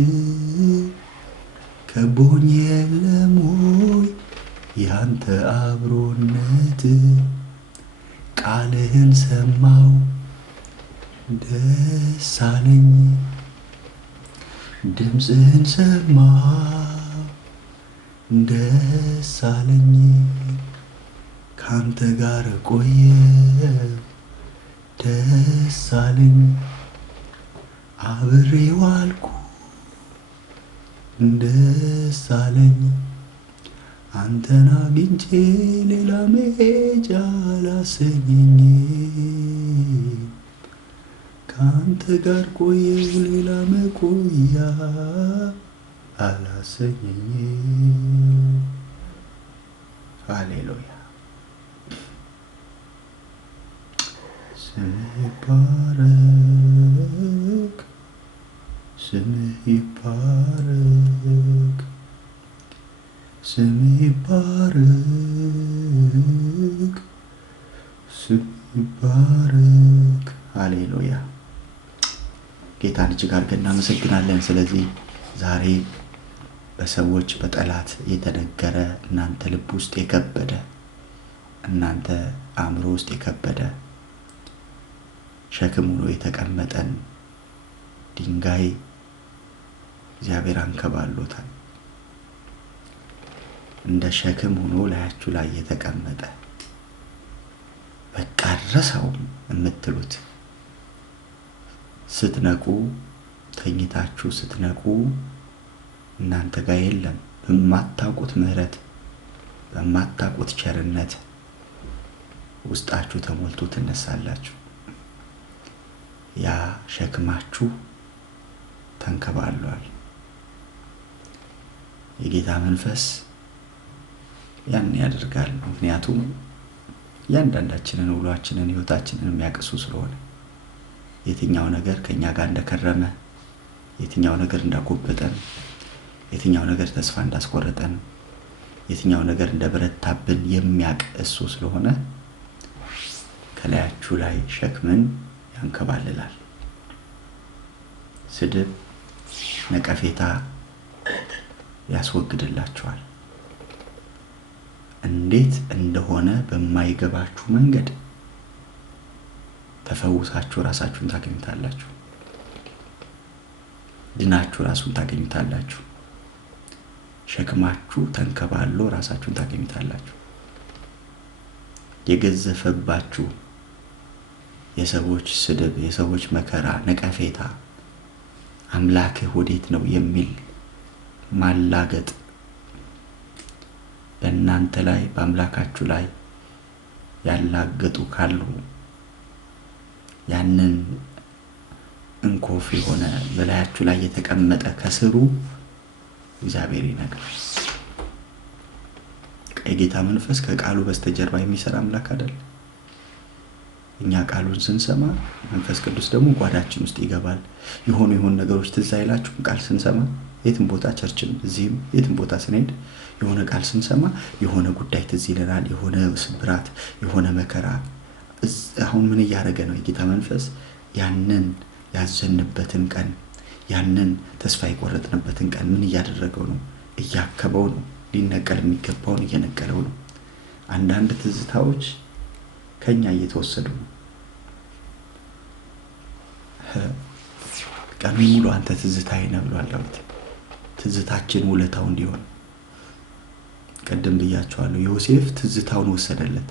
ከቦኝ የለም ወይ ያንተ አብሮነት። ቃልህን ሰማው ደስ አለኝ፣ ድምፅህን ሰማው ደስ አለኝ። ካንተ ጋር ቆየው ደስ አለኝ። አብሬ ዋልኩ ደስ አለኝ። አንተን አግኝቼ ሌላ መሄጃ አላሰኘኝ። ካንተ ጋር ቆየው ሌላ መቆያ አላሰኘኝ። ሃሌሉያ። ስምህ ይባረክ፣ ስምህ ይባረክ፣ ስምህ ይባረክ፣ ስምህ ይባረክ። ሃሌሉያ። ጌታን እጅግ አድርገን እናመሰግናለን። ስለዚህ ዛሬ በሰዎች በጠላት የተነገረ እናንተ ልብ ውስጥ የከበደ እናንተ አእምሮ ውስጥ የከበደ ሸክም ሆኖ የተቀመጠን ድንጋይ እግዚአብሔር አንከባሎታል። እንደ ሸክም ሆኖ ላያችሁ ላይ የተቀመጠ በቃ ረሳው የምትሉት ስትነቁ ተኝታችሁ ስትነቁ እናንተ ጋር የለም። በማታውቁት ምህረት በማታውቁት ቸርነት ውስጣችሁ ተሞልቶ ትነሳላችሁ። ያ ሸክማችሁ ተንከባሏል። የጌታ መንፈስ ያን ያደርጋል። ምክንያቱም ያንዳንዳችንን ውሏችንን ህይወታችንን የሚያቀሱ ስለሆነ የትኛው ነገር ከኛ ጋር እንደከረመ፣ የትኛው ነገር እንዳጎበጠን፣ የትኛው ነገር ተስፋ እንዳስቆረጠን፣ የትኛው ነገር እንደበረታብን የሚያቅ እሱ ስለሆነ ከላያችሁ ላይ ሸክምን ያንከባልላል። ስድብ፣ ነቀፌታ ያስወግድላችኋል። እንዴት እንደሆነ በማይገባችሁ መንገድ ተፈውሳችሁ ራሳችሁን ታገኙታላችሁ። ድናችሁ ራሱን ታገኙታላችሁ። ሸክማችሁ ተንከባሎ ራሳችሁን ታገኙታላችሁ። የገዘፈባችሁ የሰዎች ስድብ፣ የሰዎች መከራ፣ ነቀፌታ፣ አምላክህ ወዴት ነው የሚል ማላገጥ በእናንተ ላይ በአምላካችሁ ላይ ያላገጡ ካሉ ያንን እንኮፍ የሆነ በላያችሁ ላይ የተቀመጠ ከስሩ እግዚአብሔር ይነግራል። የጌታ መንፈስ ከቃሉ በስተጀርባ የሚሰራ አምላክ አይደል? እኛ ቃሉን ስንሰማ መንፈስ ቅዱስ ደግሞ ጓዳችን ውስጥ ይገባል። የሆኑ ነገሮች ትዝ አይላችሁም? ቃል ስንሰማ የትም ቦታ ቸርችም እዚህም የትም ቦታ ስንሄድ የሆነ ቃል ስንሰማ የሆነ ጉዳይ ትዝ ይለናል። የሆነ ስብራት፣ የሆነ መከራ። አሁን ምን እያደረገ ነው የጌታ መንፈስ? ያንን ያዘንበትን ቀን፣ ያንን ተስፋ የቆረጥንበትን ቀን ምን እያደረገው ነው? እያከበው ነው። ሊነቀል የሚገባውን እየነቀለው ነው። አንዳንድ ትዝታዎች ከኛ እየተወሰዱ ነው። ቀኑ ሙሉ አንተ ትዝታዬ ነህ ብሏል ዳዊት። ትዝታችን ውለታው እንዲሆን ቀደም ብያቸዋለሁ። ዮሴፍ ትዝታውን ወሰደለት።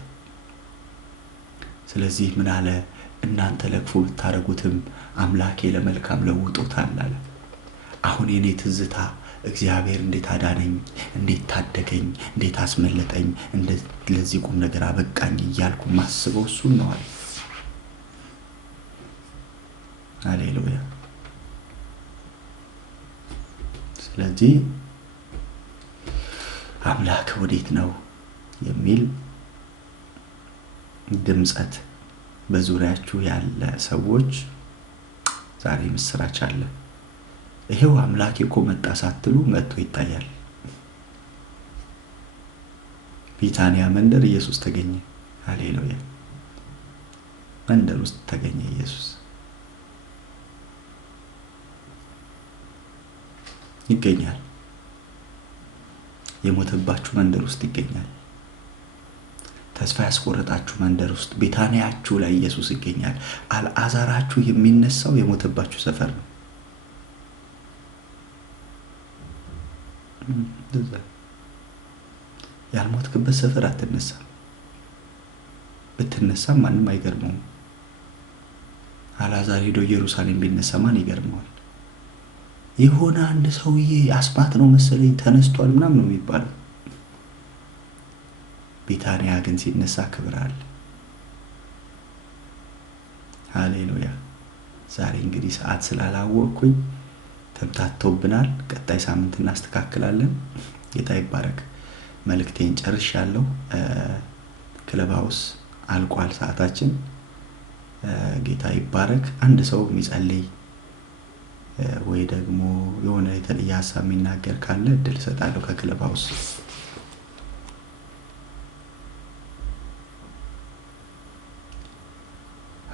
ስለዚህ ምን አለ? እናንተ ለክፉ ብታረጉትም አምላኬ ለመልካም ለውጦታል አለ። አሁን የኔ ትዝታ እግዚአብሔር እንዴት አዳነኝ፣ እንዴት ታደገኝ፣ እንዴት አስመለጠኝ፣ ለዚህ ቁም ነገር አበቃኝ እያልኩ ማስበው እሱን ነው አለ። ሃሌሉያ። ስለዚህ አምላክ ወዴት ነው የሚል ድምጸት በዙሪያችሁ ያለ ሰዎች ዛሬ ምስራች አለ። ይሄው አምላኬ እኮ መጣ ሳትሉ መጥቶ ይታያል። ቢታንያ መንደር ኢየሱስ ተገኘ። ሃሌሉያ። መንደር ውስጥ ተገኘ ኢየሱስ። ይገኛል። የሞተባችሁ መንደር ውስጥ ይገኛል። ተስፋ ያስቆረጣችሁ መንደር ውስጥ ቢታንያችሁ ላይ ኢየሱስ ይገኛል። አልዓዛራችሁ የሚነሳው የሞተባችሁ ሰፈር ነው። ያልሞትክበት ሰፈር አትነሳም። ብትነሳም ማንም አይገርመውም። አልዓዛር ሄዶ ኢየሩሳሌም ቢነሳ ማን ይገርመዋል? የሆነ አንድ ሰውዬ አስማት ነው መሰለኝ ተነስቷል ምናምን ነው የሚባለው። ቢታንያ ግን ሲነሳ ክብር አለ። ሃሌሉያ። ዛሬ እንግዲህ ሰዓት ስላላወቅኩኝ ተምታቶብናል። ቀጣይ ሳምንት እናስተካክላለን። ጌታ ይባረክ። መልእክቴን ጨርሻለሁ። ክለብሃውስ አልቋል ሰዓታችን። ጌታ ይባረክ። አንድ ሰው የሚጸልይ ወይ ደግሞ የሆነ የተለየ ሀሳብ የሚናገር ካለ እድል እሰጣለሁ ከክለብሃውስ።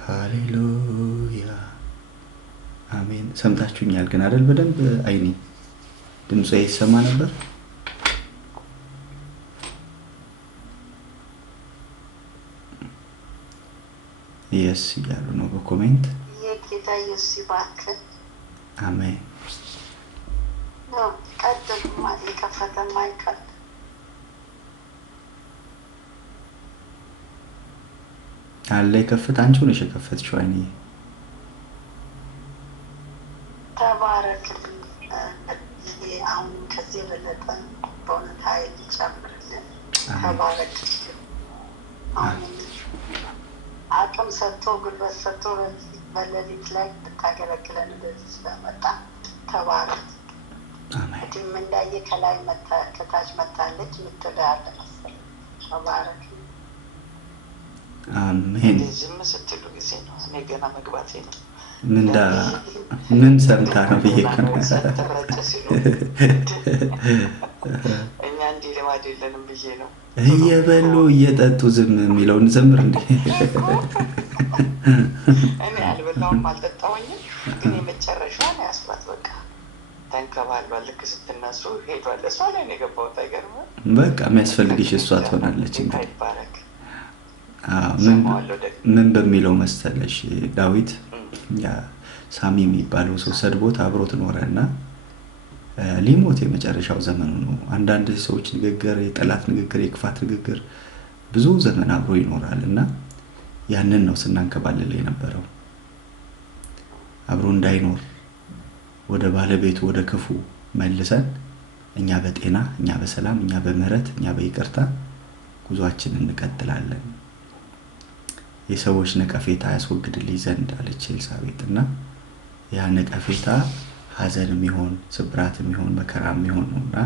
ሃሌሉያ አሜን። ሰምታችሁኛል ግን አይደል? በደንብ አይኔ ድምጼ ይሰማ ነበር? የስ እያሉ ነው በኮሜንት። የጌታ ኢየሱስ ይባርክ። አሜን። ቀጥል ማለት የከፈተ ማይቀር አለ። የከፈተ አንቺ ሆነሽ የከፈትሽው አይኔ። ተባረክልኝ። አሁን ከዚህ የበለጠ በእውነት ኃይል ይጨምርልን። ተባረክልኝ። አሁን አቅም ሰጥቶ ጉልበት ሰጥቶ በዚህ በሌሊት ላይ ብታገለግለን እንደዚህ ስለመጣ ተባረክ። አሜን እድም እንዳየ ከላይ ከታች መታለች ምትላለ መሰለኝ። ተባረክ። አሜን። ዝም ስትሉ ጊዜ ነው እኔ ገና መግባቴ ነው። ምን ሰምታ ነው ብዬ ተረጨ ሲሉ እኛ እንዲህ ልማድ የለንም ብዬ ነው። እየበሉ እየጠጡ ዝም የሚለውን ዘምር እንዴ? እኔ አልበላውም አልጠጣሁኝም፣ ግን የመጨረሻውን ያስባት በቃ ተንከባሏል። ልክ ስትነሱ ሄዷል። እሷ ላይ ነው የገባሁት። አይገርምም? በቃ የሚያስፈልግሽ እሷ ትሆናለች። እንግዲህ ይባረክ። ምን በሚለው መሰለሽ ዳዊት ሳሚ የሚባለው ሰው ሰድቦት አብሮት ኖረና ሊሞት የመጨረሻው ዘመኑ ነው። አንዳንድ ሰዎች ንግግር፣ የጠላት ንግግር፣ የክፋት ንግግር ብዙ ዘመን አብሮ ይኖራል እና ያንን ነው ስናንከባልል የነበረው። አብሮ እንዳይኖር ወደ ባለቤቱ ወደ ክፉ መልሰን እኛ በጤና እኛ በሰላም እኛ በምህረት እኛ በይቅርታ ጉዟችንን እንቀጥላለን። የሰዎች ነቀፌታ ያስወግድልኝ ዘንድ አለች ኤልሳቤጥ እና ያ ነቀፌታ ሐዘንም ይሆን ስብራትም ይሆን መከራም ይሆን ነውና